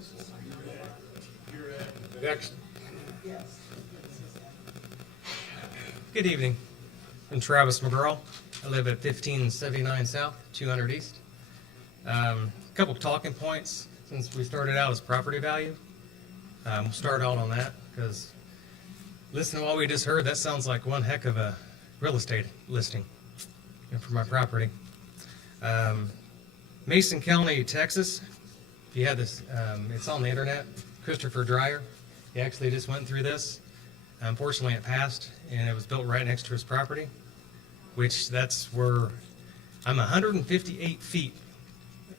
Next. Good evening. I'm Travis McGraw. I live at 1579 South, 200 East. Couple talking points since we started out as property value. We'll start out on that because listening to what we just heard, that sounds like one heck of a real estate listing for my property. Mason County, Texas. If you had this, it's on the internet. Christopher Dreyer. He actually just went through this. Unfortunately, it passed, and it was built right next to his property, which that's where I'm 158 feet.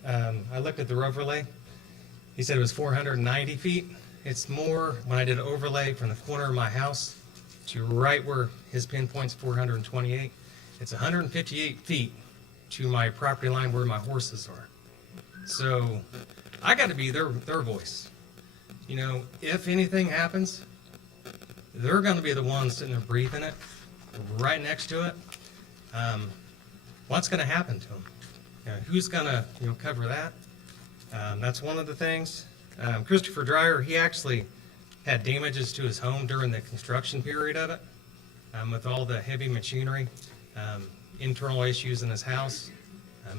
I looked at the overlay. He said it was 490 feet. It's more when I did an overlay from the corner of my house to right where his pinpoint's 428. It's 158 feet to my property line where my horses are. So I got to be their voice. You know, if anything happens, they're going to be the ones sitting there breathing it, right next to it. What's going to happen to them? You know, who's going to cover that? That's one of the things. Christopher Dreyer, he actually had damages to his home during the construction period of it, with all the heavy machinery, internal issues in his house.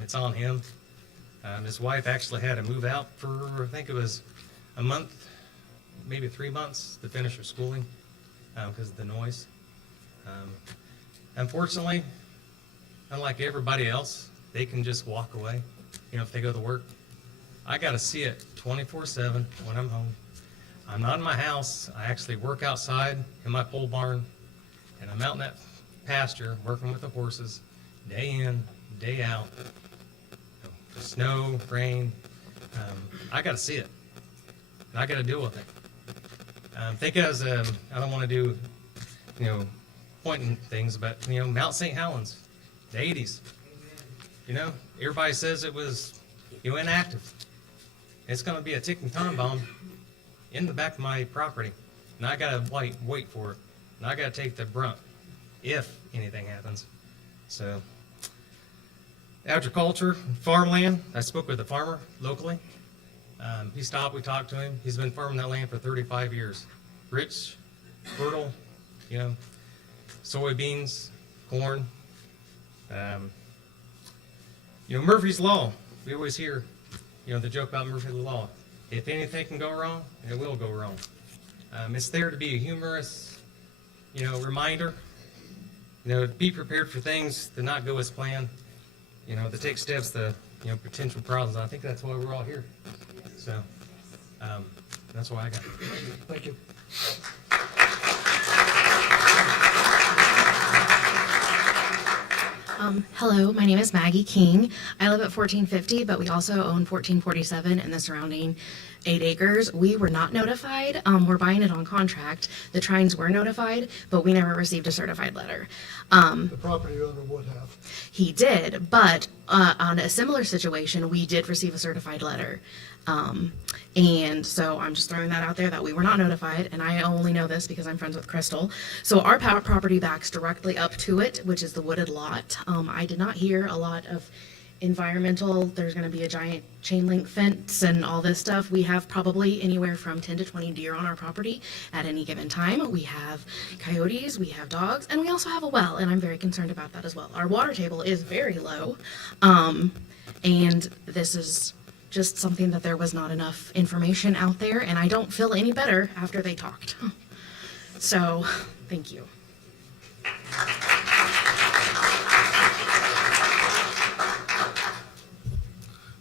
It's on him. His wife actually had to move out for, I think it was a month, maybe 3 months to finish her schooling because of the noise. Unfortunately, unlike everybody else, they can just walk away, if they go to work. I got to see it 24/7 when I'm home. I'm not in my house. I actually work outside in my pole barn, and I'm out in that pasture working with the horses day in, day out. Snow, rain, I got to see it. And I got to deal with it. Think as I don't want to do, pointing things, but Mount St. Helens, the 80s. Everybody says it was inactive. It's going to be a ticking time bomb in the back of my property, and I got to wait for it, and I got to take the brunt if anything happens. So, agriculture, farmland. I spoke with a farmer locally. He stopped. We talked to him. He's been farming that land for 35 years. Rich, fertile, soybeans, corn. Murphy's Law. We always hear, the joke about Murphy's Law. If anything can go wrong, it will go wrong. It's there to be a humorous, reminder. Be prepared for things to not go as planned. To take steps to, potential problems. I think that's why we're all here. So, that's why I got it. Thank you. Hello, my name is Maggie King. I live at 1450, but we also own 1447 and the surrounding 8 acres. We were not notified. We're buying it on contract. The Trines were notified, but we never received a certified letter. The property owner would have. He did, but on a similar situation, we did receive a certified letter. And so I'm just throwing that out there that we were not notified, and I only know this because I'm friends with Crystal. So our property backs directly up to it, which is the wooded lot. I did not hear a lot of environmental, there's going to be a giant chain link fence and all this stuff. We have probably anywhere from 10 to 20 deer on our property at any given time. We have coyotes, we have dogs, and we also have a well, and I'm very concerned about that as well. Our water table is very low, and this is just something that there was not enough information out there, and I don't feel any better after they talked. So, thank you.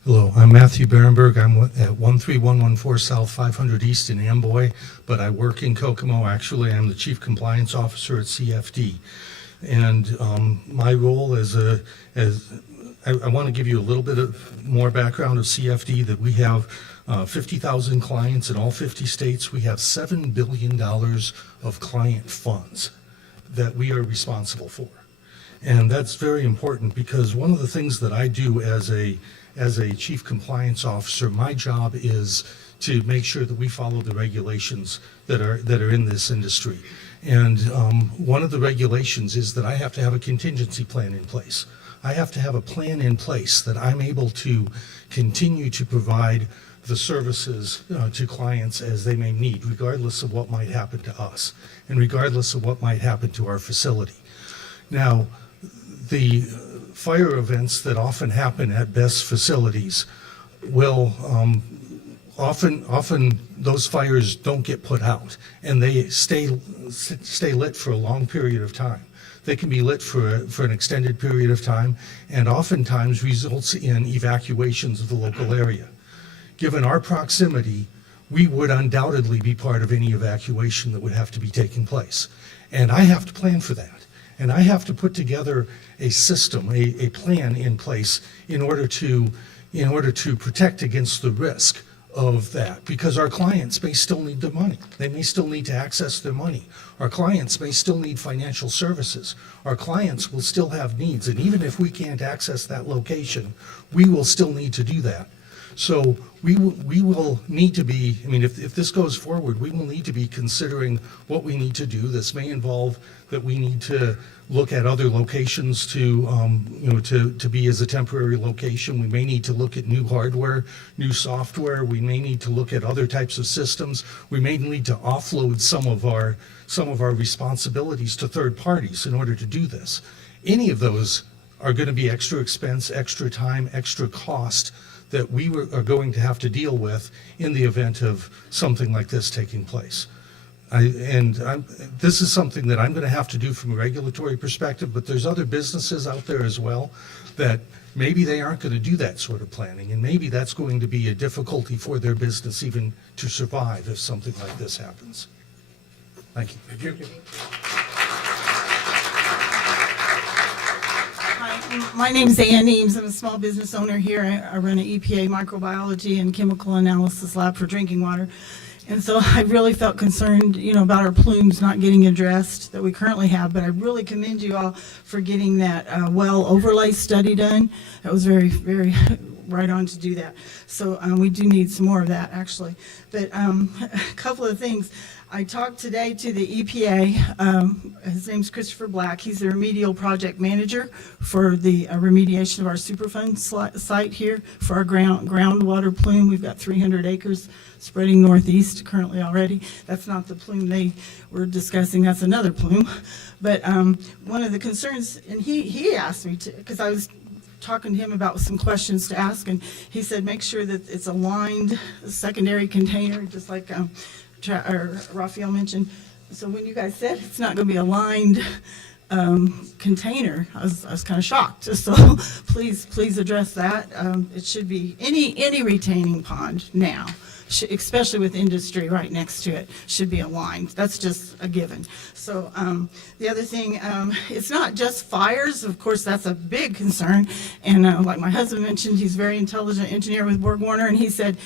Hello, I'm Matthew Berenberg. I'm at 13114 South 500 East in Amboy, but I work in Kokomo. Actually, I'm the Chief Compliance Officer at CFD. And my role I want to give you a little bit of more background of CFD, that we have 50,000 clients in all 50 states. We have $7 billion of client funds that we are responsible for. And that's very important, because one of the things that I do as a chief compliance officer, my job is to make sure that we follow the regulations that are in this industry. And one of the regulations is that I have to have a contingency plan in place. I have to have a plan in place that I'm able to continue to provide the services to clients as they may need, regardless of what might happen to us and regardless of what might happen to our facility. Now, the fire events that often happen at BESS facilities will often those fires don't get put out, and they stay lit for a long period of time. They can be lit for an extended period of time, and oftentimes results in evacuations of the local area. Given our proximity, we would undoubtedly be part of any evacuation that would have to be taking place. And I have to plan for that. And I have to put together a system, a plan in place in order to protect against the risk of that, because our clients may still need the money. They may still need to access their money. Our clients may still need financial services. Our clients will still have needs, and even if we can't access that location, we will still need to do that. So we will need to be, if this goes forward, we will need to be considering what we need to do. This may involve that we need to look at other locations to be as a temporary location. We may need to look at new hardware, new software. We may need to look at other types of systems. We may need to offload some of our responsibilities to third parties in order to do this. Any of those are going to be extra expense, extra time, extra cost that we are going to have to deal with in the event of something like this taking place. This is something that I'm going to have to do from a regulatory perspective, but there's other businesses out there as well that maybe they aren't going to do that sort of planning, and maybe that's going to be a difficulty for their business even to survive if something like this happens. Thank you. Thank you. My name's Ann Eames. I'm a small business owner here. I run an EPA microbiology and chemical analysis lab for drinking water. And so I really felt concerned, about our plumes not getting addressed that we currently have. But I really commend you all for getting that well overlay study done. That was very, very right on to do that. So we do need some more of that, actually. But a couple of things. I talked today to the EPA. His name's Christopher Black. He's the remedial project manager for the remediation of our Superfund site here for our groundwater plume. We've got 300 acres spreading northeast currently already. That's not the plume they were discussing. That's another plume. But one of the concerns, and he asked me to, because I was talking to him about some questions to ask, and he said make sure that it's a lined secondary container, just like Raphael mentioned. So when you guys said it's not going to be a lined container, I was kind of shocked. So please address that. It should be any retaining pond now, especially with industry right next to it, should be aligned. That's just a given. So the other thing, it's not just fires. Of course, that's a big concern. And like my husband mentioned, he's a very intelligent engineer with BorgWarner, and he said,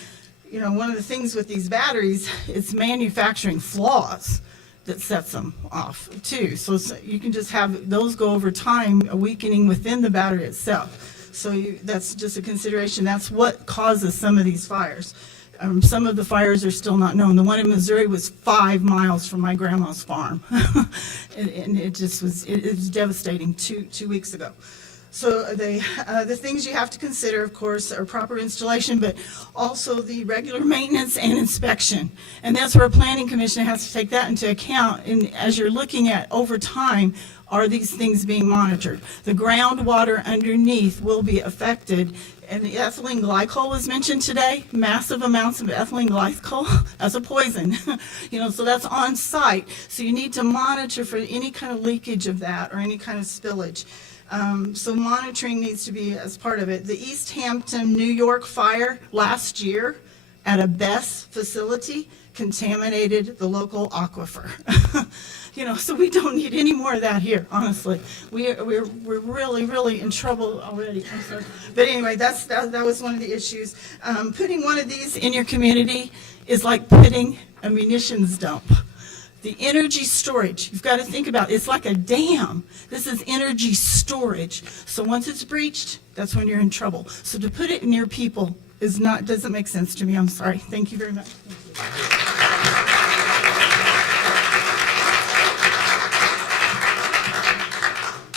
one of the things with these batteries, it's manufacturing flaws that sets them off too. So you can just have those go over time, a weakening within the battery itself. So that's just a consideration. That's what causes some of these fires. Some of the fires are still not known. The one in Missouri was 5 miles from my grandma's farm. and it was devastating 2 weeks ago. So the things you have to consider, of course, are proper installation, but also the regular maintenance and inspection. And that's where a planning commission has to take that into account. And as you're looking at over time, are these things being monitored? The groundwater underneath will be affected. And the ethylene glycol was mentioned today, massive amounts of ethylene glycol. That's a poison, so that's on site. So you need to monitor for any kind of leakage of that or any kind of spillage. So monitoring needs to be as part of it. The East Hampton, New York fire last year at a BESS facility contaminated the local aquifer. You know, so we don't need any more of that here, honestly. We're really, really in trouble already. I'm sorry. But anyway, that was one of the issues. Putting one of these in your community is like putting a munitions dump. The energy storage, you've got to think about, it's like a dam. This is energy storage. So once it's breached, that's when you're in trouble. So to put it near people doesn't make sense to me. I'm sorry. Thank you very much.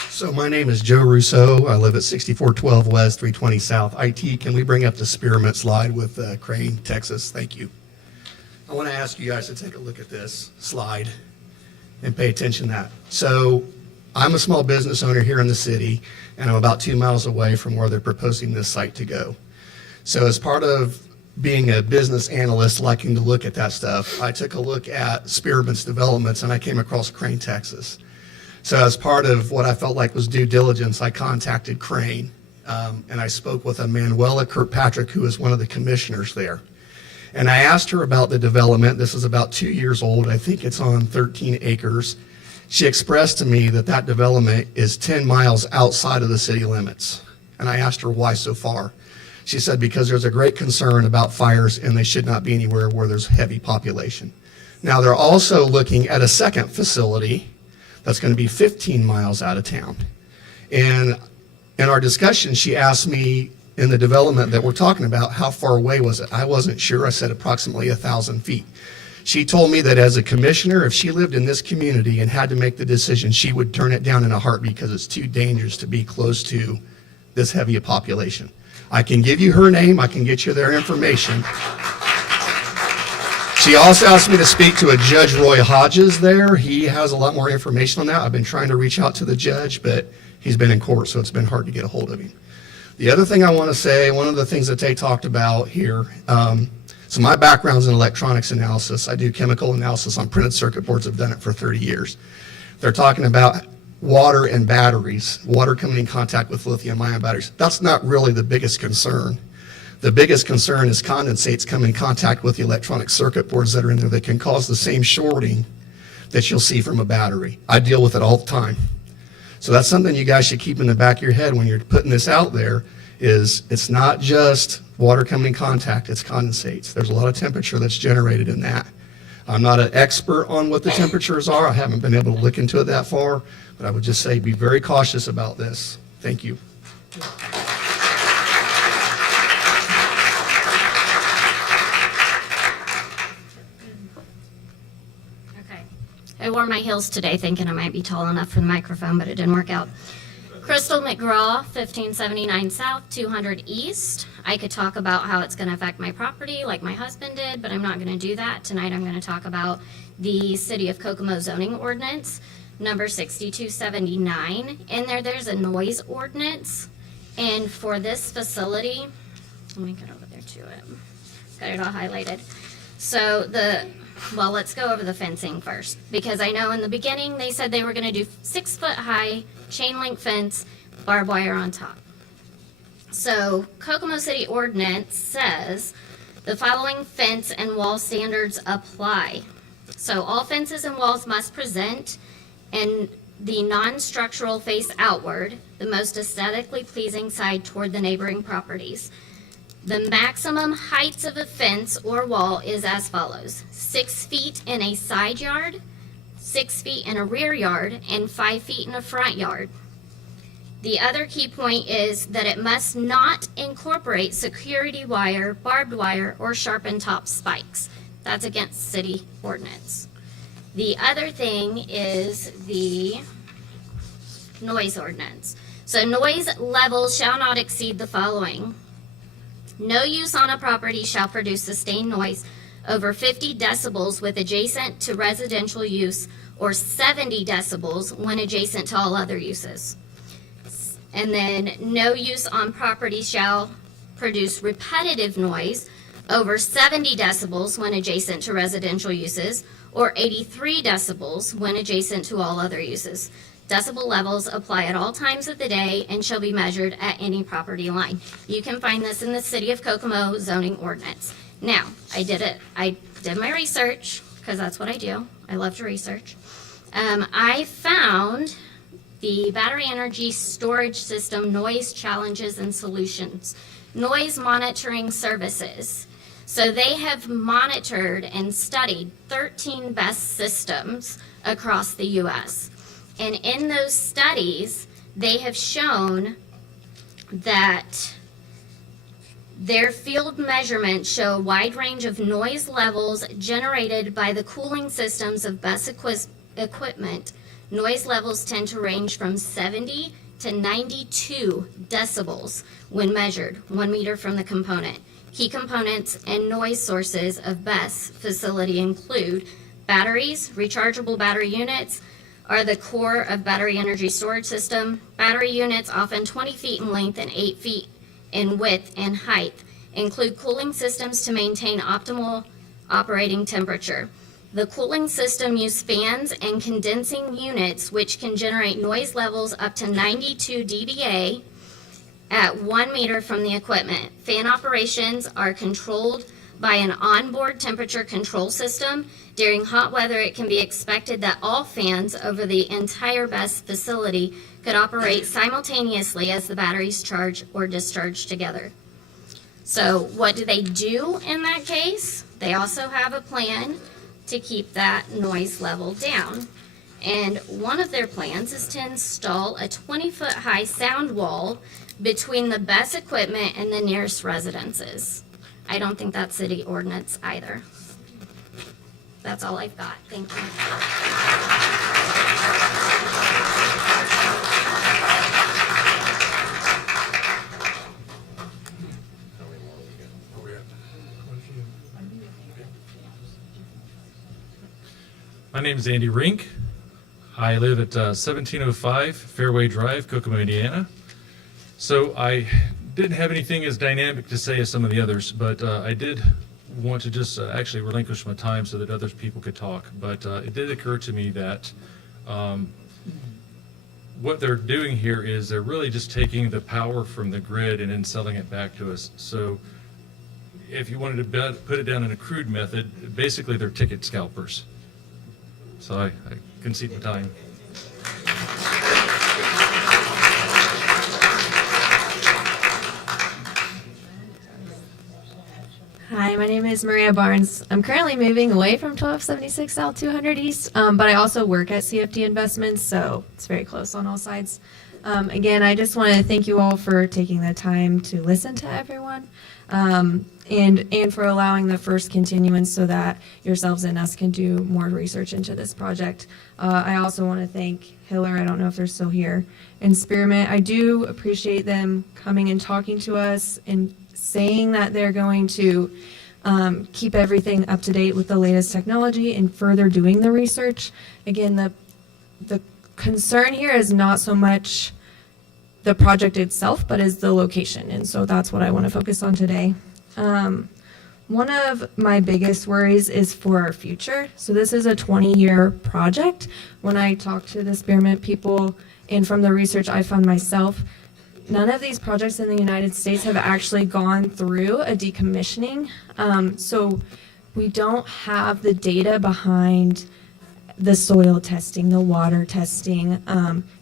So my name is Joe Rousseau. I live at 6412 West, 320 South. IT, can we bring up the Spearmint slide with Crane, Texas? Thank you. I want to ask you guys to take a look at this slide and pay attention to that. So I'm a small business owner here in the city, and I'm about 2 miles away from where they're proposing this site to go. So as part of being a business analyst, liking to look at that stuff, I took a look at Spearmint's developments, and I came across Crane, Texas. So as part of what I felt like was due diligence, I contacted Crane, and I spoke with a Manuela Kirkpatrick, who is one of the commissioners there. And I asked her about the development. This is about 2 years old. I think it's on 13 acres. She expressed to me that that development is 10 miles outside of the city limits. And I asked her why so far. She said because there's a great concern about fires and they should not be anywhere where there's heavy population. Now they're also looking at a second facility that's going to be 15 miles out of town. And in our discussion, she asked me in the development that we're talking about, how far away was it? I wasn't sure. I said approximately 1,000 feet. She told me that as a commissioner, if she lived in this community and had to make the decision, she would turn it down in a heartbeat because it's too dangerous to be close to this heavy a population. I can give you her name. I can get you their information. She also asked me to speak to a Judge Roy Hodges there. He has a lot more information on that. I've been trying to reach out to the judge, but he's been in court, so it's been hard to get a hold of him. The other thing I want to say, one of the things that they talked about here, so my background's in electronics analysis. I do chemical analysis on printed circuit boards. I've done it for 30 years. They're talking about water and batteries, water coming in contact with lithium-ion batteries. That's not really the biggest concern. The biggest concern is condensates come in contact with the electronic circuit boards that are in there that can cause the same shorting that you'll see from a battery. I deal with it all the time. So that's something you guys should keep in the back of your head when you're putting this out there, is it's not just water coming in contact, it's condensates. There's a lot of temperature that's generated in that. I'm not an expert on what the temperatures are. I haven't been able to look into it that far, but I would just say be very cautious about this. Thank you. I wore my heels today thinking I might be tall enough for the microphone, but it didn't work out. Crystal McGraw, 1579 South, 200 East. I could talk about how it's going to affect my property like my husband did, but I'm not going to do that. Tonight I'm going to talk about the City of Kokomo zoning ordinance, number 6279. In there's a noise ordinance, and for this facility, let me get over there to it. Got it all highlighted. So well, let's go over the fencing first, because I know in the beginning they said they were going to do 6-foot-high chain link fence, barbed wire on top. So Kokomo City ordinance says the following fence and wall standards apply. So all fences and walls must present in the non-structural face outward, the most aesthetically pleasing side toward the neighboring properties. The maximum heights of a fence or wall is as follows: 6 feet in a side yard, 6 feet in a rear yard, and 5 feet in a front yard. The other key point is that it must not incorporate security wire, barbed wire, or sharpened top spikes. That's against city ordinance. The other thing is the noise ordinance. So noise levels shall not exceed the following. No use on a property shall produce sustained noise over 50 decibels with adjacent to residential use, or 70 decibels when adjacent to all other uses. And then no use on property shall produce repetitive noise over 70 decibels when adjacent to residential uses, or 83 decibels when adjacent to all other uses. Decibel levels apply at all times of the day and shall be measured at any property line. You can find this in the City of Kokomo zoning ordinance. Now, I did my research, because that's what I do. I love to research. I found the Battery Energy Storage System Noise Challenges and Solutions, Noise Monitoring Services. So they have monitored and studied 13 BESS systems across the U.S. And in those studies, they have shown that their field measurements show a wide range of noise levels generated by the cooling systems of BESS equipment. Noise levels tend to range from 70 to 92 decibels when measured 1 meter from the component. Key components and noise sources of BESS facility include batteries. Rechargeable battery units are the core of battery energy storage system. Battery units, often 20 feet in length and 8 feet in width and height, include cooling systems to maintain optimal operating temperature. The cooling system uses fans and condensing units which can generate noise levels up to 92 dBA at 1 meter from the equipment. Fan operations are controlled by an onboard temperature control system. During hot weather, it can be expected that all fans over the entire BESS facility could operate simultaneously as the batteries charge or discharge together. So what do they do in that case? They also have a plan to keep that noise level down. And one of their plans is to install a 20-foot high sound wall between the BESS equipment and the nearest residences. I don't think that's city ordinance either. That's all I've got. Thank you. My name is Andy Rink. I live at 1705 Fairway Drive, Kokomo, Indiana. So I didn't have anything as dynamic to say as some of the others, but I did want to just actually relinquish my time so that other people could talk. But it did occur to me that what they're doing here is they're really just taking the power from the grid and then selling it back to us. So if you wanted to put it down in a crude method, basically they're ticket scalpers. So I concede my time. Hi, my name is Maria Barnes. I'm currently moving away from 1276 South 200 East, but I also work at CFD Investments, so it's very close on all sides. Again, I just want to thank you all for taking the time to listen to everyone, and for allowing the first continuance so that yourselves and us can do more research into this project. I also want to thank Hiller, I don't know if they're still here, and Spearmint. I do appreciate them coming and talking to us and saying that they're going to keep everything up to date with the latest technology and further doing the research. Again, the concern here is not so much the project itself, but is the location. And so that's what I want to focus on today. One of my biggest worries is for our future. So this is a 20-year project. When I talk to the Spearmint people and from the research I found myself, none of these projects in the United States have actually gone through a decommissioning. So we don't have the data behind the soil testing, the water testing.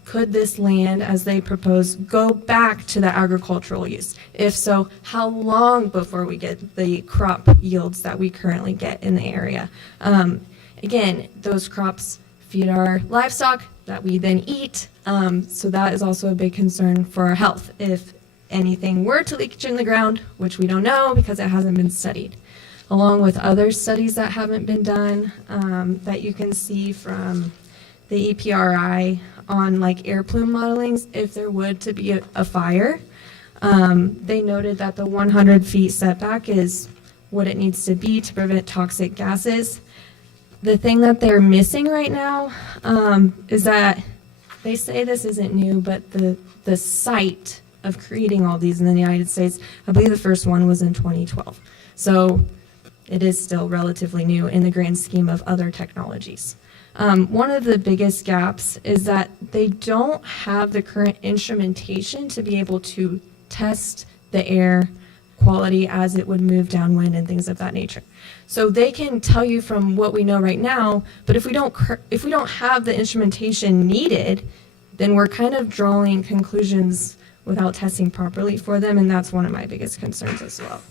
Could this land, as they propose, go back to the agricultural use? If so, how long before we get the crop yields that we currently get in the area? Again, those crops feed our livestock that we then eat. So that is also a big concern for our health. If anything were to leach in the ground, which we don't know because it hasn't been studied, along with other studies that haven't been done that you can see from the EPRI on like air plume modelings, if there would to be a fire, they noted that the 100 feet setback is what it needs to be to prevent toxic gases. The thing that they're missing right now is that they say this isn't new, but the site of creating all these in the United States, I believe the first one was in 2012. So it is still relatively new in the grand scheme of other technologies. One of the biggest gaps is that they don't have the current instrumentation to be able to test the air quality as it would move downwind and things of that nature. So they can tell you from what we know right now, but if we don't have the instrumentation needed, then we're kind of drawing conclusions without testing properly for them, and that's one of my biggest concerns as well.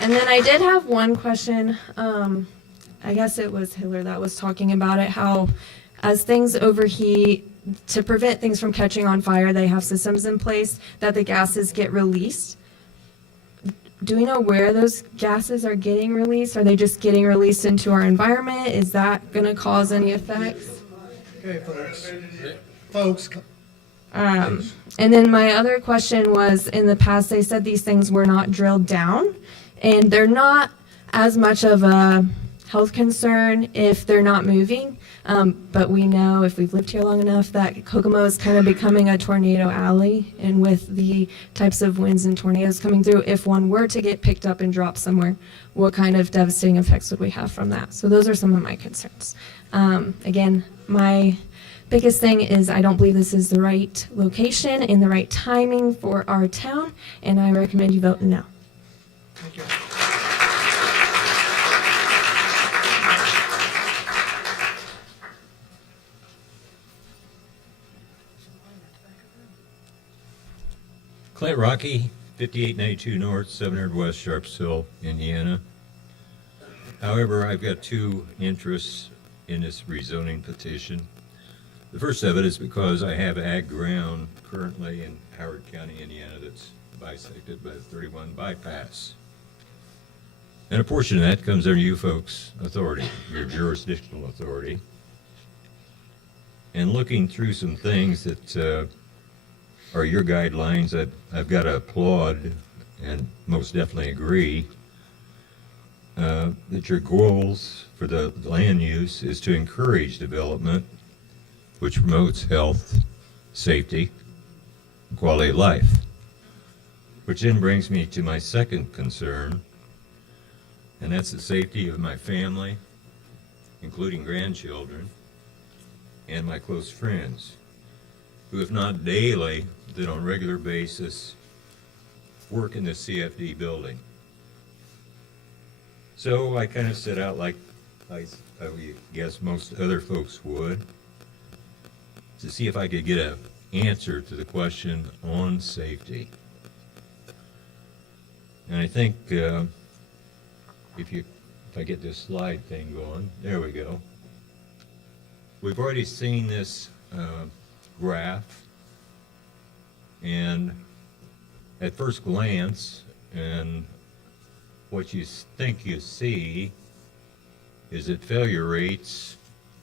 And then I did have one question. I guess it was Hiller that was talking about it, how as things overheat, to prevent things from catching on fire, they have systems in place that the gases get released. Do we know where those gases are getting released? Are they just getting released into our environment? Is that going to cause any effects? Okay, folks. And then my other question was, in the past, they said these things were not drilled down, and they're not as much of a health concern if they're not moving. But we know, if we've lived here long enough, that Kokomo is kind of becoming a tornado alley. And with the types of winds and tornadoes coming through, if one were to get picked up and dropped somewhere, what kind of devastating effects would we have from that? So those are some of my concerns. Again, my biggest thing is I don't believe this is the right location and the right timing for our town, and I recommend you vote no. Thank you. Clint Rocky, 5892 North, 700 West, Sharps Hill, Indiana. However, I've got two interests in this rezoning petition. The first of it is because I have ag ground currently in Howard County, Indiana, that's bisected by the 31 bypass. And a portion of that comes under you folks' authority, your jurisdictional authority. And looking through some things that are your guidelines, I've got to applaud and most definitely agree that your goals for the land use is to encourage development which promotes health, safety, and quality of life. Which then brings me to my second concern, and that's the safety of my family, including grandchildren, and my close friends, who if not daily, then on a regular basis, work in the CFD building. So I kind of set out like I guess most other folks would, to see if I could get an answer to the question on safety. And I think if I get this slide thing going, there we go. We've already seen this graph, and at first glance, and what you think you see is that failure rates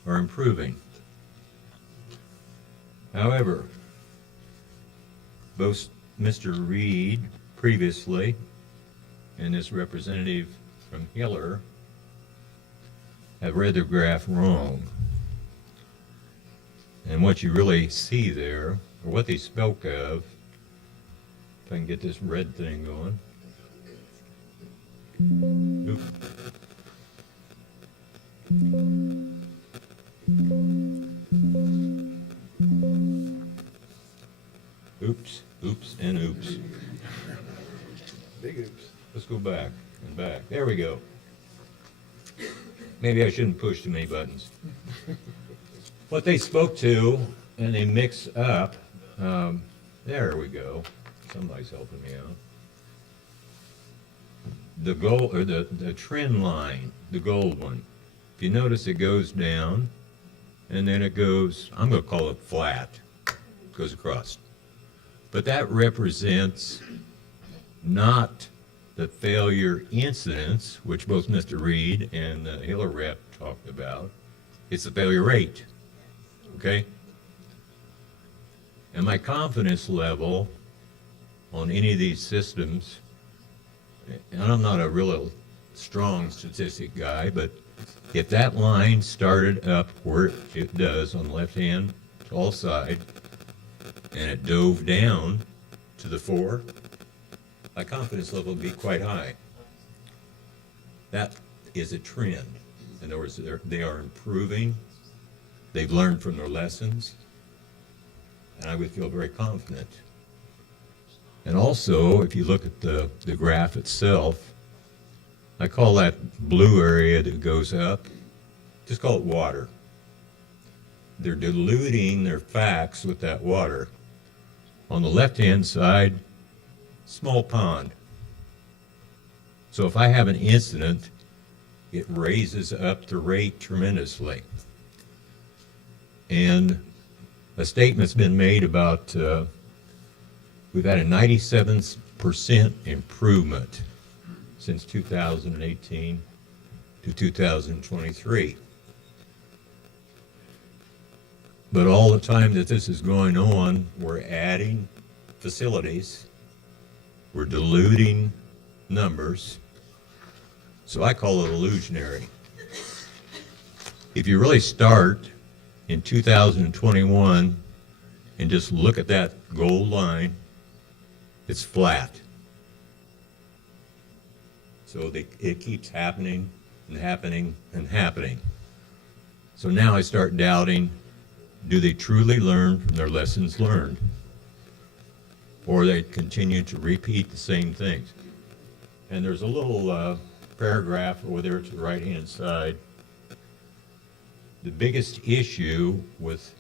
are improving. However, both Mr. Reed previously and this representative from Hiller have read the graph wrong. And what you really see there, or what they spoke of, if I can get this red thing going. Oops, oops, and oops. Big oops. Let's go back and back. There we go. Maybe I shouldn't push too many buttons. What they spoke to, and they mix up, there we go. Somebody's helping me out. The goal, or the trend line, the gold one. If you notice, it goes down, and then it goes, I'm going to call it flat, goes across. But that represents not the failure incidents, which both Mr. Reed and the Hiller rep talked about. It's the failure rate, okay? And my confidence level on any of these systems, and I'm not a real strong statistic guy, but if that line started up where it does on the left-hand tall side, and it dove down to the 4, my confidence level would be quite high. That is a trend. In other words, they are improving. They've learned from their lessons. And I would feel very confident And also, if you look at the graph itself, I call that blue area that goes up, just call it water. They're diluting their facts with that water. On the left-hand side, small pond. So if I have an incident, it raises up the rate tremendously. And a statement's been made about we've had a 97% improvement since 2018 to 2023. But all the time that this is going on, we're adding facilities, we're diluting numbers, so I call it illusionary. If you really start in 2021 and just look at that gold line, it's flat. So it keeps happening and happening and happening. So now I start doubting, do they truly learn from their lessons learned? Or they continue to repeat the same things? And there's a little paragraph over there to the right-hand side. The biggest issue with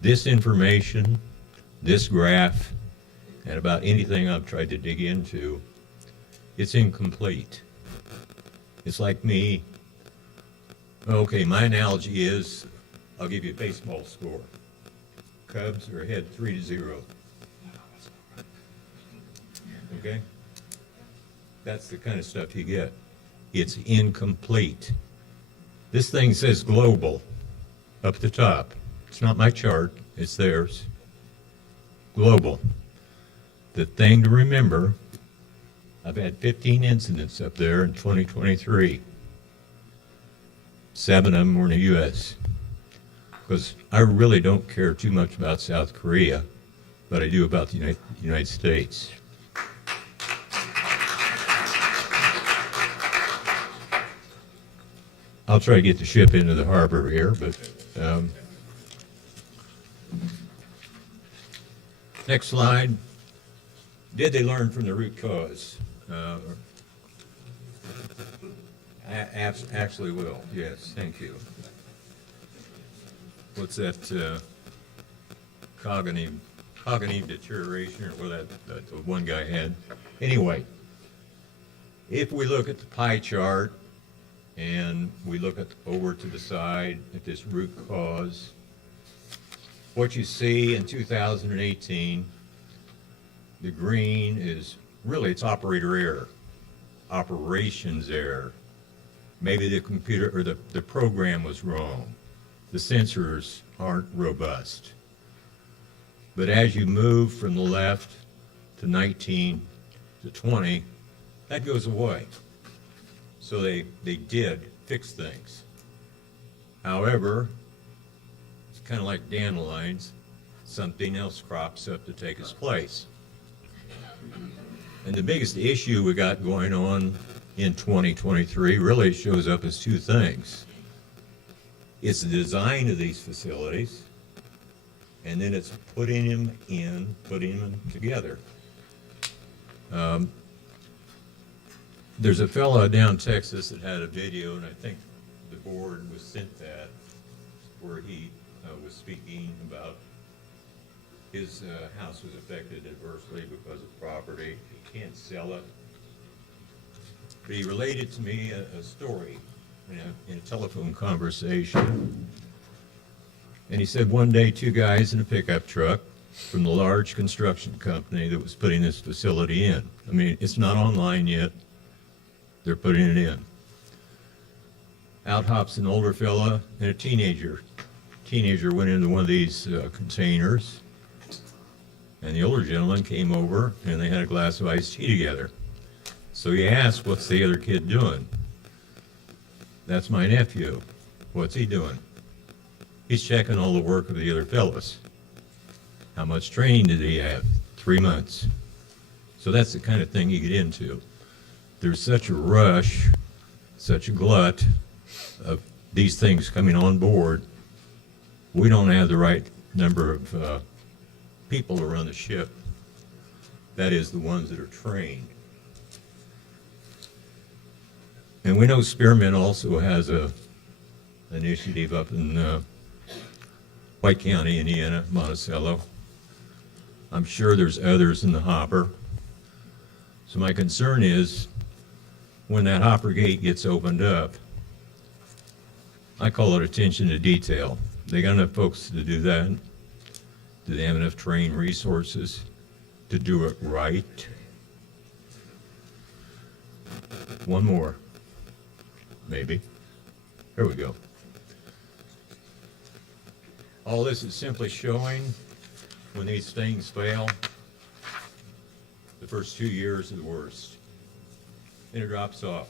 this information, this graph, and about anything I've tried to dig into, it's incomplete. It's like me. Okay, my analogy is, I'll give you a baseball score. Cubs are ahead 3-0. Okay? That's the kind of stuff you get. It's incomplete. This thing says global up the top. It's not my chart, it's theirs. Global. The thing to remember, I've had 15 incidents up there in 2023. 7 of them were in the U.S. Because I really don't care too much about South Korea, but I do about the United States. I'll try to get the ship into the harbor here, but next slide. Did they learn from the root cause? Actually will, yes, thank you. What's that cognitive deterioration, or what that the one guy had? Anyway, if we look at the pie chart and we look at over to the side at this root cause, what you see in 2018, the green is really, it's operator error, operations error. Maybe the computer or the program was wrong. The sensors aren't robust. But as you move from the left to 19 to 20, that goes away. So they did fix things. However, it's kind of like dandelions, something else crops up to take its place. And the biggest issue we got going on in 2023 really shows up as two things. It's the design of these facilities, and then it's putting them together. There's a fellow down Texas that had a video, and I think the board was sent that, where he was speaking about his house was affected adversely because of property. He can't sell it. But he related to me a story in a telephone conversation. And he said one day 2 guys in a pickup truck from the large construction company that was putting this facility in. I mean, it's not online yet. They're putting it in. Out hops an older fella and a teenager. Teenager went into one of these containers, and the older gentleman came over and they had a glass of iced tea together. So he asked, what's the other kid doing? That's my nephew. What's he doing? He's checking all the work of the other fellas. How much training did he have? 3 months. So that's the kind of thing you get into. There's such a rush, such a glut of these things coming on board. We don't have the right number of people to run the ship. That is, the ones that are trained. And we know Spearmint also has a initiative up in White County, Indiana, Monticello. I'm sure there's others in the hopper. So my concern is, when that hopper gate gets opened up, I call it attention to detail. They got enough folks to do that? Do they have enough trained resources to do it right? One more. Maybe. Here we go. All this is simply showing when these things fail, the first 2 years are the worst. Then it drops off.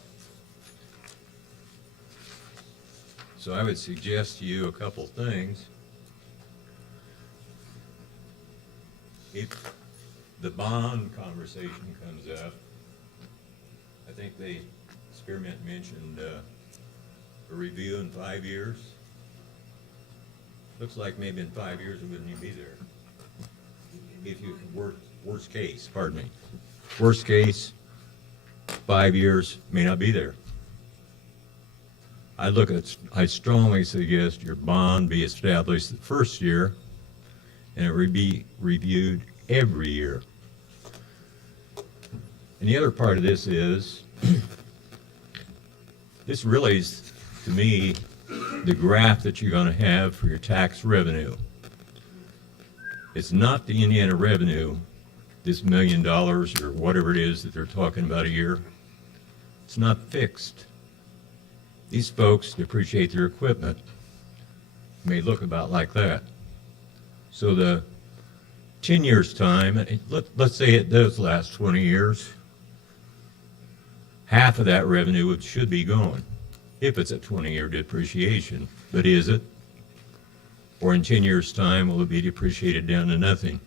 So I would suggest to you a couple things. If the bond conversation comes up, I think Spearmint mentioned a review in 5 years. Looks like maybe in 5 years it wouldn't even be there. If you, worst case, pardon me. Worst case, 5 years may not be there. I strongly suggest your bond be established the first year and it would be reviewed every year. And the other part of this is, this really is, to me, the graph that you're going to have for your tax revenue. It's not the Indiana revenue, this $1 million or whatever it is that they're talking about a year. It's not fixed. These folks depreciate their equipment. It may look about like that. So the 10 years time, let's say it does last 20 years, half of that revenue should be gone if it's a 20-year depreciation. But is it? Or in 10 years' time, will it be depreciated down to nothing?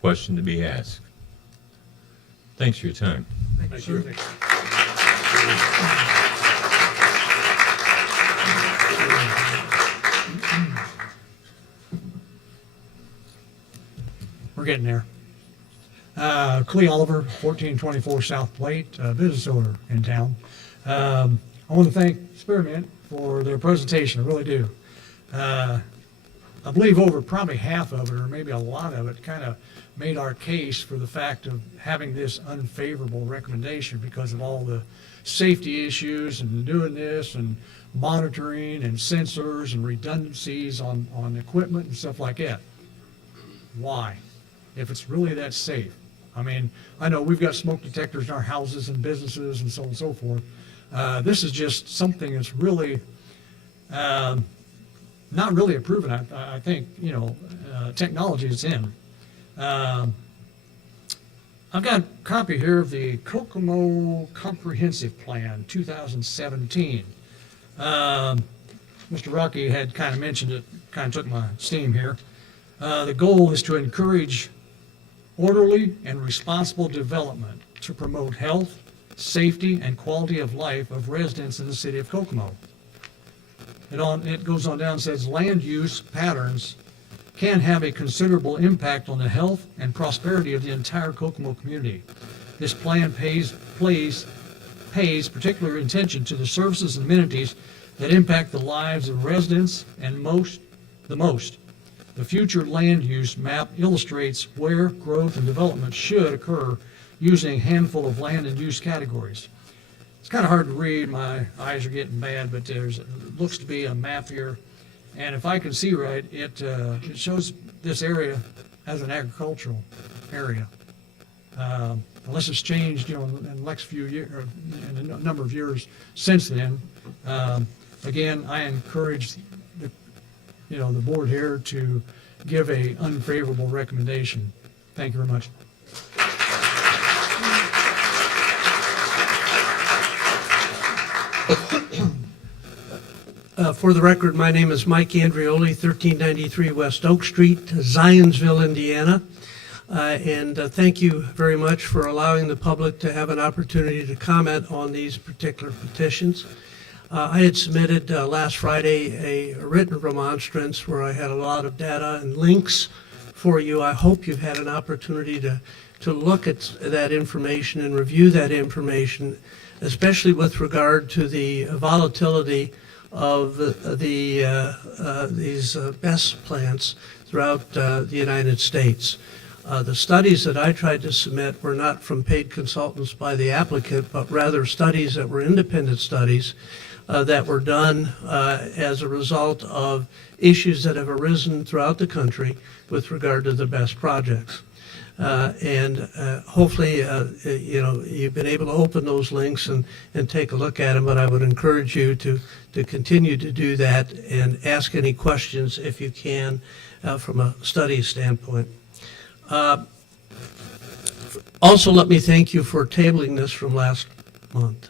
Question to be asked. Thanks for your time. Thank you. We're getting there. Clee Oliver, 1424 South Plate, business owner in town. I want to thank Spearmint for their presentation, I really do. I believe over probably half of it, or maybe a lot of it, kind of made our case for the fact of having this unfavorable recommendation because of all the safety issues and doing this and monitoring and sensors and redundancies on equipment and stuff like that. Why? If it's really that safe. I mean, I know we've got smoke detectors in our houses and businesses and so on and so forth. This is just something that's really not really a proven, I think, technology is in. I've got a copy here of the Kokomo Comprehensive Plan 2017. Mr. Rocky had kind of mentioned it, kind of took my steam here. The goal is to encourage orderly and responsible development to promote health, safety, and quality of life of residents in the city of Kokomo. It goes on down and says land use patterns can have a considerable impact on the health and prosperity of the entire Kokomo community. This plan pays particular attention to the services and amenities that impact the lives of residents and the most. The future land use map illustrates where growth and development should occur using a handful of land and use categories. It's kind of hard to read, my eyes are getting bad, but it looks to be a map here. And if I can see right, it shows this area as an agricultural area. Unless it's changed, in the next few years, or in a number of years since then. Again, I encourage the board here to give a unfavorable recommendation. Thank you very much. For the record, my name is Mike Andrioli, 1393 West Oak Street, Zionsville, Indiana. And thank you very much for allowing the public to have an opportunity to comment on these particular petitions. I had submitted last Friday a written remonstrance where I had a lot of data and links for you. I hope you've had an opportunity to look at that information and review that information, especially with regard to the volatility of these BESS plants throughout the United States. The studies that I tried to submit were not from paid consultants by the applicant, but rather studies that were independent studies that were done as a result of issues that have arisen throughout the country with regard to the BESS projects. Hopefully, you've been able to open those links and take a look at them, but I would encourage you to continue to do that and ask any questions if you can from a study standpoint. Also, let me thank you for tabling this from last month.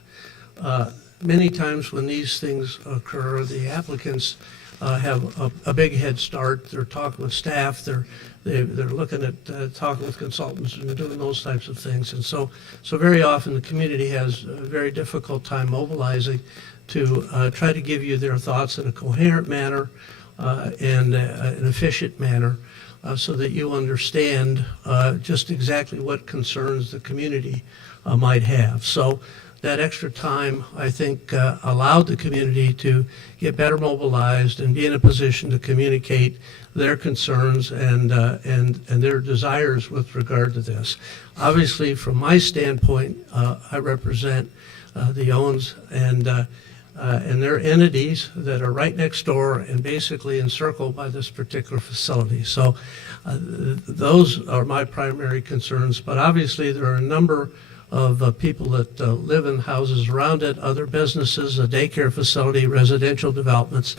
Many times when these things occur, the applicants have a big head start. They're talking with staff. They're looking at talking with consultants and doing those types of things. And so very often the community has a very difficult time mobilizing to try to give you their thoughts in a coherent manner and an efficient manner so that you understand just exactly what concerns the community might have. So that extra time, I think, allowed the community to get better mobilized and be in a position to communicate their concerns and their desires with regard to this. Obviously, from my standpoint, I represent the Owens and their entities that are right next door and basically encircled by this particular facility. So those are my primary concerns, but obviously there are a number of people that live in houses around it, other businesses, a daycare facility, residential developments,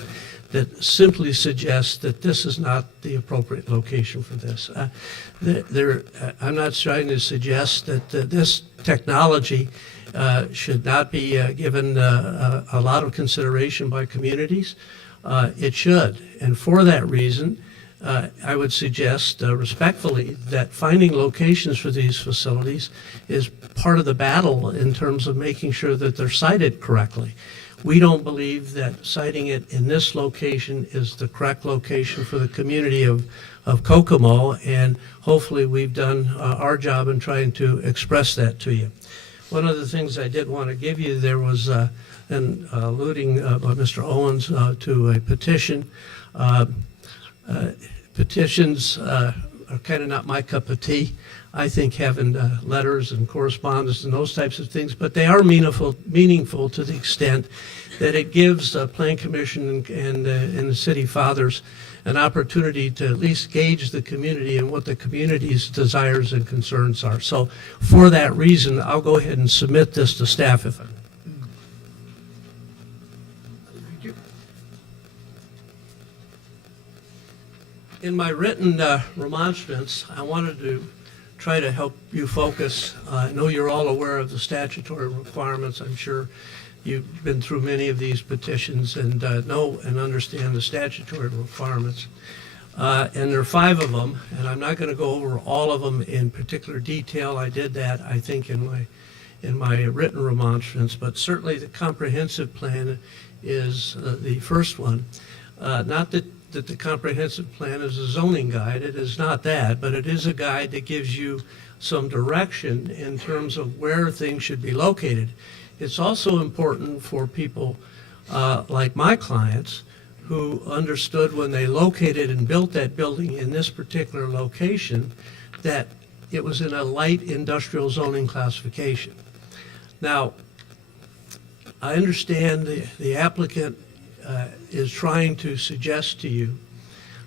that simply suggest that this is not the appropriate location for this. I'm not trying to suggest that this technology should not be given a lot of consideration by communities. It should, and for that reason, I would suggest respectfully that finding locations for these facilities is part of the battle in terms of making sure that they're sited correctly. We don't believe that siting it in this location is the correct location for the community of Kokomo, and hopefully we've done our job in trying to express that to you. One of the things I did want to give you there was an alluding by Mr. Owens to a petition. Petitions are kind of not my cup of tea. I think having letters and correspondence and those types of things, but they are meaningful to the extent that it gives the Plan Commission and the city fathers an opportunity to at least gauge the community and what the community's desires and concerns are. So for that reason, I'll go ahead and submit this to staff if I In my written remonstrance, I wanted to try to help you focus. I know you're all aware of the statutory requirements. I'm sure you've been through many of these petitions and know and understand the statutory requirements. And there are 5 of them, and I'm not going to go over all of them in particular detail. I did that, I think, in my written remonstrance, but certainly the comprehensive plan is the first one. Not that the comprehensive plan is a zoning guide. It is not that, but it is a guide that gives you some direction in terms of where things should be located. It's also important for people like my clients who understood when they located and built that building in this particular location that it was in a light industrial zoning classification. Now, I understand the applicant is trying to suggest to you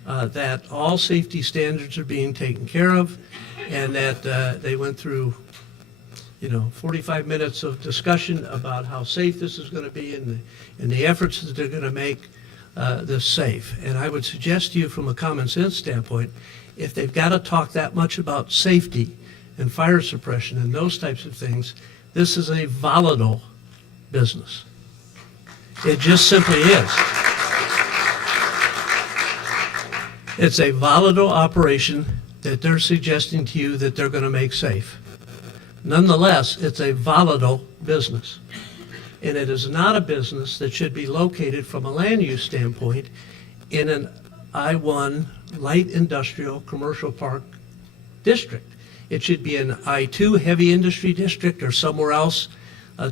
that all safety standards are being taken care of and that they went through 45 minutes of discussion about how safe this is going to be and the efforts that they're going to make this safe. And I would suggest to you from a common sense standpoint, if they've got to talk that much about safety and fire suppression and those types of things, this is a volatile business. It just simply is. It's a volatile operation that they're suggesting to you that they're going to make safe. Nonetheless, it's a volatile business. And it is not a business that should be located from a land use standpoint in an I-1 light industrial commercial park district. It should be an I2 heavy industry district or somewhere else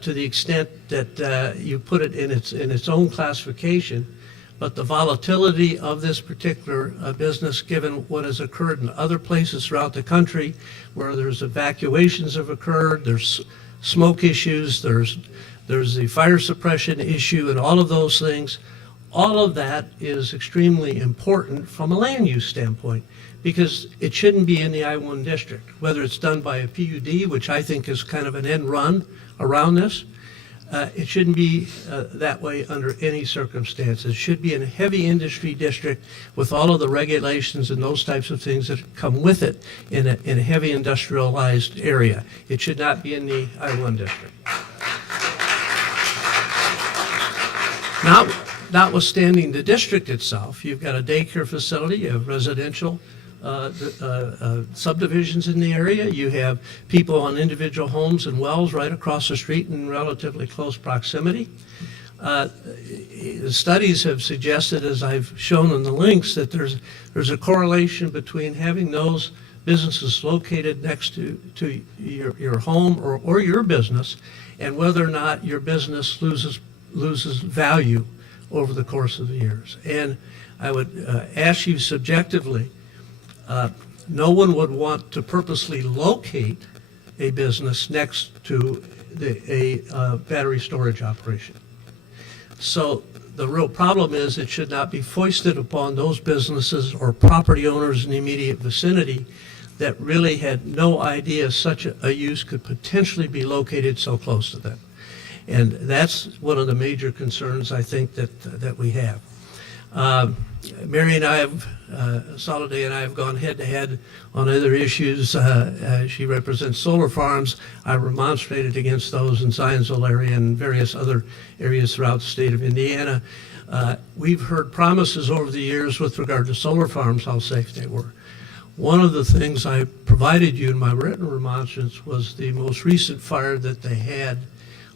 to the extent that you put it in its own classification. But the volatility of this particular business, given what has occurred in other places throughout the country where there's evacuations have occurred, there's smoke issues, there's the fire suppression issue and all of those things, all of that is extremely important from a land use standpoint because it shouldn't be in the I-1 district, whether it's done by a PUD, which I think is kind of an end run around this. It shouldn't be that way under any circumstances. It should be in a heavy industry district with all of the regulations and those types of things that come with it in a heavy industrialized area. It should not be in the I-1 district. Notwithstanding the district itself, you've got a daycare facility, you have residential subdivisions in the area, you have people on individual homes and wells right across the street in relatively close proximity. Studies have suggested, as I've shown in the links, that there's a correlation between having those businesses located next to your home or your business and whether or not your business loses value over the course of the years. And I would ask you subjectively, no one would want to purposely locate a business next to a battery storage operation. So the real problem is it should not be foisted upon those businesses or property owners in the immediate vicinity that really had no idea such a use could potentially be located so close to them. And that's one of the major concerns I think that we have. Mary and I have, Soliday and I have gone head to head on other issues. She represents solar farms. I remonstrated against those in Zionsville area and various other areas throughout the state of Indiana. We've heard promises over the years with regard to solar farms, how safe they were. One of the things I provided you in my written remonstrance was the most recent fire that they had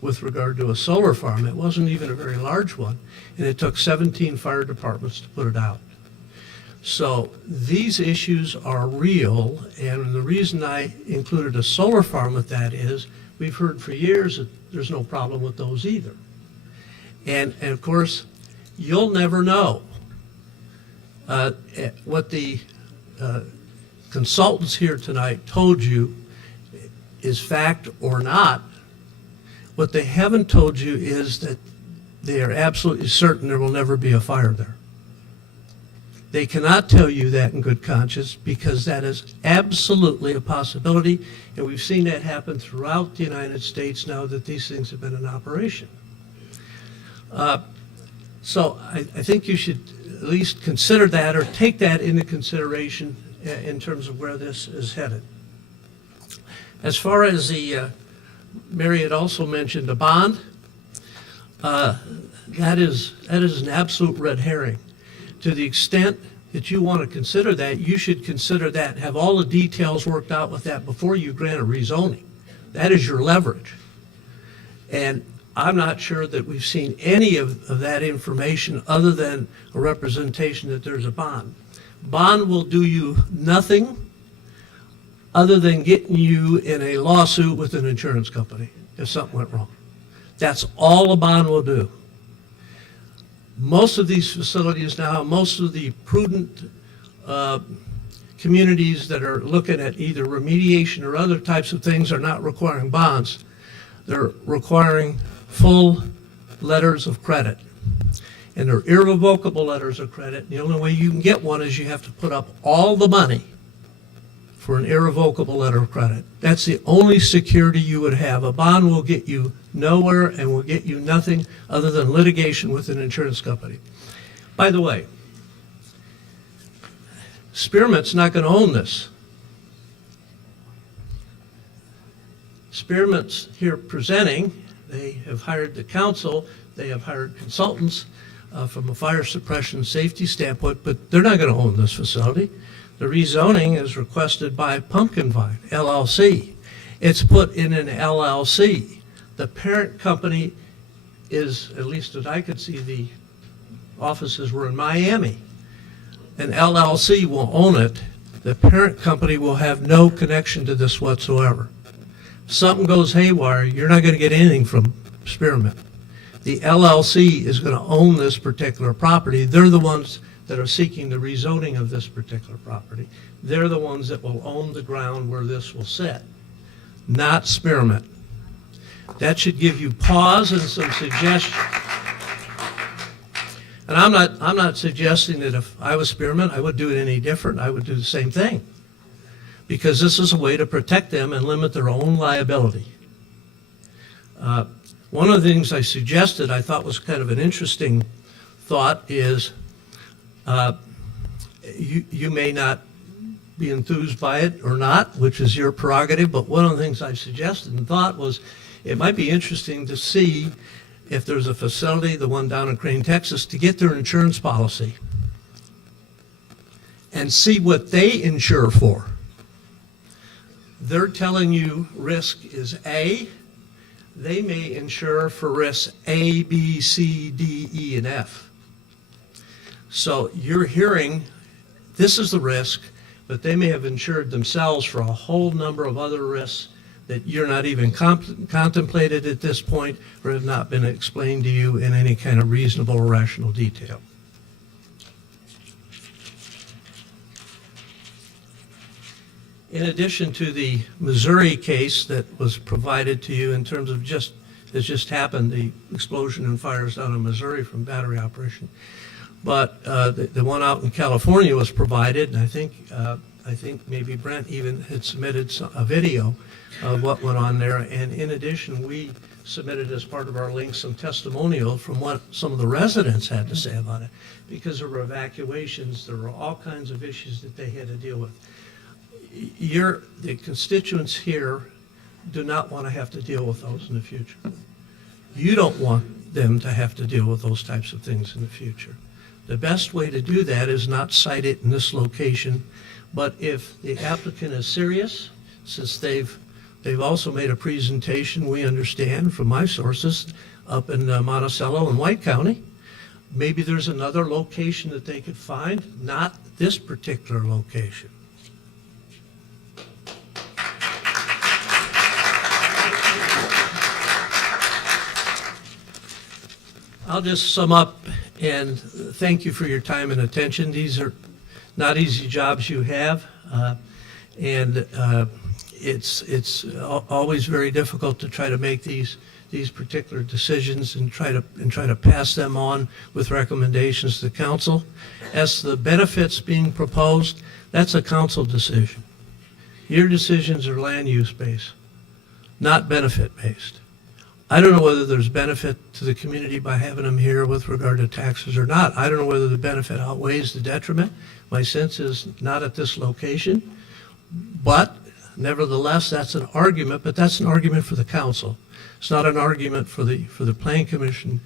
with regard to a solar farm. It wasn't even a very large one, and it took 17 fire departments to put it out. So these issues are real, and the reason I included a solar farm with that is we've heard for years that there's no problem with those either. And of course, you'll never know what the consultants here tonight told you is fact or not. What they haven't told you is that they are absolutely certain there will never be a fire there. They cannot tell you that in good conscience because that is absolutely a possibility, and we've seen that happen throughout the United States now that these things have been in operation. So I think you should at least consider that or take that into consideration in terms of where this is headed. As far as the Mary had also mentioned a bond. That is an absolute red herring. To the extent that you want to consider that, you should consider that, have all the details worked out with that before you grant a rezoning. That is your leverage. And I'm not sure that we've seen any of that information other than a representation that there's a bond. Bond will do you nothing other than getting you in a lawsuit with an insurance company if something went wrong. That's all a bond will do. Most of these facilities now, most of the prudent communities that are looking at either remediation or other types of things are not requiring bonds. They're requiring full letters of credit. And they're irrevocable letters of credit. The only way you can get one is you have to put up all the money for an irrevocable letter of credit. That's the only security you would have. A bond will get you nowhere and will get you nothing other than litigation with an insurance company. By the way, Spearmint's not going to own this. Spearmint's here presenting. They have hired the council. They have hired consultants from a fire suppression safety standpoint, but they're not going to own this facility. The rezoning is requested by Pumpkin Vine, LLC. It's put in an LLC. The parent company is, at least as I could see, the offices were in Miami. an LLC will own it. The parent company will have no connection to this whatsoever. If something goes haywire, you're not going to get anything from Spearmint. The LLC is going to own this particular property. They're the ones that are seeking the rezoning of this particular property. They're the ones that will own the ground where this will sit, not Spearmint. That should give you pause and some suggestion. And I'm not suggesting that if I was Spearmint, I would do it any different. I would do the same thing. Because this is a way to protect them and limit their own liability. One of the things I suggested, I thought was kind of an interesting thought, is you may not be enthused by it or not, which is your prerogative, but one of the things I suggested and thought was it might be interesting to see if there's a facility, the one down in Crane, Texas, to get their insurance policy and see what they insure for. They're telling you risk is A. They may insure for risks A, B, C, D, E, and F. So you're hearing this is the risk, but they may have insured themselves for a whole number of other risks that you're not even contemplated at this point or have not been explained to you in any kind of reasonable or rational detail. In addition to the Missouri case that was provided to you in terms of has just happened, the explosion and fires down in Missouri from battery operation. But the one out in California was provided, and I think maybe Brent even had submitted a video of what went on there. And in addition, we submitted as part of our link some testimonial from what some of the residents had to say about it. Because there were evacuations, there were all kinds of issues that they had to deal with. The constituents here do not want to have to deal with those in the future. You don't want them to have to deal with those types of things in the future. The best way to do that is not cite it in this location, but if the applicant is serious, since they've also made a presentation, we understand from my sources, up in Monticello and White County, maybe there's another location that they could find, not this particular location. I'll just sum up and thank you for your time and attention. These are not easy jobs you have, and it's always very difficult to try to make these particular decisions and try to pass them on with recommendations to council. As the benefits being proposed, that's a council decision. Your decisions are land use based, not benefit based. I don't know whether there's benefit to the community by having them here with regard to taxes or not. I don't know whether the benefit outweighs the detriment. My sense is not at this location. But nevertheless, that's an argument, but that's an argument for the council. It's not an argument for the planning commission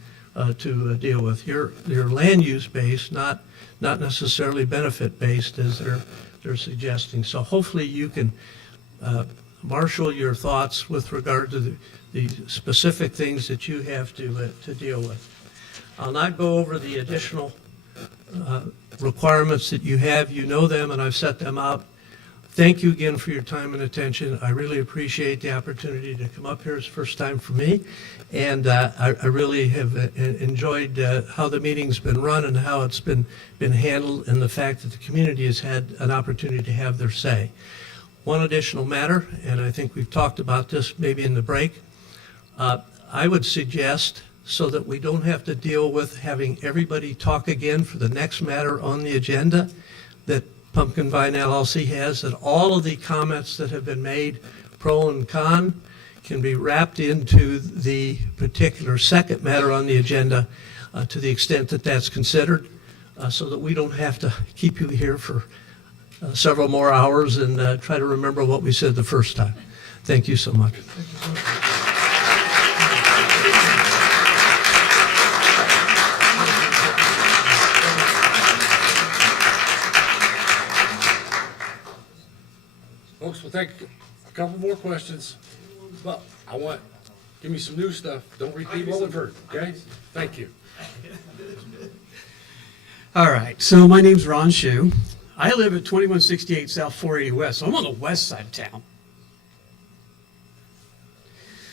to deal with. Your land use based, not necessarily benefit based as they're suggesting. So hopefully you can marshal your thoughts with regard to the specific things that you have to deal with. I'll not go over the additional requirements that you have. You know them, and I've set them out. Thank you again for your time and attention. I really appreciate the opportunity to come up here. It's the first time for me, and I really have enjoyed how the meeting's been run and how it's been handled, and the fact that the community has had an opportunity to have their say. One additional matter, and I think we've talked about this maybe in the break, I would suggest, so that we don't have to deal with having everybody talk again for the next matter on the agenda that Pumpkin Vine LLC has, that all of the comments that have been made, pro and con, can be wrapped into the particular second matter on the agenda to the extent that that's considered, so that we don't have to keep you here for several more hours and try to remember what we said the first time. Thank you so much. Folks, we'll take a couple more questions, but give me some new stuff. Don't repeat what we've heard, okay? Thank you. All right, so my name's Ron Shue. I live at 2168 South 480 West, so I'm on the west side of town.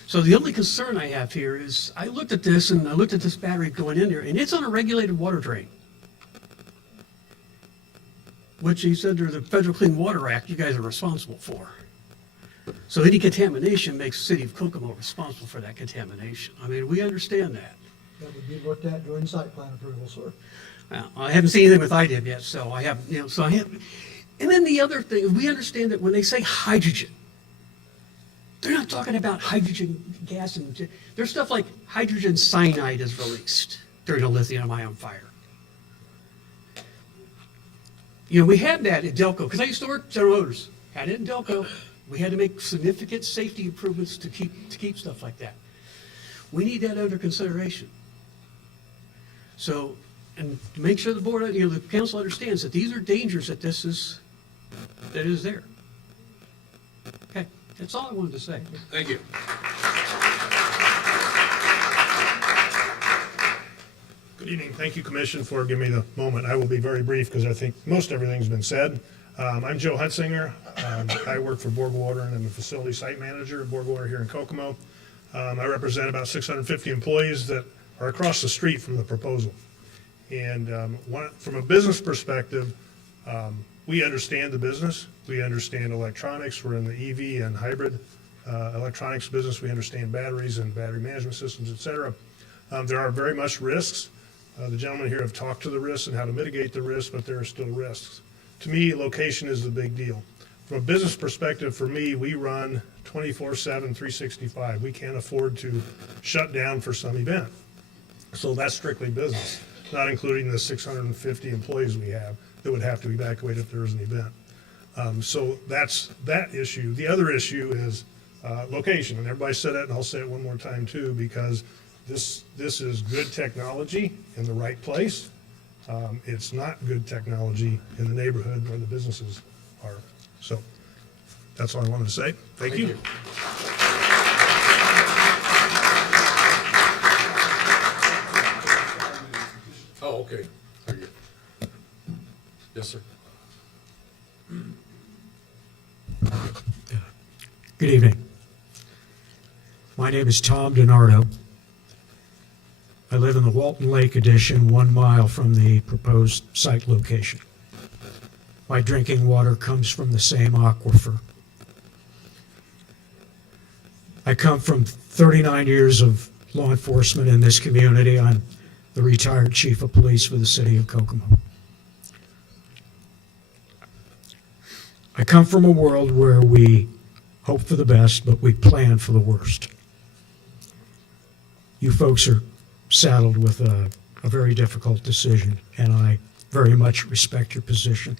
So the only concern I have here is I looked at this and I looked at this battery going in there, and it's on a regulated water drain. Which he said under the Federal Clean Water Act, you guys are responsible for. So any contamination makes the city of Kokomo responsible for that contamination. I mean, we understand that. That would be looked at during site plan approval, sir. I haven't seen anything with IDIB yet, so I haven't, so I haven't. And then the other thing, we understand that when they say hydrogen, they're not talking about hydrogen gas and there's stuff like hydrogen cyanide is released during a lithium-ion fire. You know, we had that at Delco, because I used to work at General Motors. Had it in Delco. We had to make significant safety improvements to keep stuff like that. We need that under consideration. So, and to make sure the board, the council understands that these are dangers that is there. Okay, that's all I wanted to say. Thank you. Good evening. Thank you, Commission, for giving me the moment. I will be very brief because I think most everything's been said. I'm Joe Hunsinger. I work for Borg Water and I'm the facility site manager at Borg Water here in Kokomo. I represent about 650 employees that are across the street from the proposal. And from a business perspective, we understand the business. We understand electronics. We're in the EV and hybrid electronics business. We understand batteries and battery management systems, et cetera. There are very much risks. The gentlemen here have talked to the risks and how to mitigate the risks, but there are still risks. To me, location is the big deal. From a business perspective, for me, we run 24/7, 365. We can't afford to shut down for some event. So that's strictly business, not including the 650 employees we have that would have to evacuate if there was an event. So that's that issue. The other issue is location, and everybody said it, and I'll say it one more time too, because this is good technology in the right place. It's not good technology in the neighborhood where the businesses are. So that's all I wanted to say. Thank you. Oh, okay. Thank you. Yes, sir. Good evening. My name is Tom DiNardo. I live in the Walton Lake Addition, 1 mile from the proposed site location. My drinking water comes from the same aquifer. I come from 39 years of law enforcement in this community. I'm the retired chief of police for the city of Kokomo. I come from a world where we hope for the best, but we plan for the worst. You folks are saddled with a very difficult decision, and I very much respect your position.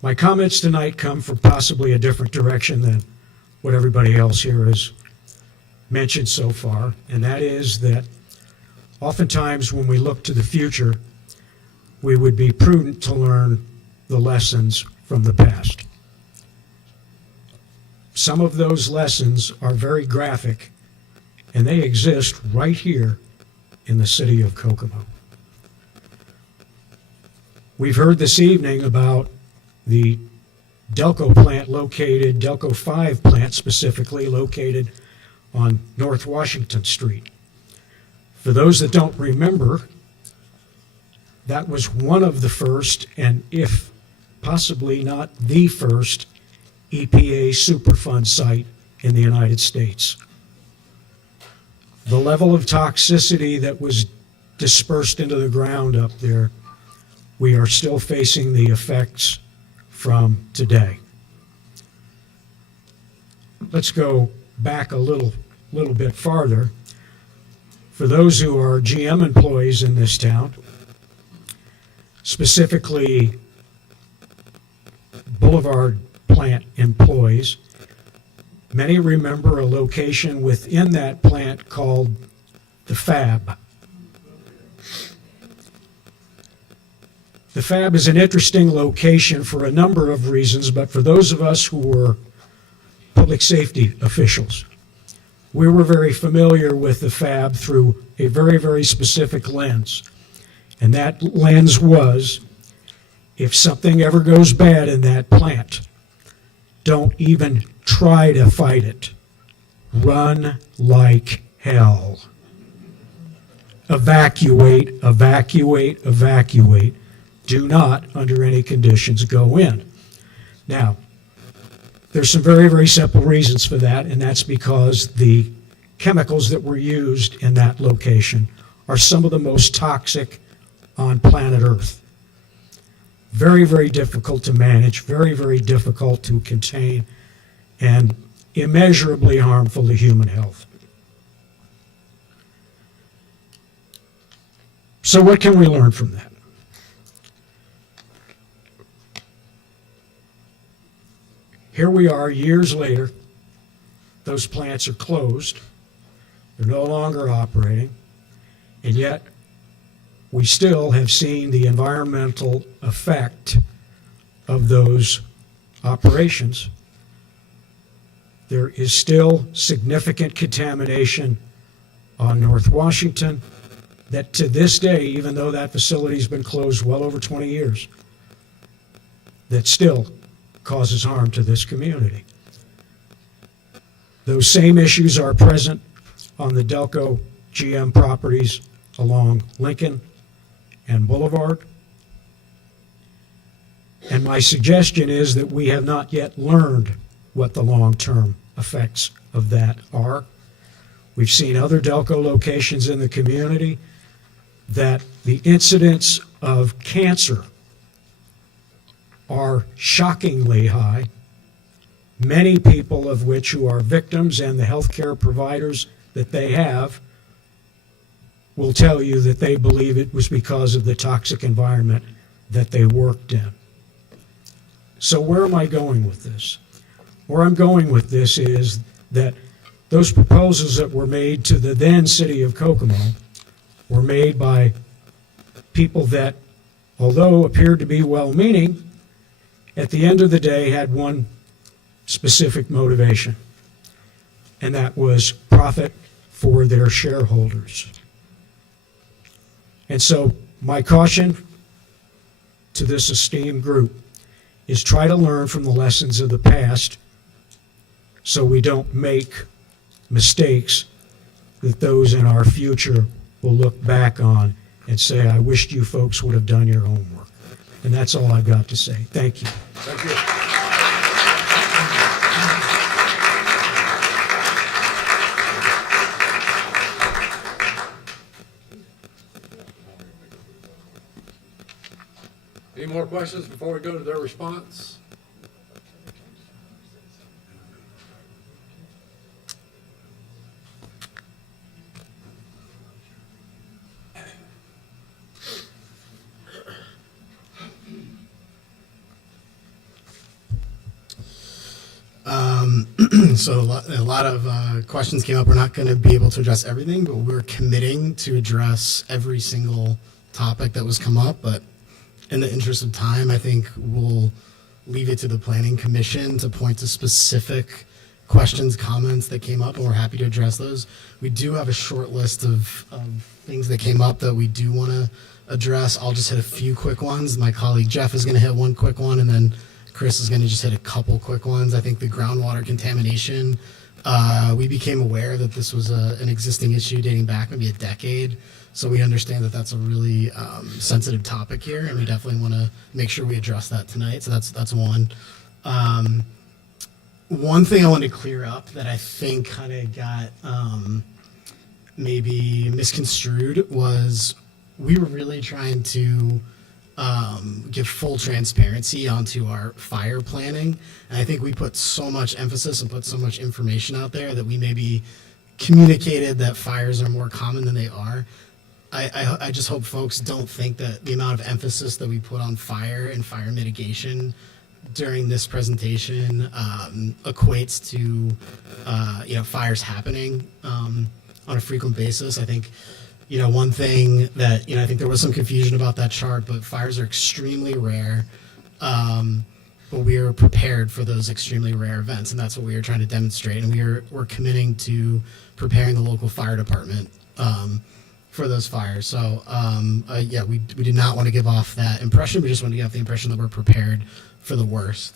My comments tonight come from possibly a different direction than what everybody else here has mentioned so far, and that is that oftentimes when we look to the future, we would be prudent to learn the lessons from the past. Some of those lessons are very graphic, and they exist right here in the city of Kokomo. We've heard this evening about the Delco plant located, Delco 5 plant specifically located on North Washington Street. For those that don't remember, that was one of the first, and if possibly not the first, EPA Superfund site in the United States. The level of toxicity that was dispersed into the ground up there, we are still facing the effects from today. Let's go back a little bit farther. For those who are GM employees in this town, specifically Boulevard plant employees, many remember a location within that plant called the Fab. The Fab is an interesting location for a number of reasons, but for those of us who were public safety officials, we were very familiar with the Fab through a very, very specific lens. And that lens was, if something ever goes bad in that plant, don't even try to fight it. Run like hell. Evacuate, evacuate, evacuate. Do not, under any conditions, go in. Now, there's some very, very simple reasons for that, and that's because the chemicals that were used in that location are some of the most toxic on planet Earth. Very, very difficult to manage, very, very difficult to contain, and immeasurably harmful to human health. So what can we learn from that? Here we are years later. Those plants are closed. They're no longer operating. And yet, we still have seen the environmental effect of those operations. There is still significant contamination on North Washington that to this day, even though that facility's been closed well over 20 years, that still causes harm to this community. Those same issues are present on the Delco GM properties along Lincoln and Boulevard. And my suggestion is that we have not yet learned what the long-term effects of that are. We've seen other Delco locations in the community that the incidence of cancer are shockingly high, many people of which who are victims and the healthcare providers that they have will tell you that they believe it was because of the toxic environment that they worked in. So where am I going with this? Where I'm going with this is that those proposals that were made to the then city of Kokomo were made by people that, although appeared to be well-meaning, at the end of the day had one specific motivation, and that was profit for their shareholders. And so my caution to this esteemed group is try to learn from the lessons of the past so we don't make mistakes that those in our future will look back on and say, I wished you folks would have done your homework. And that's all I've got to say. Thank you. Thank you. Any more questions before we go to their response? So a lot of questions came up. We're not going to be able to address everything, but we're committing to address every single topic that was come up. But in the interest of time, I think we'll leave it to the Planning Commission to point to specific questions, comments that came up, and we're happy to address those. We do have a short list of things that came up that we do want to address. I'll just hit a few quick ones. My colleague Jeff is going to hit one quick one, and then Chris is going to just hit a couple quick ones. I think the groundwater contamination, we became aware that this was an existing issue dating back maybe a decade. So we understand that that's a really sensitive topic here, and we definitely want to make sure we address that tonight. So that's one. One thing I want to clear up that I think kind of got maybe misconstrued was we were really trying to give full transparency onto our fire planning. And I think we put so much emphasis and put so much information out there that we maybe communicated that fires are more common than they are. I just hope folks don't think that the amount of emphasis that we put on fire and fire mitigation during this presentation equates to fires happening on a frequent basis. I think one thing that I think there was some confusion about that chart, but fires are extremely rare, but we are prepared for those extremely rare events, and that's what we are trying to demonstrate. And we're committing to preparing the local fire department for those fires. So yeah, we did not want to give off that impression. We just want to give off the impression that we're prepared for the worst.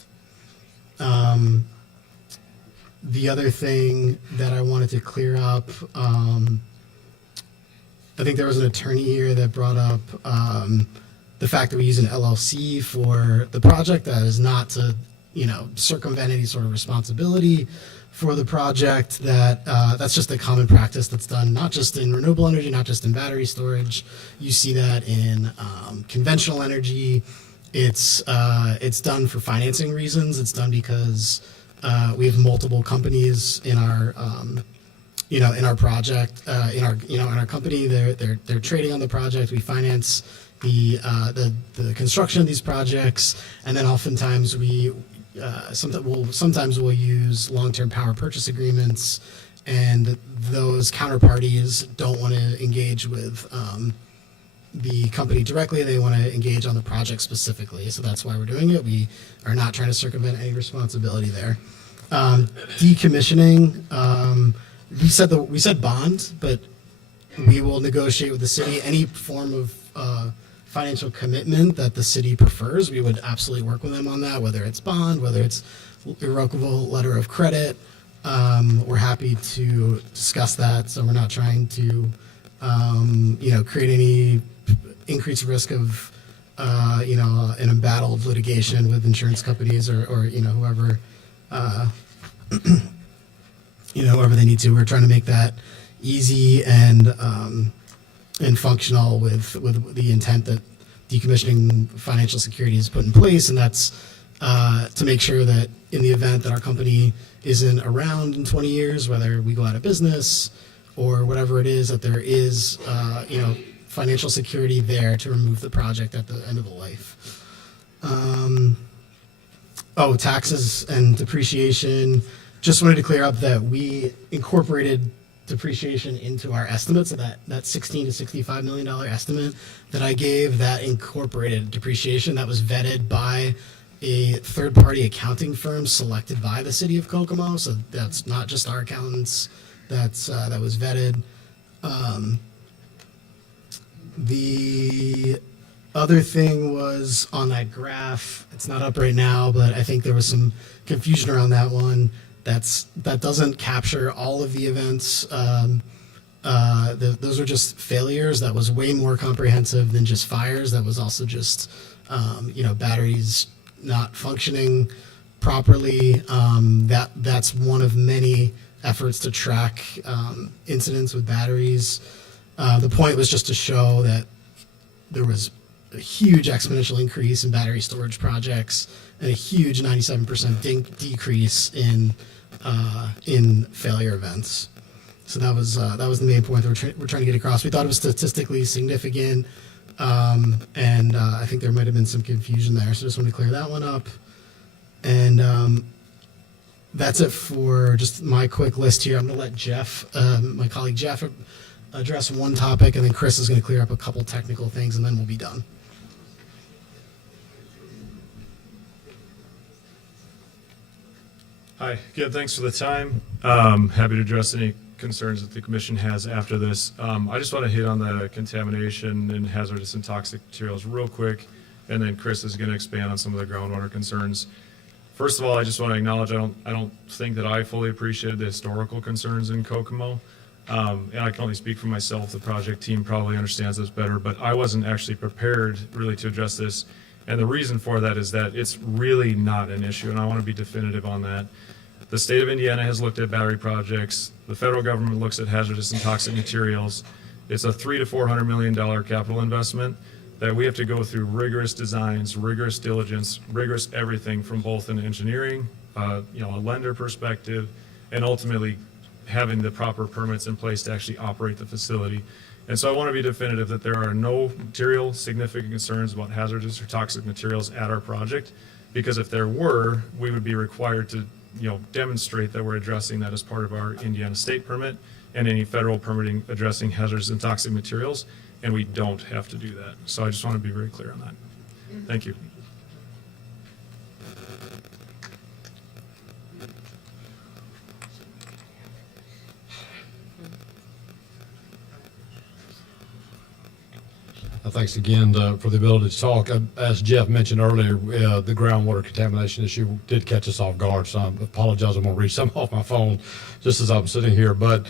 The other thing that I wanted to clear up, I think there was an attorney here that brought up the fact that we use an LLC for the project. That is not to, circumvent any sort of responsibility for the project. That's just a common practice that's done not just in renewable energy, not just in battery storage. You see that in conventional energy. It's done for financing reasons. It's done because we have multiple companies in our in our project, in our company. They're trading on the project. We finance the construction of these projects, and then oftentimes sometimes we'll use long-term power purchase agreements, and those counterparties don't want to engage with the company directly. They want to engage on the project specifically. So that's why we're doing it. We are not trying to circumvent any responsibility there. Decommissioning, we said bond, but we will negotiate with the city any form of financial commitment that the city prefers. We would absolutely work with them on that, whether it's bond, whether it's irrevocable letter of credit. We're happy to discuss that. So we're not trying to, create any increased risk of, an embattled litigation with insurance companies or whoever, whoever they need to. We're trying to make that easy and functional with the intent that decommissioning financial security is put in place, and that's to make sure that in the event that our company isn't around in 20 years, whether we go out of business or whatever it is, that there is financial security there to remove the project at the end of the life. Taxes and depreciation. Just wanted to clear up that we incorporated depreciation into our estimates. So that $16 to $65 million estimate that I gave, that incorporated depreciation. That was vetted by a third-party accounting firm selected by the city of Kokomo. So that's not just our accountants. That was vetted. The other thing was on that graph. It's not up right now, but I think there was some confusion around that one. That doesn't capture all of the events. Those are just failures. That was way more comprehensive than just fires. That was also just batteries not functioning properly. That's one of many efforts to track incidents with batteries. The point was just to show that there was a huge exponential increase in battery storage projects and a huge 97% decrease in failure events. So that was the main point that we're trying to get across. We thought it was statistically significant, and I think there might have been some confusion there. So just wanted to clear that one up. And that's it for just my quick list here. I'm going to let Jeff, my colleague Jeff, address one topic, and then Chris is going to clear up a couple technical things, and then we'll be done. Hi, again, thanks for the time. Happy to address any concerns that the commission has after this. I just want to hit on the contamination and hazardous and toxic materials real quick, and then Chris is going to expand on some of the groundwater concerns. First of all, I just want to acknowledge I don't think that I fully appreciated the historical concerns in Kokomo. And I can only speak for myself. The project team probably understands this better, but I wasn't actually prepared really to address this. And the reason for that is that it's really not an issue, and I want to be definitive on that. The state of Indiana has looked at battery projects. The federal government looks at hazardous and toxic materials. It's a $300 to $400 million capital investment that we have to go through rigorous designs, rigorous diligence, rigorous everything from both an engineering, a lender perspective, and ultimately having the proper permits in place to actually operate the facility. And so I want to be definitive that there are no material significant concerns about hazardous or toxic materials at our project, because if there were, we would be required to demonstrate that we're addressing that as part of our Indiana state permit and any federal permitting addressing hazardous and toxic materials, and we don't have to do that. So I just want to be very clear on that. Thank you. Thanks again for the ability to talk. As Jeff mentioned earlier, the groundwater contamination issue did catch us off guard, so I apologize. I'm going to read some off my phone just as I'm sitting here. But,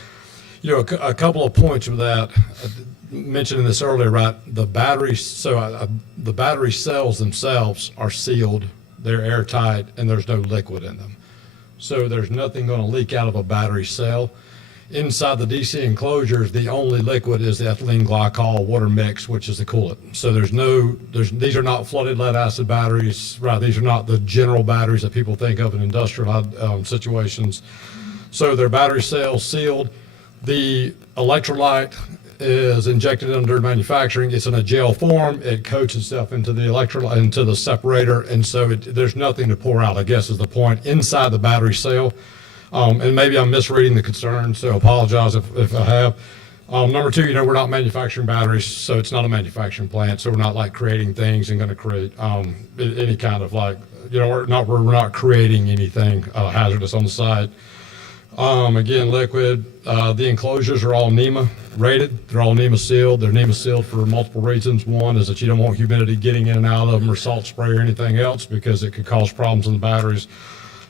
you know, a couple of points with that. Mentioning this earlier, right? The batteries, the battery cells themselves are sealed, they're airtight, and there's no liquid in them. So there's nothing going to leak out of a battery cell. Inside the DC enclosures, the only liquid is the ethylene glycol water mix, which is the coolant. So these are not flooded lead acid batteries, right? These are not the general batteries that people think of in industrial situations. So they're battery cells sealed. The electrolyte is injected under manufacturing. It's in a gel form. It coats itself into the electrolyte, into the separator, and so there's nothing to pour out, I guess is the point, inside the battery cell. And maybe I'm misreading the concern, so apologize if I have. Number two, you know, we're not manufacturing batteries, so it's not a manufacturing plant, so we're not like creating things and going to create any kind of like, you know, we're not creating anything hazardous on the site. Again, liquid, the enclosures are all NEMA rated. They're all NEMA sealed. They're NEMA sealed for multiple reasons. One is that you don't want humidity getting in and out of them or salt spray or anything else because it could cause problems in the batteries.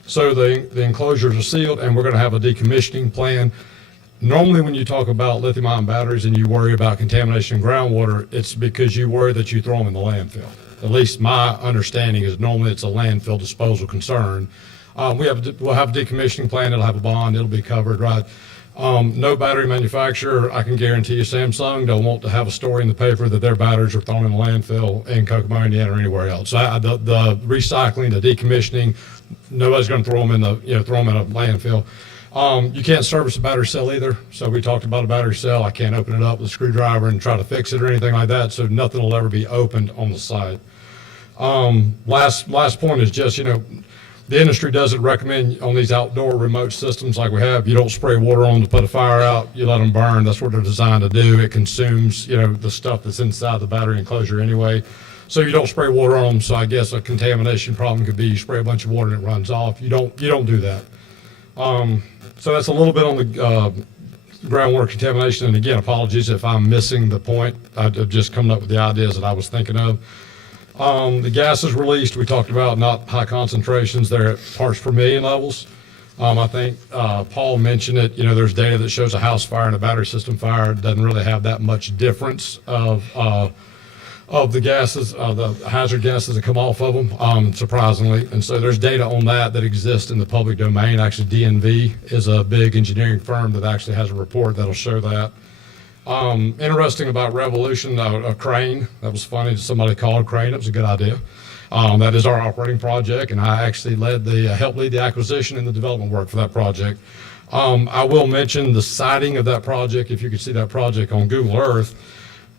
So the enclosures are sealed, and we're going to have a decommissioning plan. Normally when you talk about lithium-ion batteries and you worry about contamination in groundwater, it's because you worry that you throw them in the landfill. At least my understanding is normally it's a landfill disposal concern. We'll have a decommissioning plan. It'll have a bond. It'll be covered, right? No battery manufacturer, I can guarantee you Samsung don't want to have a story in the paper that their batteries are thrown in a landfill in Kokomo, Indiana, or anywhere else. The recycling, the decommissioning, nobody's going to throw them in a landfill. You can't service a battery cell either. So we talked about a battery cell. I can't open it up with a screwdriver and try to fix it or anything like that. So nothing will ever be opened on the site. Last point is just, you know, the industry doesn't recommend on these outdoor remote systems like we have, you don't spray water on them to put a fire out, you let them burn. That's what they're designed to do. It consumes, you know, the stuff that's inside the battery enclosure anyway. So you don't spray water on them. So I guess a contamination problem could be you spray a bunch of water and it runs off. You don't do that. So that's a little bit on the groundwater contamination. And again, apologies if I'm missing the point. I've just come up with the ideas that I was thinking of. The gases released, we talked about not high concentrations. They're at parts per million levels. I think Paul mentioned it. You know, there's data that shows a house fire and a battery system fire doesn't really have that much difference of the gases, the hazard gases that come off of them, surprisingly. And so there's data on that exists in the public domain. Actually, DNV is a big engineering firm that actually has a report that'll show that. Interesting about Revolution, a crane. That was funny. Somebody called crane. It was a good idea. That is our operating project, and I actually helped lead the acquisition and the development work for that project. I will mention the siting of that project. If you could see that project on Google Earth,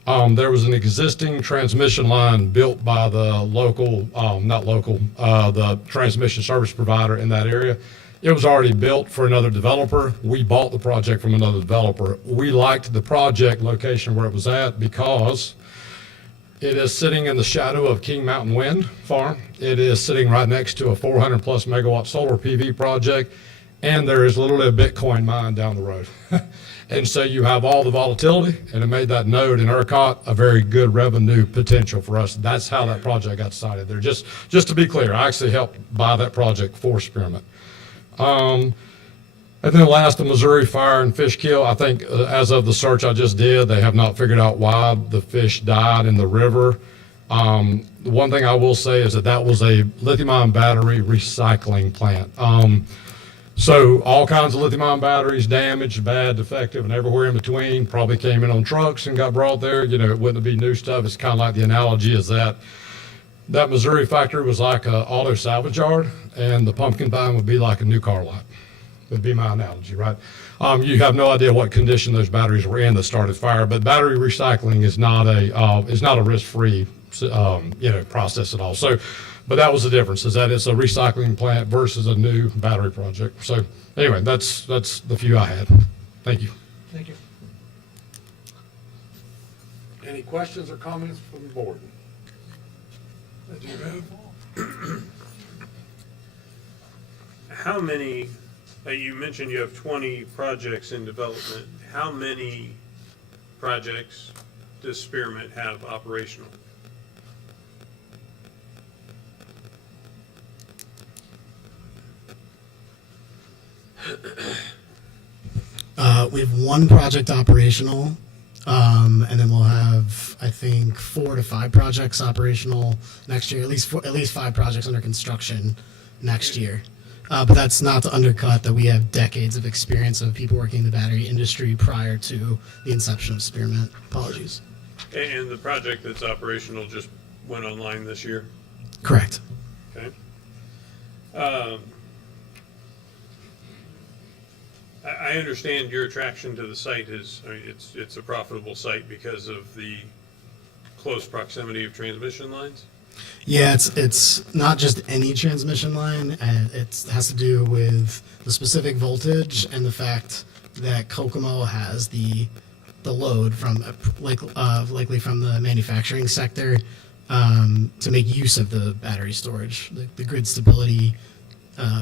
there was an existing transmission line built by the the transmission service provider in that area. It was already built for another developer. We bought the project from another developer. We liked the project location where it was at because it is sitting in the shadow of King Mountain Wind Farm. It is sitting right next to a 400 plus megawatt solar PV project, and there is literally a Bitcoin mine down the road. And so you have all the volatility, and it made that node in ERCOT a very good revenue potential for us. That's how that project got sited there. Just to be clear, I actually helped buy that project for Spearmint. And then last, the Missouri fire and fish kill. I think as of the search I just did, they have not figured out why the fish died in the river. The one thing I will say is that was a lithium-ion battery recycling plant. So all kinds of lithium-ion batteries, damaged, bad, defective, and everywhere in between, probably came in on trucks and got brought there. You know, it wouldn't be new stuff. It's kind of like the analogy is that Missouri factory was like an auto salvage yard, and the pumpkin vine would be like a new car lot. Would be my analogy, right? You have no idea what condition those batteries were in that started fire, but battery recycling is not a risk-free process at all. So, but that was the difference, is that it's a recycling plant versus a new battery project. So anyway, that's the few I had. Thank you. Thank you. Any questions or comments from the board? As you move. How many, you mentioned you have 20 projects in development. How many projects does Spearmint have operational? We have one project operational, and then we'll have, I think, 4 to 5 projects operational next year. At least 5 projects under construction next year. But that's not to undercut that we have decades of experience of people working in the battery industry prior to the inception of Spearmint. Apologies. And the project that's operational just went online this year? Correct. Okay. I understand your attraction to the site is, I mean, it's a profitable site because of the close proximity of transmission lines? Yeah, it's not just any transmission line. It has to do with the specific voltage and the fact that Kokomo has the load from likely from the manufacturing sector to make use of the battery storage, the grid stability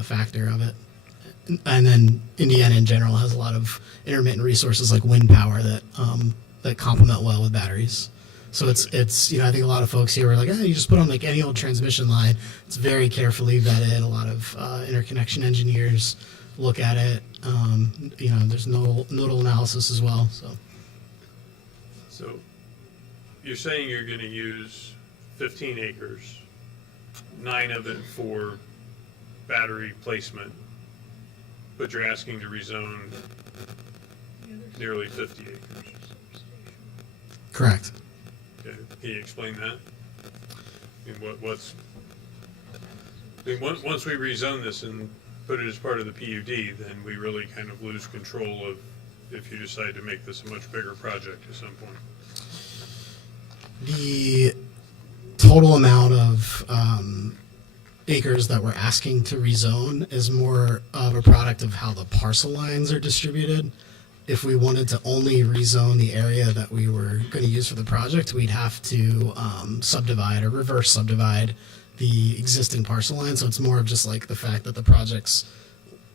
factor of it. And then Indiana in general has a lot of intermittent resources like wind power that complement well with batteries. So it's I think a lot of folks here are like, you just put on like any old transmission line. It's very carefully vetted. A lot of interconnection engineers look at it. There's nodal analysis as well. So you're saying you're going to use 15 acres, 9 of it for battery placement, but you're asking to rezone nearly 50 acres. Correct. Okay, can you explain that? I mean, once we rezone this and put it as part of the PUD, then we really kind of lose control of if you decide to make this a much bigger project at some point. The total amount of acres that we're asking to rezone is more of a product of how the parcel lines are distributed. If we wanted to only rezone the area that we were going to use for the project, we'd have to subdivide or reverse subdivide the existing parcel line. So it's more of just like the fact that the project's,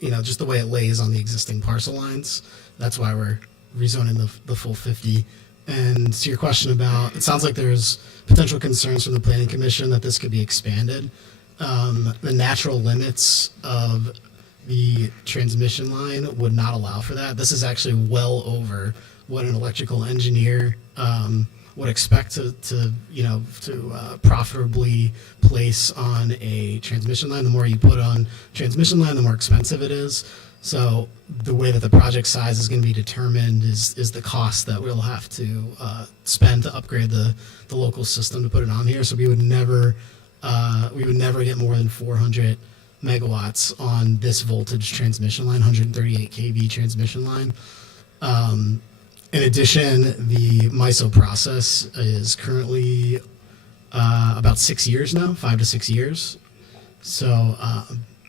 just the way it lays on the existing parcel lines. That's why we're rezoning the full 50. And to your question about, it sounds like there's potential concerns from the Planning Commission that this could be expanded. The natural limits of the transmission line would not allow for that. This is actually well over what an electrical engineer would expect to profitably place on a transmission line. The more you put on transmission line, the more expensive it is. So the way that the project size is going to be determined is the cost that we'll have to spend to upgrade the local system to put it on here. So we would never get more than 400 megawatts on this voltage transmission line, 138 kV transmission line. In addition, the MISO process is currently about 6 years now, 5 to 6 years. So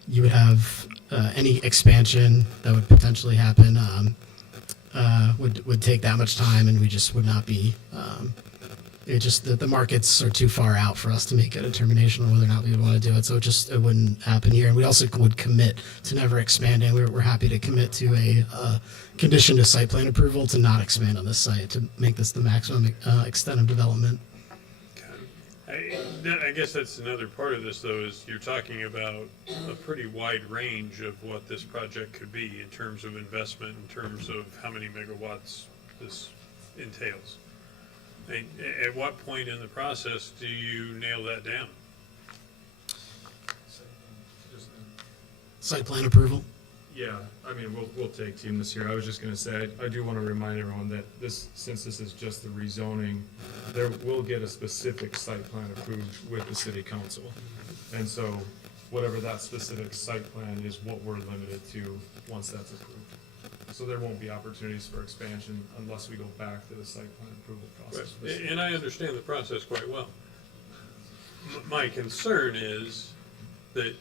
you would have any expansion that would potentially happen would take that much time, and we just would not be. The markets are too far out for us to make a determination on whether or not we would want to do it. So it wouldn't happen here. And we also would commit to never expanding. We're happy to commit to a condition to site plan approval to not expand on this site, to make this the maximum extent of development. I guess that's another part of this, though, is you're talking about a pretty wide range of what this project could be in terms of investment, in terms of how many megawatts this entails. At what point in the process do you nail that down? Site plan approval? Yeah, I mean, we'll take team this year. I was just gonna say, I do want to remind everyone that since this is just the rezoning, we'll get a specific site plan approved with the city council. And so whatever that specific site plan is what we're limited to once that's approved. So there won't be opportunities for expansion unless we go back to the site plan approval process. Right. And I understand the process quite well. My concern is that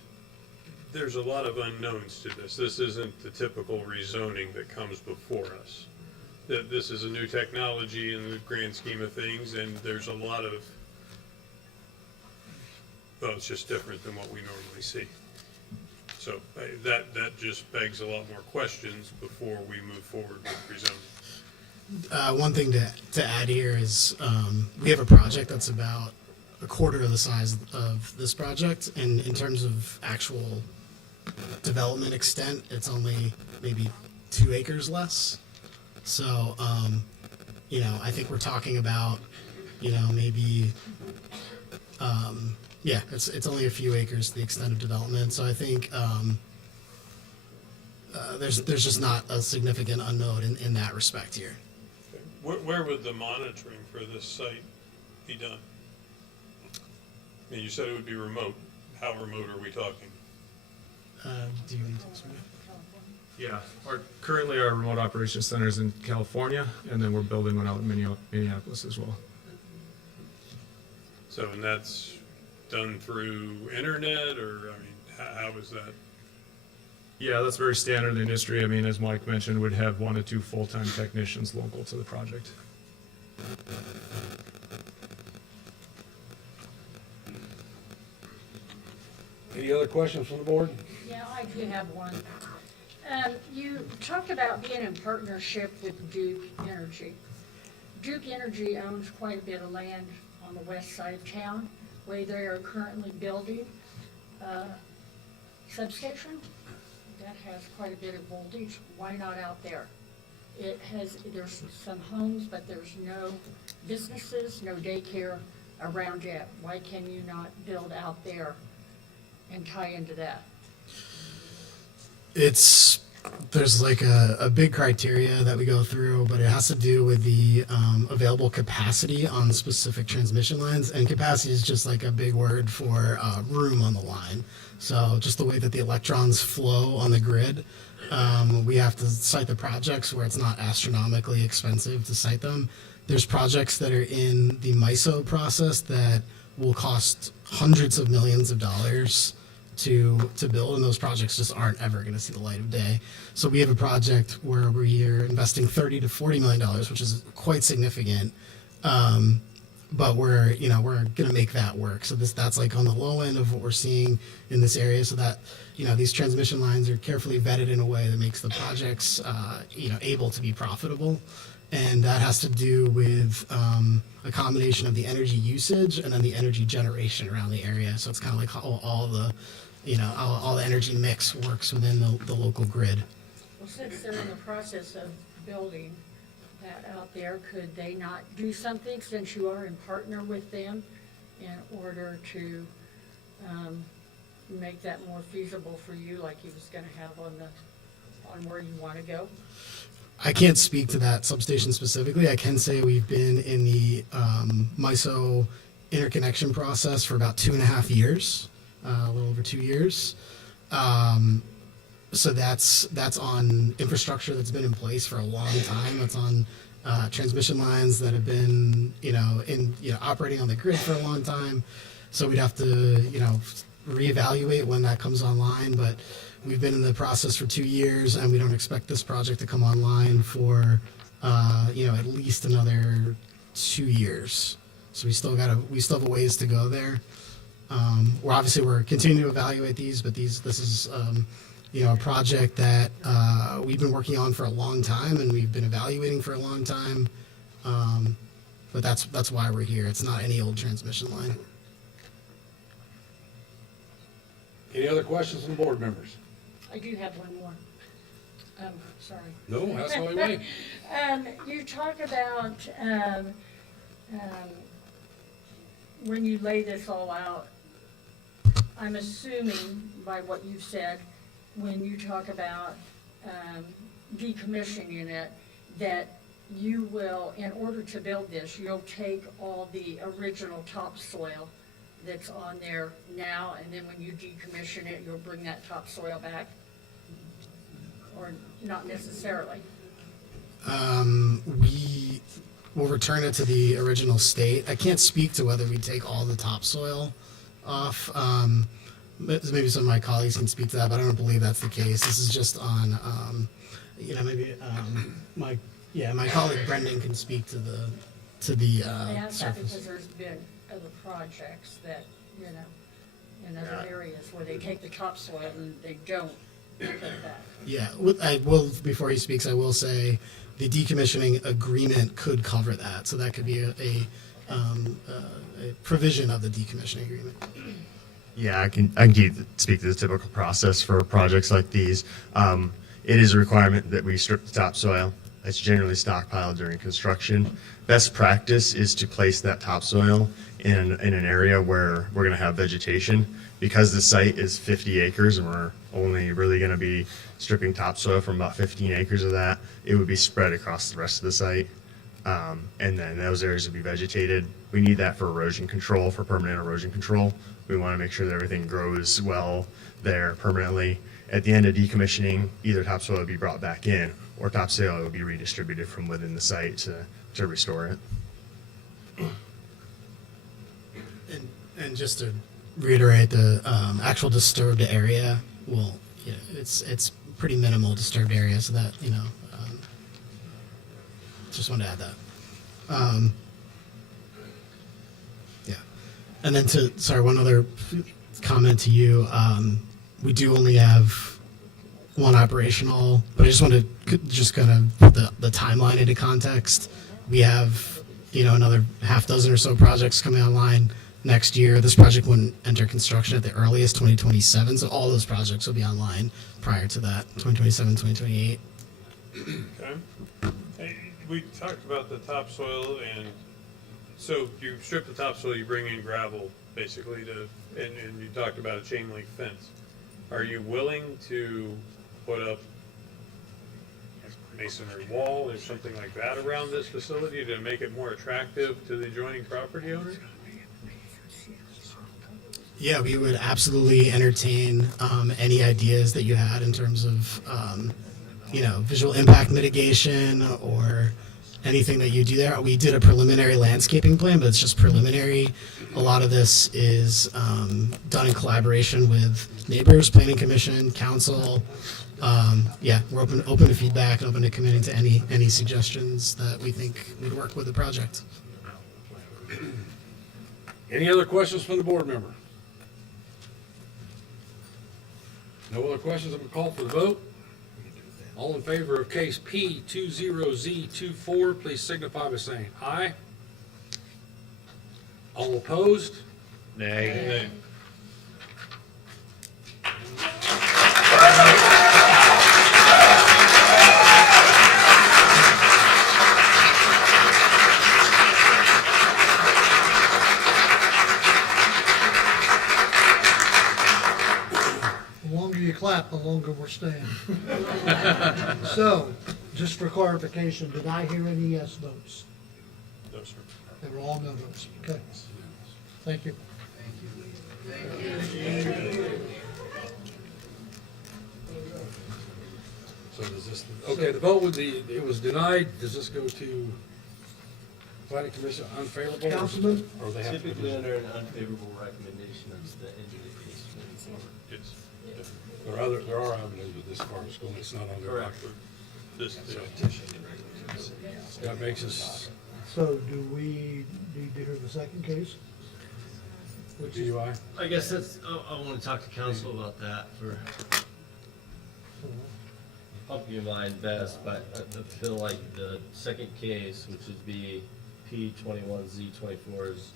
there's a lot of unknowns to this. This isn't the typical rezoning that comes before us. That this is a new technology in the grand scheme of things, and there's a lot of, well, it's just different than what we normally see. So that just begs a lot more questions before we move forward with rezoning. One thing to add here is we have a project that's about a quarter of the size of this project, and in terms of actual development extent, it's only maybe 2 acres less. So, I think we're talking about, maybe, it's only a few acres to the extent of development. So I think there's just not a significant unknown in that respect here. Where would the monitoring for this site be done? I mean, you said it would be remote. How remote are we talking? Do you need to explain? Yeah, currently our remote operations center is in California, and then we're building one out in Minneapolis as well. So, and that's done through internet, or, I mean, how is that? Yeah, that's very standard in the industry. I mean, as Mike mentioned, we'd have 1 to 2 full-time technicians local to the project. Any other questions from the board? Yeah, I do have one. You talked about being in partnership with Duke Energy. Duke Energy owns quite a bit of land on the west side of town where they are currently building a substation that has quite a bit of voltage. Why not out there? There's some homes, but there's no businesses, no daycare around yet. Why can you not build out there and tie into that? There's like a big criteria that we go through, but it has to do with the available capacity on specific transmission lines, and capacity is just like a big word for room on the line. So just the way that the electrons flow on the grid, we have to site the projects where it's not astronomically expensive to site them. There's projects that are in the MISO process that will cost hundreds of millions of dollars to build, and those projects just aren't ever going to see the light of day. So we have a project where we're investing $30 to $40 million, which is quite significant. But we're going to make that work. So that's like on the low end of what we're seeing in this area, so that, these transmission lines are carefully vetted in a way that makes the projects, able to be profitable. And that has to do with a combination of the energy usage and then the energy generation around the area. So it's kind of like how all the energy mix works within the local grid. Well, since they're in the process of building that out there, could they not do something, since you are in partner with them, in order to make that more feasible for you, like he was gonna have on where you wanna go? I can't speak to that substation specifically. I can say we've been in the MISO interconnection process for about 2.5 years, a little over 2 years. So that's on infrastructure that's been in place for a long time. That's on transmission lines that have been, operating on the grid for a long time. So we'd have to, reevaluate when that comes online. But we've been in the process for 2 years, and we don't expect this project to come online for, at least another 2 years. So we still have a ways to go there. We're continuing to evaluate these, but this is, a project that we've been working on for a long time, and we've been evaluating for a long time. But that's why we're here. It's not any old transmission line. Any other questions from the board members? I do have one more. Sorry. No, that's the only way. You talk about, when you lay this all out, I'm assuming by what you've said, when you talk about decommissioning it, that you will, in order to build this, you'll take all the original topsoil that's on there now, and then when you decommission it, you'll bring that topsoil back? Or not necessarily? We will return it to the original state. I can't speak to whether we take all the topsoil off. Maybe some of my colleagues can speak to that, but I don't believe that's the case. This is just on, my colleague Brendan can speak to the I ask that surface. because there's been other projects that, in other areas where they take the topsoil and they don't Yeah, I will, before he speaks, I will say the decommissioning agreement could cover that. So that could be a provision of the decommissioning agreement. Yeah, I can speak to the typical process for projects like these. It is a requirement that we strip the topsoil. It's generally stockpiled during construction. Best practice is to place that topsoil in an area where we're going to have vegetation. Because the site is 50 acres and we're only really going to be stripping topsoil from about 15 acres of that, it would be spread across the rest of the site. And then those areas would be vegetated. We need that for erosion control, for permanent erosion control. We want to make sure that everything grows well there permanently. At the end of decommissioning, either topsoil would be brought back in or topsoil would be redistributed from within the site to restore it. And just to reiterate, the actual disturbed area will, it's pretty minimal disturbed area, so that, just wanted to add that. Yeah. And then one other comment to you. We do only have one operational, but I just wanted to just kind of put the timeline into context. We have, another half dozen or so projects coming online next year. This project wouldn't enter construction at the earliest 2027, so all those projects will be online prior to that, 2027, 2028. Okay. Hey, we talked about the topsoil, and so you strip the topsoil, you bring in gravel, basically, and you talked about a chain link fence. Are you willing to put up a masonry wall or something like that around this facility to make it more attractive to the adjoining property owner? Yeah, we would absolutely entertain any ideas that you had in terms of, visual impact mitigation or anything that you do there. We did a preliminary landscaping plan, but it's just preliminary. A lot of this is done in collaboration with neighbors, planning commission, council. We're open to feedback and open to committing to any suggestions that we think would work with the project. Any other questions from the board member? No other questions, I'm gonna call for the vote. All in favor of case P20Z24, please signify by saying aye. All opposed? Nay. The longer you clap, the longer we're staying. So, just for clarification, did I hear any yes votes? No, sir. They were all no votes. Okay. Thank you. So does this, okay, the vote would be, it was denied, does this go to planning commission unfavorable? Councilman? Or they have to? Typically under an unfavorable recommendation of the engineer case moving forward. Yes. There are avenues with this far as going, it's not on their Correct. record. This, That makes us So do we need to hear the second case? DUI. I guess that's, I want to talk to council about that for helping you mind best, but I feel like the second case, which would be P21Z24 is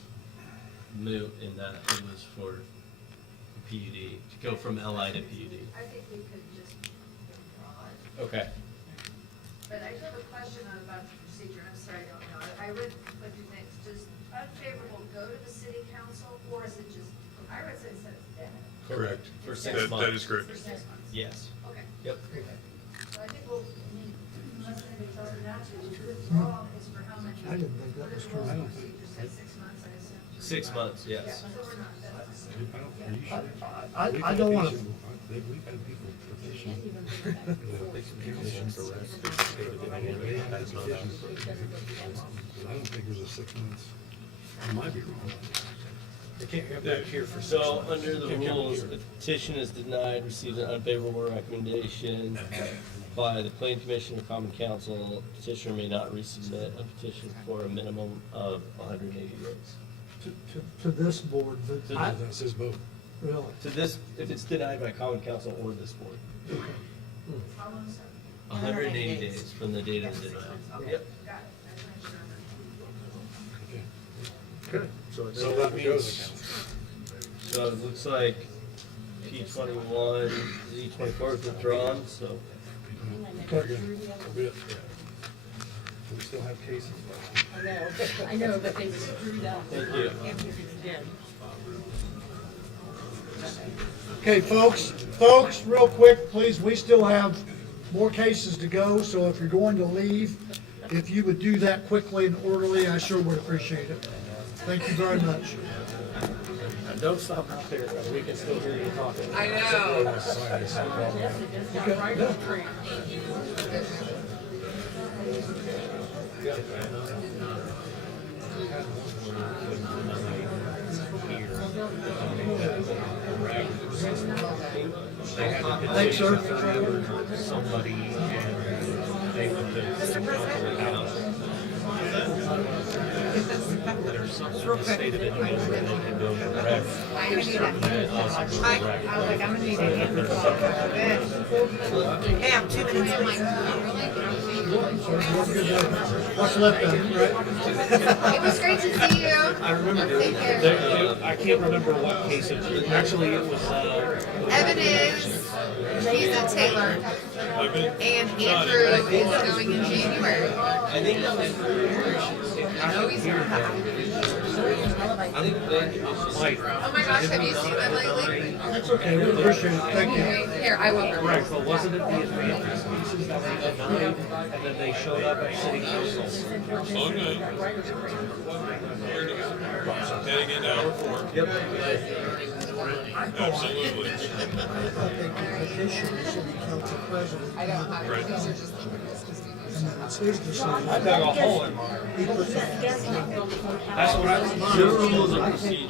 moot in that it was for PUD, to go from LI to PUD. I think we could just withdraw it. Okay. But I do have a question about the procedure, I'm sorry, I don't know. I read what you think, does unfavorable go to the city council, or is it just, I read it said it's dead. Correct. For 6 That months. is correct. For 6 months? Yes. Okay. Yep. So I think we'll, unless anybody tells me not to, withdraw is for how many? I didn't think that was true. What is the rules and procedure, say 6 months, I assume? 6 months, yes. Yeah, so we're not, that's. I don't want to. We've had people petition. I don't think there's a 6 months. I might be wrong. They can't have that here for 6 So, months. under the Can't come rules, here. if a petition is denied, receives an unfavorable recommendation by the planning commission or common council, petitioner may not resubmit a petition for a minimum of 180 days. To this board, but To I, That says vote. Really? To this, if it's denied by common council or this board. How long is that? 180 days from the date of the denial. Yep. Got it. Good. So it's So that means, So it looks like P21, Z24 is withdrawn, so. We still have cases left. I know, but they withdrew that. Thank you. After it's dead. Okay, folks, real quick, please, we still have more cases to go, so if you're going to leave, if you would do that quickly and orderly, I sure would appreciate it. Thank you very much. Don't stop out there, we can still hear you talking. I know. Thanks, sir. Somebody and they went to city council without. There's some sort of state of Indiana where they can go direct. I'm gonna need it. I was like, I'm gonna need it. Hey, I'm 2 minutes late. What's left of it, right? It was great to see you. I remember, Take care. I can't remember what case it was. Actually, it was, Evan is, he's a Taylor. And Andrew is going in January. I think No, he's not. Mike. Oh my gosh, have you seen them lately? That's okay, we appreciate it, thank you. Here, I will. Right, but wasn't it the advantage cases that they denied, and then they showed up at city council? Okay. Heading into hour 4. Yep. Absolutely. I don't have it. These are just It's his decision. I dug a hole in mine. He puts it- That's what I, the rules of procedure.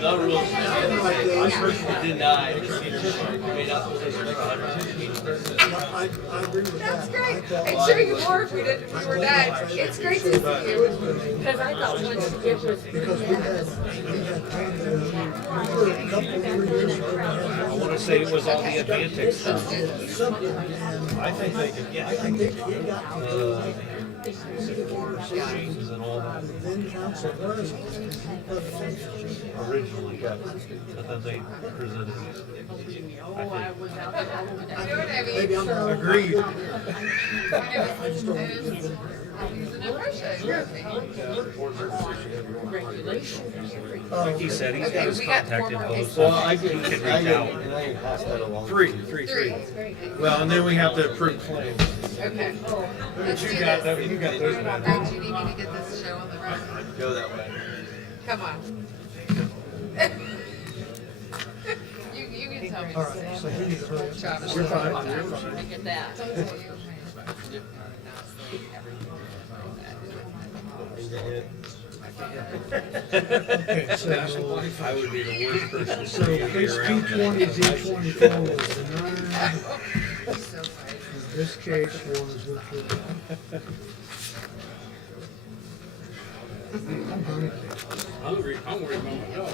The rules. Denied. You may not possess your 150 feet. I agree with that. That's great. I'd show you more if we were done. It's great to see you. Because I thought once it was. Because we had a couple of years ago, I wanna say it was all the Advantix stuff. I think they could get, changes and all that. then council president, he put it on. Originally, but then they presented it. Oh, I was out there all over that. You know what I mean? Maybe I'm So- agreed. I just don't get the. I'm using it Like he said, he's got his Okay, we got contact 4 more info, cases. so I he can can I reach can, out. and I can pass that along. Three. Three. Well, and then we have to approve claims. Okay. Let's do You got this. that, you got those, man. Don't you need me to get this show on the road? Go that way. Come on. You can tell me. All right, so you need to hurry up. Travis. You're fine. I get that. Okay, so, I would be the worst person so to be case around. P20, Z24 was denied. This case was withdrawn. I'm worried about my dog.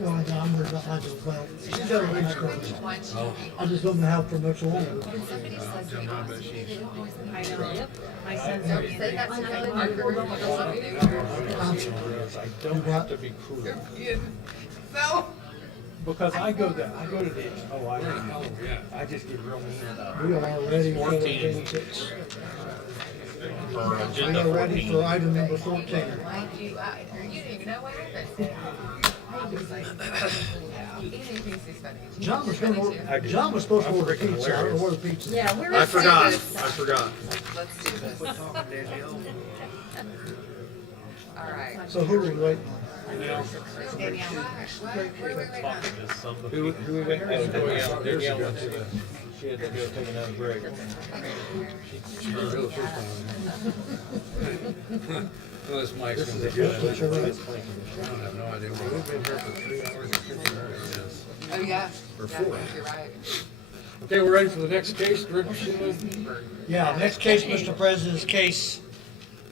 Well, I'm worried about my dog. Well, she's got a big scar. I just don't know how for much longer. I know, yep. My son's. They got some really marker. I don't have to be cruel. No. Because I go to the, oh, I know, I just get real mean about it. We are ready for 14. For We agenda are ready 14. for item number 14. You didn't even know what happened. John was supposed to order pizza. I don't know where the pizza is. Yeah, we're. I forgot. Forgot. Let's do this. All right. So who are we waiting Danielle, what are we waiting on? Who we went, oh, Danielle went to the, she had to go take another break. Well, this Mike's gonna do that. I don't have no idea. We've been here for 3 hours and 50 minutes. Oh, yeah. Or Yeah, 4. you're right. Okay, we're ready for the next case, Director Sheila? Yeah, next case, Mr. President, is case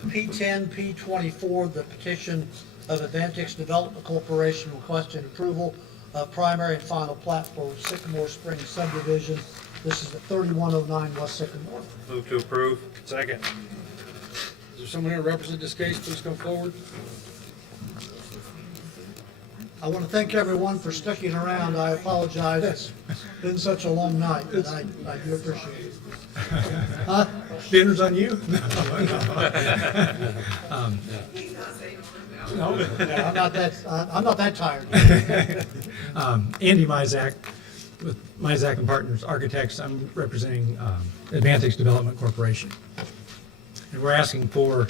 P10, P24, the petition of Advantix Development Corporation requesting approval of primary and final plat for Sycamore Springs subdivision. This is at 3109 West Sycamore. Move to approve. Second. Is there someone here to represent this case? Please come forward. I want to thank everyone for sticking around. I apologize. It's been such a long night, but I do appreciate it. Huh? Dinner's on you? No, I'm not that tired. Andy Mizak with Mizak and Partners Architects. I'm representing Advantix Development Corporation. And we're asking for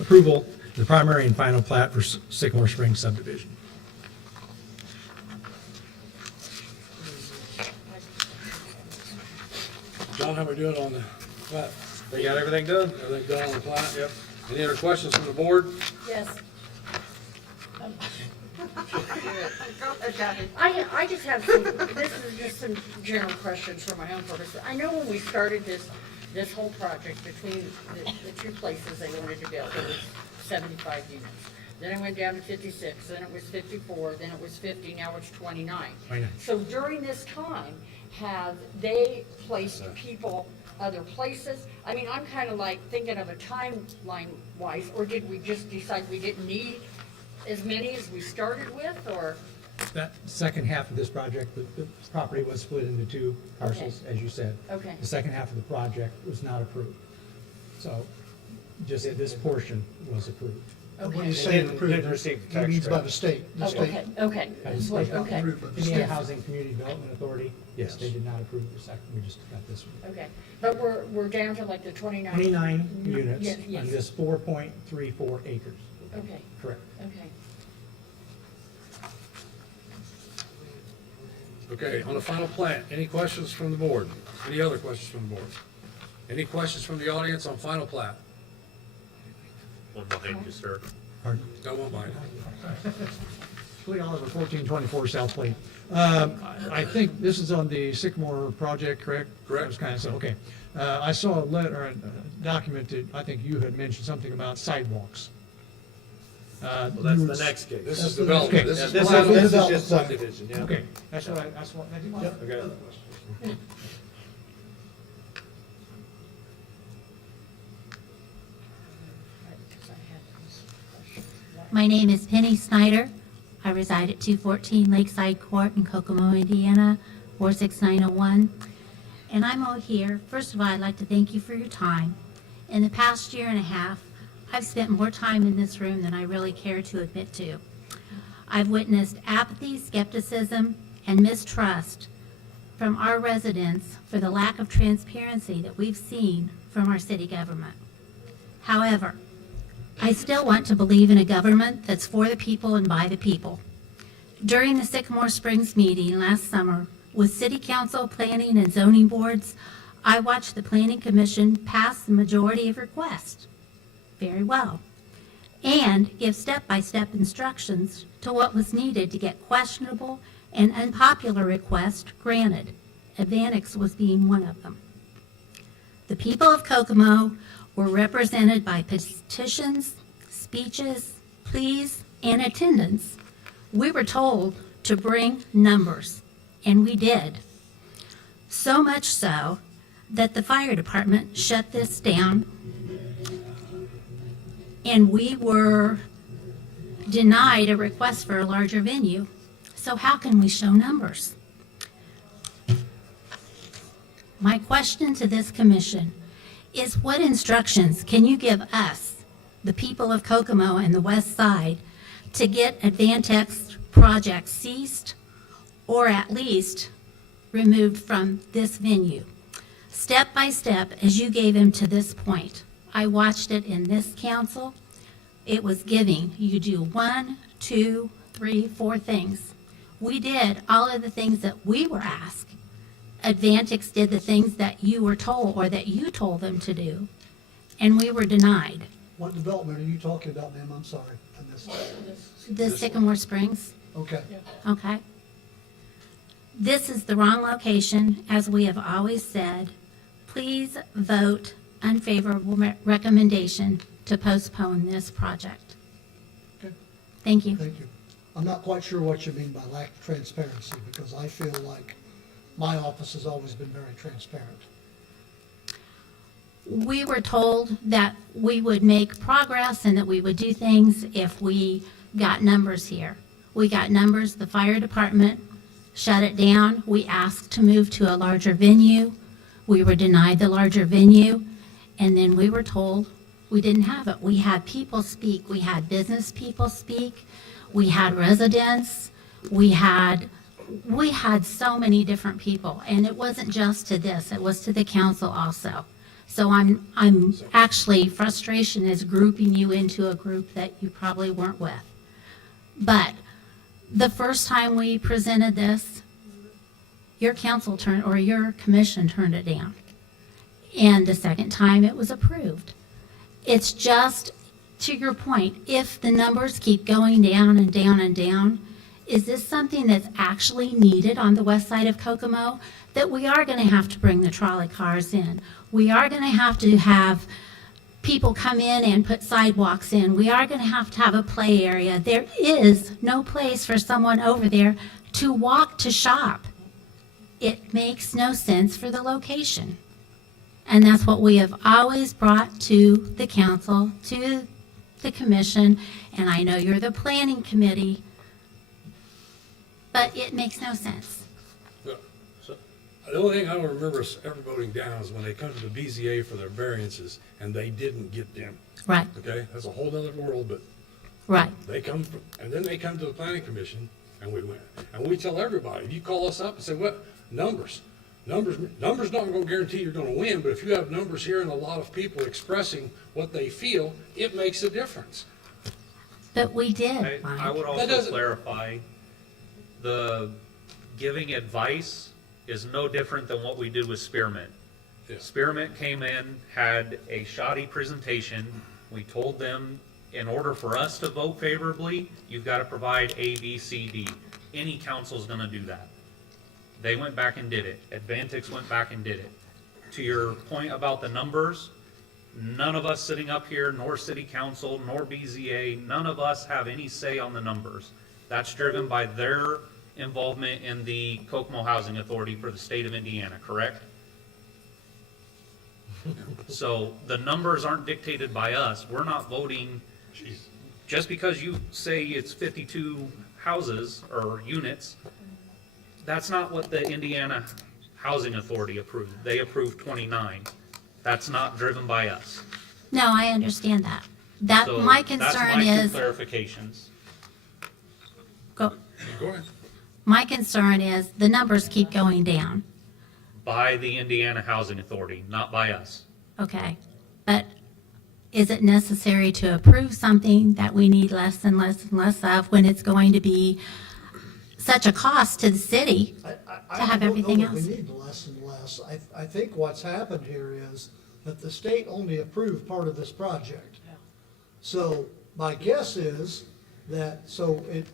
approval of the primary and final plat for Sycamore Springs subdivision. John, how we doing on the plat? They got everything done? Everything done on the plat? Yep. Any other questions from the board? Yes. I just have some, this is just some general questions for my own purpose. I know when we started this whole project between the two places they wanted to build, it was 75 units. Then it went down to 56, then it was 54, then it was 50, now it's 29. So during this time, have they placed people other places? I mean, I'm kind of like thinking of a timeline wise, or did we just decide we didn't need as many as we started with, or? That second half of this project, the property was split into two parcels, as you said. Okay. The second half of the project was not approved. So just this portion was approved. When you say approved, he means by the state. The state. Okay. That's what- Okay. Indiana Yes. Housing Community Development Authority, yes, they did not approve the second, we just got this one. Okay, but we're down to like the 29? 29 units Yes, on yes. this 4.34 acres. Okay, Correct. okay. Okay, on the final plat, any questions from the board? Any other questions from the board? Any questions from the audience on final plat? One behind you, sir. Pardon? Got one behind. Lee Oliver, 1424 South Plain. I think this is on the Sycamore project, correct? Correct. I was kind of, so, okay. I saw a letter, a document that I think you had mentioned something about sidewalks. Well, that's the next case. This is Okay. development. This Yeah, is this plat. is just subdivision, yeah. Okay, that's what I didn't. Yep. Okay. My name is Penny Snyder. I reside at 214 Lakeside Court in Kokomo, Indiana, 46901. And I'm out here. First of all, I'd like to thank you for your time. In the past year and a half, I've spent more time in this room than I really care to admit to. I've witnessed apathy, skepticism, and mistrust from our residents for the lack of transparency that we've seen from our city government. However, I still want to believe in a government that's for the people and by the people. During the Sycamore Springs meeting last summer with City Council, Planning, and Zoning Boards, I watched the Planning Commission pass the majority of requests. Very well. And give step-by-step instructions to what was needed to get questionable and unpopular requests granted. Advantix was being one of them. The people of Kokomo were represented by petitions, speeches, pleas, and attendance. We were told to bring numbers, and we did. So much so that the fire department shut this down, and we were denied a request for a larger venue. So how can we show numbers? My question to this commission is, what instructions can you give us, the people of Kokomo and the West Side, to get Advantix projects ceased or at least removed from this venue? Step by step, as you gave him to this point. I watched it in this council. It was giving. You do 1, 2, 3, 4 things. We did all of the things that we were asked. Advantix did the things that you were told or that you told them to do, and we were denied. What development are you talking about, ma'am? I'm sorry. I missed that. The Sycamore Springs, Okay. okay? This is the wrong location, as we have always said. Please vote unfavorable recommendation to postpone this project. Thank you. Thank you. I'm not quite sure what you mean by lack of transparency, because I feel like my office has always been very transparent. We were told that we would make progress and that we would do things if we got numbers here. We got numbers, the fire department shut it down. We asked to move to a larger venue. We were denied the larger venue, and then we were told we didn't have it. We had people speak. We had business people speak. We had residents. We had so many different people, and it wasn't just to this, it was to the council also. So I'm actually, frustration is grouping you into a group that you probably weren't with. But the first time we presented this, your council turned, or your commission turned it down. And the second time it was approved. It's just, to your point, if the numbers keep going down and down and down, is this something that's actually needed on the west side of Kokomo? That we are going to have to bring the trolley cars in. We are going to have people come in and put sidewalks in. We are going to have a play area. There is no place for someone over there to walk to shop. It makes no sense for the location. And that's what we have always brought to the council, to the commission, and I know you're the planning committee, but it makes no sense. The only thing I don't remember us ever voting down is when they come to the BZA for their variances, and they didn't get them. Right. Okay, that's a whole other world, but Right. they come, and then they come to the planning commission, and we win. And we tell everybody, you call us up and say, what, numbers not gonna guarantee you're gonna win, but if you have numbers here and a lot of people expressing what they feel, it makes a difference. But we did. I would That also doesn't- clarify, the giving advice is no different than what we did with Spearmint. Yeah. Spearmint came in, had a shoddy presentation. We told them, in order for us to vote favorably, you've got to provide A, B, C, D. Any council's gonna do that. They went back and did it. Advantix went back and did it. To your point about the numbers, none of us sitting up here, nor city council, nor BZA, none of us have any say on the numbers. That's driven by their involvement in the Kokomo Housing Authority for the state of Indiana, correct? So the numbers aren't dictated by us. We're not voting, just because you say it's 52 houses or units, that's not what the Indiana Housing Authority approved. They approved 29. That's not driven by us. No, I understand that. That, So my that's concern my two is, clarifications. Go ahead. my concern is the numbers keep going down. By the Indiana Housing Authority, not by us. Okay, but is it necessary to approve something that we need less and less and less of when it's going to be such a cost to the city to have everything I don't know else? that we need less and less. I think what's happened here is that the state only approved part of this project. So my guess is that,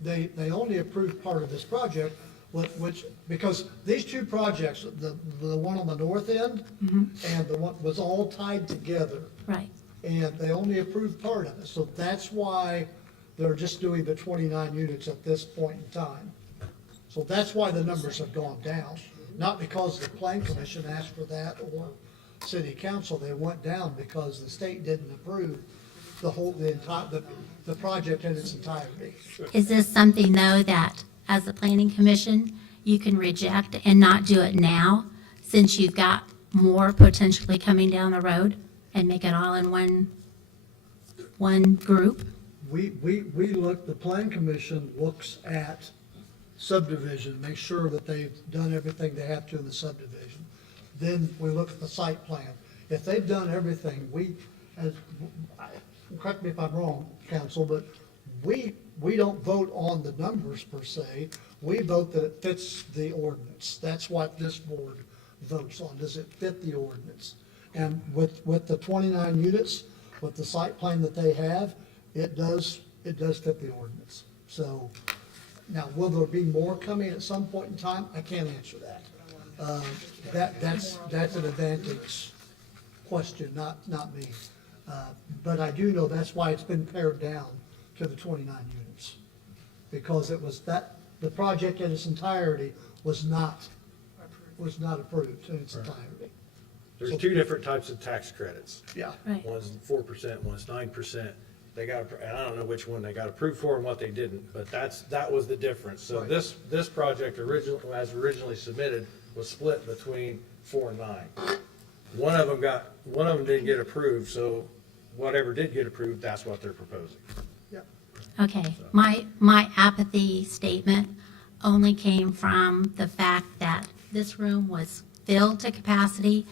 they only approved part of this project, which, because these two projects, the one on the north end and the one was all tied together. Right. And they only approved part of it. So that's why they're just doing the 29 units at this point in time. So that's why the numbers have gone down, not because the plan commission asked for that or city council. They went down because the state didn't approve the project in its entirety. Is this something, though, that as a planning commission, you can reject and not do it now, since you've got more potentially coming down the road, and make it all in one group? The plan commission looks at subdivision, make sure that they've done everything they have to in the subdivision. Then we look at the site plan. If they've done everything, correct me if I'm wrong, council, but we don't vote on the numbers per se. We vote that it fits the ordinance. That's what this board votes on. Does it fit the ordinance? And with the 29 units, with the site plan that they have, it does fit the ordinance. So, now, will there be more coming at some point in time? I can't answer that. That's an advantage question, not me. But I do know that's why it's been pared down to the 29 units. because it was that, the project in its entirety was not approved in its entirety. There's two different types of tax credits. Yeah. Right. One's 4%, one's 9%. They got, and I don't know which one they got approved for and what they didn't, but that was the difference. So Right. this project as originally submitted, was split between 4 and 9. One of them didn't get approved, so whatever did get approved, that's what they're proposing. Okay, my apathy statement only came from the fact that this room was filled to capacity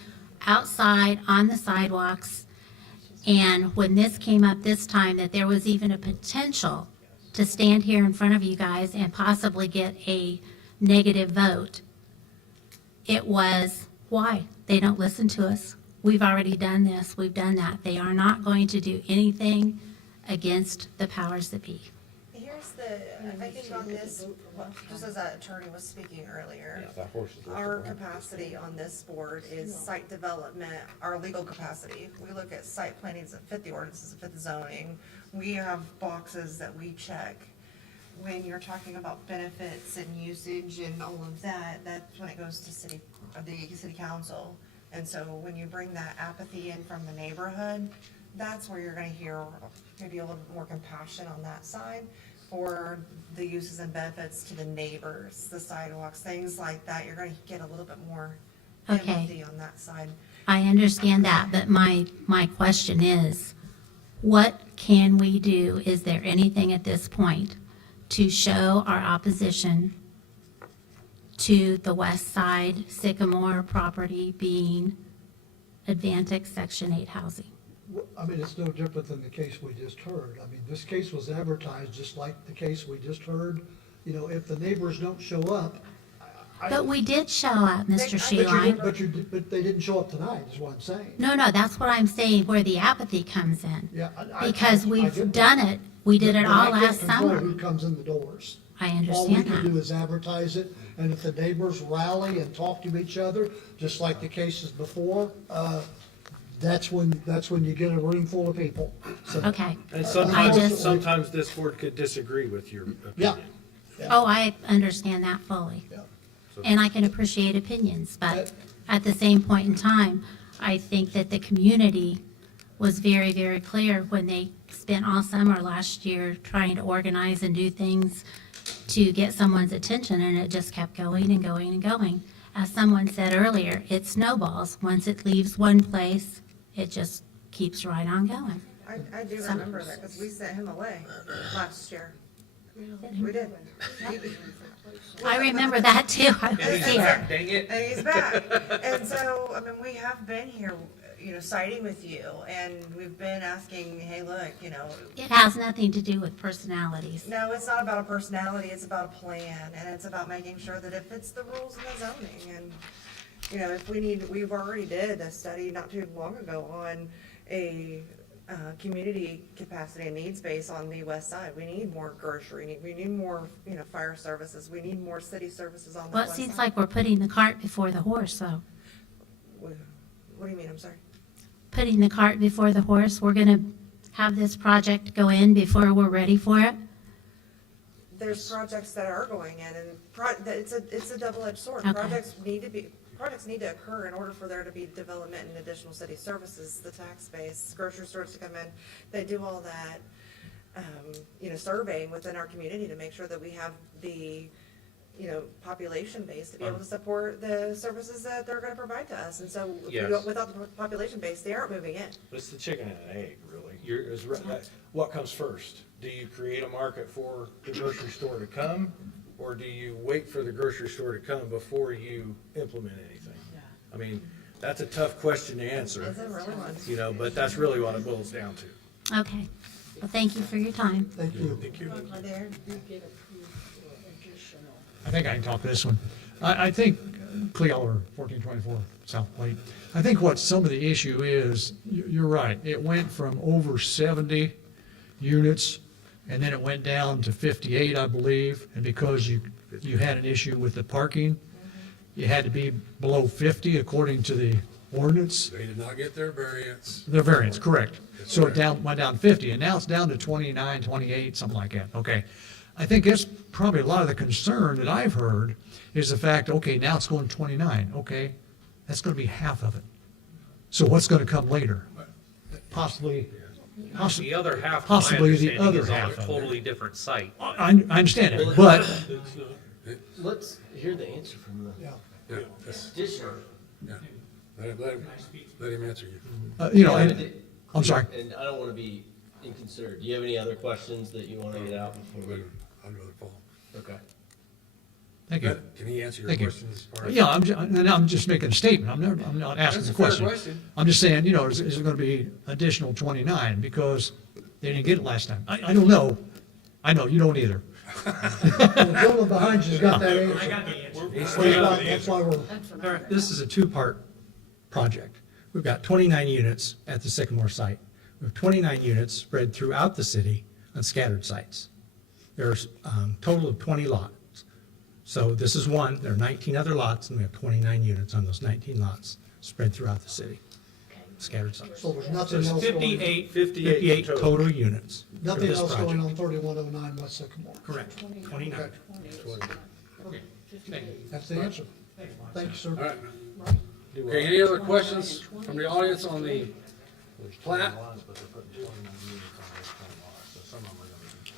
outside on the sidewalks. And when this came up this time, that there was even a potential to stand here in front of you guys and possibly get a negative vote, it was, why? They don't listen to us. We've already done this, we've done that. They are not going to do anything against the powers that be. Here's the, I think on this, just as that attorney was speaking earlier, Yeah, that horse is our listed. capacity on this board is site development, our legal capacity. We look at site plannings that fit the ordinances, that fit the zoning. We have boxes that we check. When you're talking about benefits and usage and all of that, that's when it goes to the city council. And so when you bring that apathy in from the neighborhood, that's where you're gonna hear maybe a little bit more compassion on that side for the uses and benefits to the neighbors, the sidewalks, things like that. You're gonna get a little bit more Okay. empathy on that side. I understand that, but my question is, what can we do? Is there anything at this point to show our opposition to the west side Sycamore property being Advantix Section 8 housing? I mean, it's no different than the case we just heard. I mean, this case was advertised just like the case we just heard. You know, if the neighbors don't show up. But we did show up, Mr. But you Sheeline. didn't- But they didn't show up tonight, is what I'm saying. No, that's what I'm saying, where the apathy comes in. Yeah, Because I we've get done that. it, we did it But all I can't last control summer. who comes in the doors. I All we understand can that. do is advertise it, and if the neighbors rally and talk to each other, just like the cases before, that's when you get a room full of people. So- Okay. And I just- sometimes this board could disagree with your Yeah. opinion. Oh, I understand that fully. And I can appreciate opinions, but at the same point in time, I think that the community was very, very clear when they spent all summer last year trying to organize and do things to get someone's attention, and it just kept going and going and going. As someone said earlier, it snowballs. Once it leaves one place, it just keeps right on going. I do So- remember that, because we sent him away last year. We did. I remember that too. I was And here. Dang it. And he's back. And so, I mean, we have been here, you know, siding with you, and we've been asking, hey, look, you know. It has nothing to do with personalities. No, it's not about a personality, it's about a plan, and it's about making sure that it fits the rules and the zoning. And, you know, if we've already did a study not too long ago on a community capacity and needs base on the west side. We need more grocery, we need more, you know, fire services, we need more city services on the Well, it west seems side. like we're putting the cart before the horse, though. What do you mean, I'm sorry? Putting the cart before the horse. We're gonna have this project go in before we're ready for it. There's projects that are going in, and it's a double-edged sword. Okay. Projects need to occur in order for there to be development and additional city services, the tax base, grocery stores to come in. They do all that, you know, surveying within our community to make sure that we have the, you know, population base to be able to support the services that they're gonna provide to us. And so, if we Yes. don't- without the population base, they aren't moving in. But it's the chicken and an egg, really. What comes first? Do you create a market for the grocery store to come, or do you wait for the grocery store to come before you implement anything? I mean, that's a tough question to answer. It's a really one. You know, but that's really what it boils down to. Okay. Well, thank you for your time. Thank you. Thank you. I think I can talk this one. I think Cleo or 1424 South Lake, I think what some of the issue is, you're right, it went from over 70 units, and then it went down to 58, I believe, and because you had an issue with the parking, you had to be below 50 according to the ordinance. They did not get their variance. The variance, correct. So it went down 50, and now it's down to 29, 28, something like that, okay. I think that's probably a lot of the concern that I've heard is the fact, okay, now it's going 29, okay, that's gonna be half of it. So what's gonna come later? Possibly, The other half, my possibly the understanding, other is on half a of it. totally different site. I understand it, but Let's hear the answer from the Yeah, that's- petitioner. yeah. Let him answer you. you know, and, I'm sorry. And I don't want to be inconsiderate. Do you have any other questions that you want to get out before we? I'd rather Paul. Okay. Thank you. Can he answer your Thank you. questions? as far as- Yeah, I'm just making a statement. I'm not asking That's a a fair question. question. I'm just saying, you know, is it gonna be additional 29 because they didn't get it last time? I don't know. I know, you don't either. The gentleman behind you's got that answer. I got the answer. That's why we're. All right, this is a two-part project. We've got 29 units at the Sycamore site. We have 29 units spread throughout the city on scattered sites. There's a total of 20 lots. So this is one, there are 19 other lots, and we have 29 units on those 19 lots spread throughout the city, scattered sites. So there's So nothing it's else going, 58 total units for nothing this else going project. on 3109 West Sycamore. Correct, 29. That's the answer. Thank you, sir. All right. Okay, any other questions from the audience on the plat?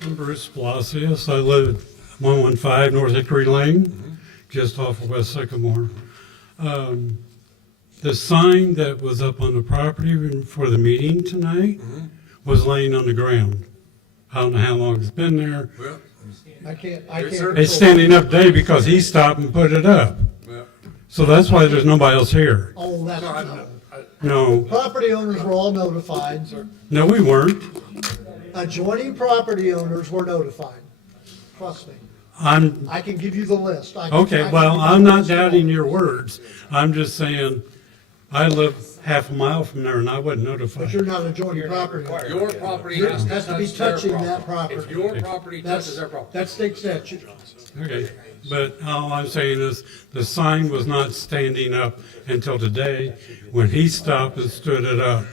I'm Bruce Palacios. I live at 115 North Hickory Lane, just off of West Sycamore. The sign that was up on the property for the meeting tonight was laying on the ground. I don't know how long it's been there. Well, I can't. It's standing up today because he stopped and put it up. well, So that's why there's nobody else here. Oh, that's, No, property owners were all notified. no, we weren't. Adjoining property owners were notified. Trust me. I'm, I can give you the list. I okay, can well, give you I'm the not list. doubting your words. I'm just saying, I live half a mile from there and I wasn't notified. But you're not adjoining property. owner. your property Yours has to has to be touch their touching property. that property. If your property That's, touches their property. that's state statute. Okay, but all I'm saying is, the sign was not standing up until today, when he stopped and stood it up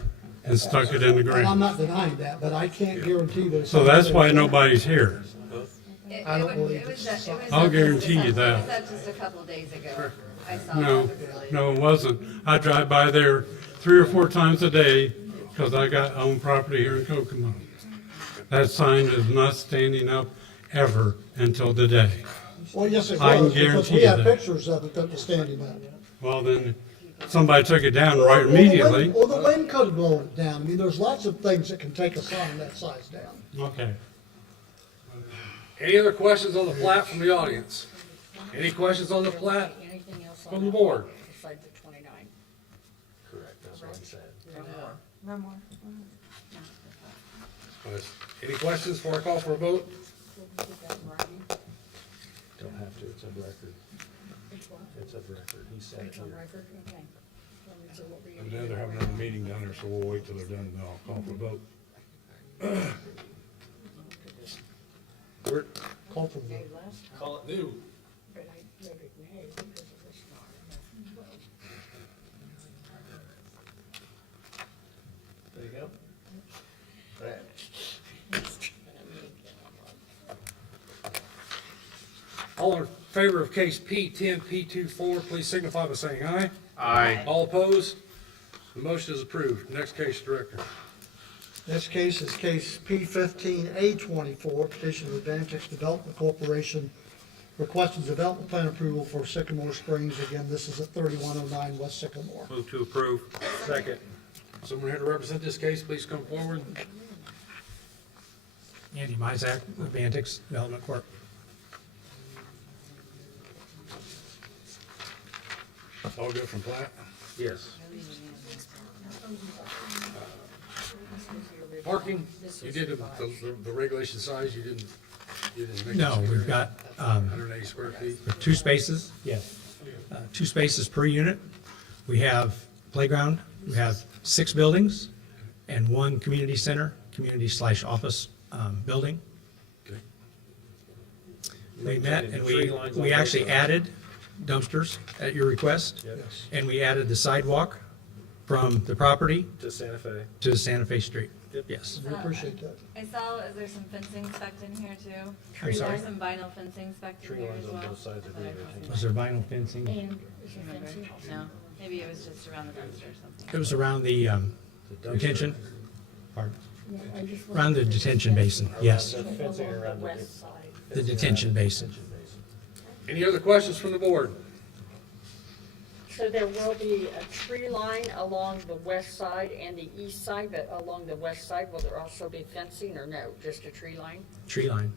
and stuck it in the And I'm ground. not denying that, but I can't guarantee that. So that's why nobody's here. I don't believe I'll guarantee you that. Was that just a couple of days ago? I saw No, that. no, it wasn't. I drive by there 3 or 4 times a day, because I own property here in Kokomo. That sign is not standing up ever until today. Well, yes, it I can was, because guarantee we you have that. pictures of it that was standing up. Well, then, somebody took it down right Well, the wind- immediately. Well, the wind could have blown it down. I mean, there's lots of things that can take a sign that size down. Okay. Any other questions on the plat from the audience? Any questions on the plat Anything else from the board? besides the 29? Correct, that's what I said. No more. Any questions before I call for a vote? Don't have to, it's a record. It's a record, he said it It's on here. record, okay. So what were you- And then they're having another meeting down there, so we'll wait till they're done, and then I'll call for a vote. We're- Call for the vote. Call it new. But I voted nay because it was not enough votes. There you go. Right. All in favor of case P10, P24, please signify by saying aye. Aye. All opposed? The motion is approved. Next case, Director. This case is case P15A24, petition of Advantage Development Corporation requesting development plan approval for Sycamore Springs. Again, this is at 3109 West Sycamore. Move to approve. Second. Someone here to represent this case, please come forward. Andy Mizak, Advantix Development Corp. All good from plat? Yes. Parking, you did the regulation size, you didn't make. No, we've got 180 square feet. 2 spaces, yes. 2 spaces per unit. We have playground, we have 6 buildings, and 1 community center, community/office building. Okay. We met and we actually added dumpsters at your request. Yes. And we added the sidewalk from the property To Santa Fe. to Santa Fe Street. Yes. We appreciate that. I saw, is there some fencing spec'd in here too? I'm sorry? There's some vinyl fencing spec'd in Tree here lines as on well. both sides of the road. Was there vinyl fencing? And is there Remember? fencing? No, maybe it was just around the dumpster or something. It was around the detention, pardon, No, I just around the detention basin, yes, The fencing around the. west side. the detention basin. Any other questions from the board? So there will be a tree line along the west side and the east side, but along the west side, will there also be fencing or no, just a tree line? Tree line.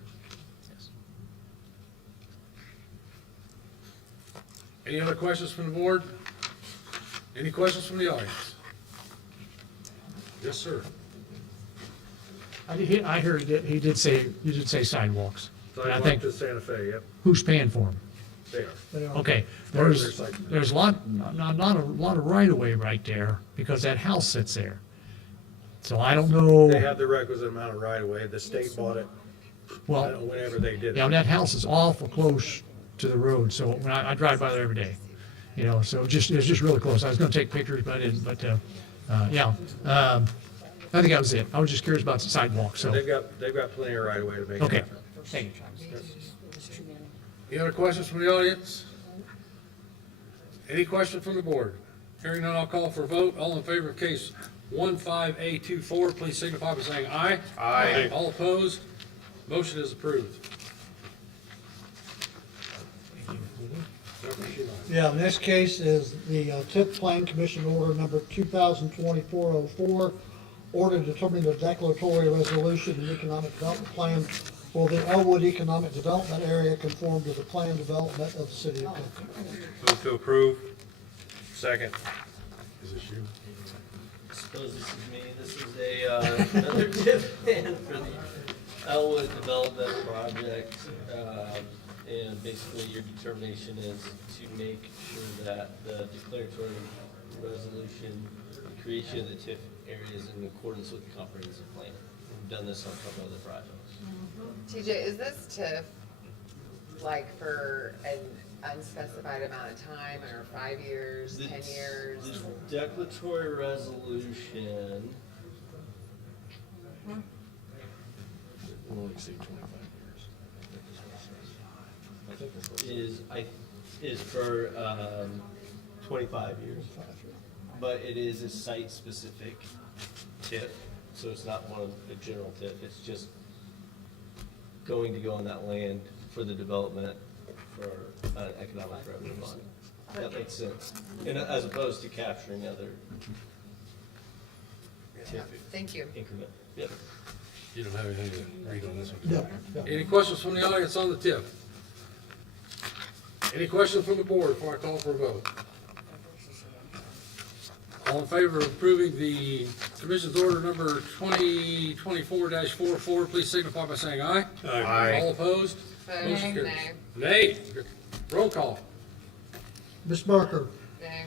Any other questions from the board? Any questions from the audience? Yes, sir. I heard that he did say, you did say sidewalks. And I Sidewalk think, to Santa Fe, yep, who's paying for them? they are. They are. Okay, Part of their there's, site. there's a lot of right of way right there because that house sits there. So I don't know, They have the requisite amount of right of way. The state bought it well, whenever they did yeah, it. that house is awful close to the road, so when I drive by there every day. You know, so it's just really close. I was gonna take pictures, but I didn't, but, yeah. I think that was it. I was just curious about the sidewalk, so. They've got plenty of right of way to make it Okay. happen. Thank you. Any other questions from the audience? Any question from the board? Hearing none, I'll call for a vote. All in favor of case 15A24, please signify by saying aye. Aye. All opposed? Motion is approved. Yeah, the next case is the TIF Plan Commission Order Number 2024-04, order determining the declaratory resolution and economic development plan for the Elwood Economic Development Area conform to the planned development of the city of Cook. Move to approve. Second. Is this you? I suppose this is me. This is a, another tip plan for the Elwood Development Project. And basically your determination is to make sure that the declaratory resolution, the creation of the TIF area is in accordance with the comprehensive plan. We've done this on a couple other projects. TJ, is this TIF like for an unspecified amount of time, or 5 years, 10 years? The declaratory resolution. Won't exceed 25 years. I think that's what it Is for 25 years. But it is a site-specific tip, so it's not one of the general tip. It's just going to go on that land for the development for an economic revenue bond. That makes sense. And as opposed to capturing other tip Thank you. increment. Yep. You don't have anything to read on this one? No. Any questions from the audience on the tip? Any questions from the board before I call for a vote? All in favor of approving the Commission's Order Number 2024-44, please signify by saying aye. Aye. All opposed? Nay. Motion carries. Nay. Nay. Roll call. Ms. Barker, Nay.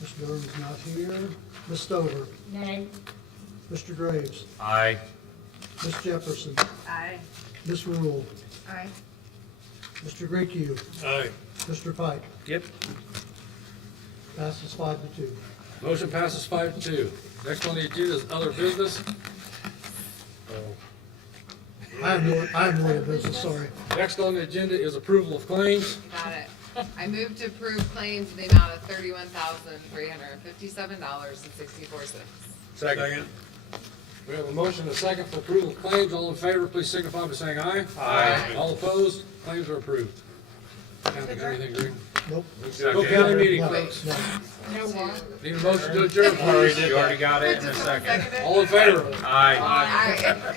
Ms. Durham is not here. Ms. Stover, Nay. Mr. Graves, Aye. Ms. Jefferson, Aye. Ms. Rule, Aye. Mr. Graycue, Aye. Mr. Pike. Yep. Passes 5-2. Motion passes 5-2. Next on the agenda is other business. I have more business, sorry. Next on the agenda is approval of claims. Got it. I move to approve claims in the amount of $31,357.64. Second. We have a motion and a second for approval of claims. All in favor, please signify by saying aye. Aye. All opposed, claims are approved. County got anything, Greg? Nope. No county meeting, No, folks. no. No what? Need a motion to adjourn, please. You already got it in a second. All in favor? Aye. Aye. Aye.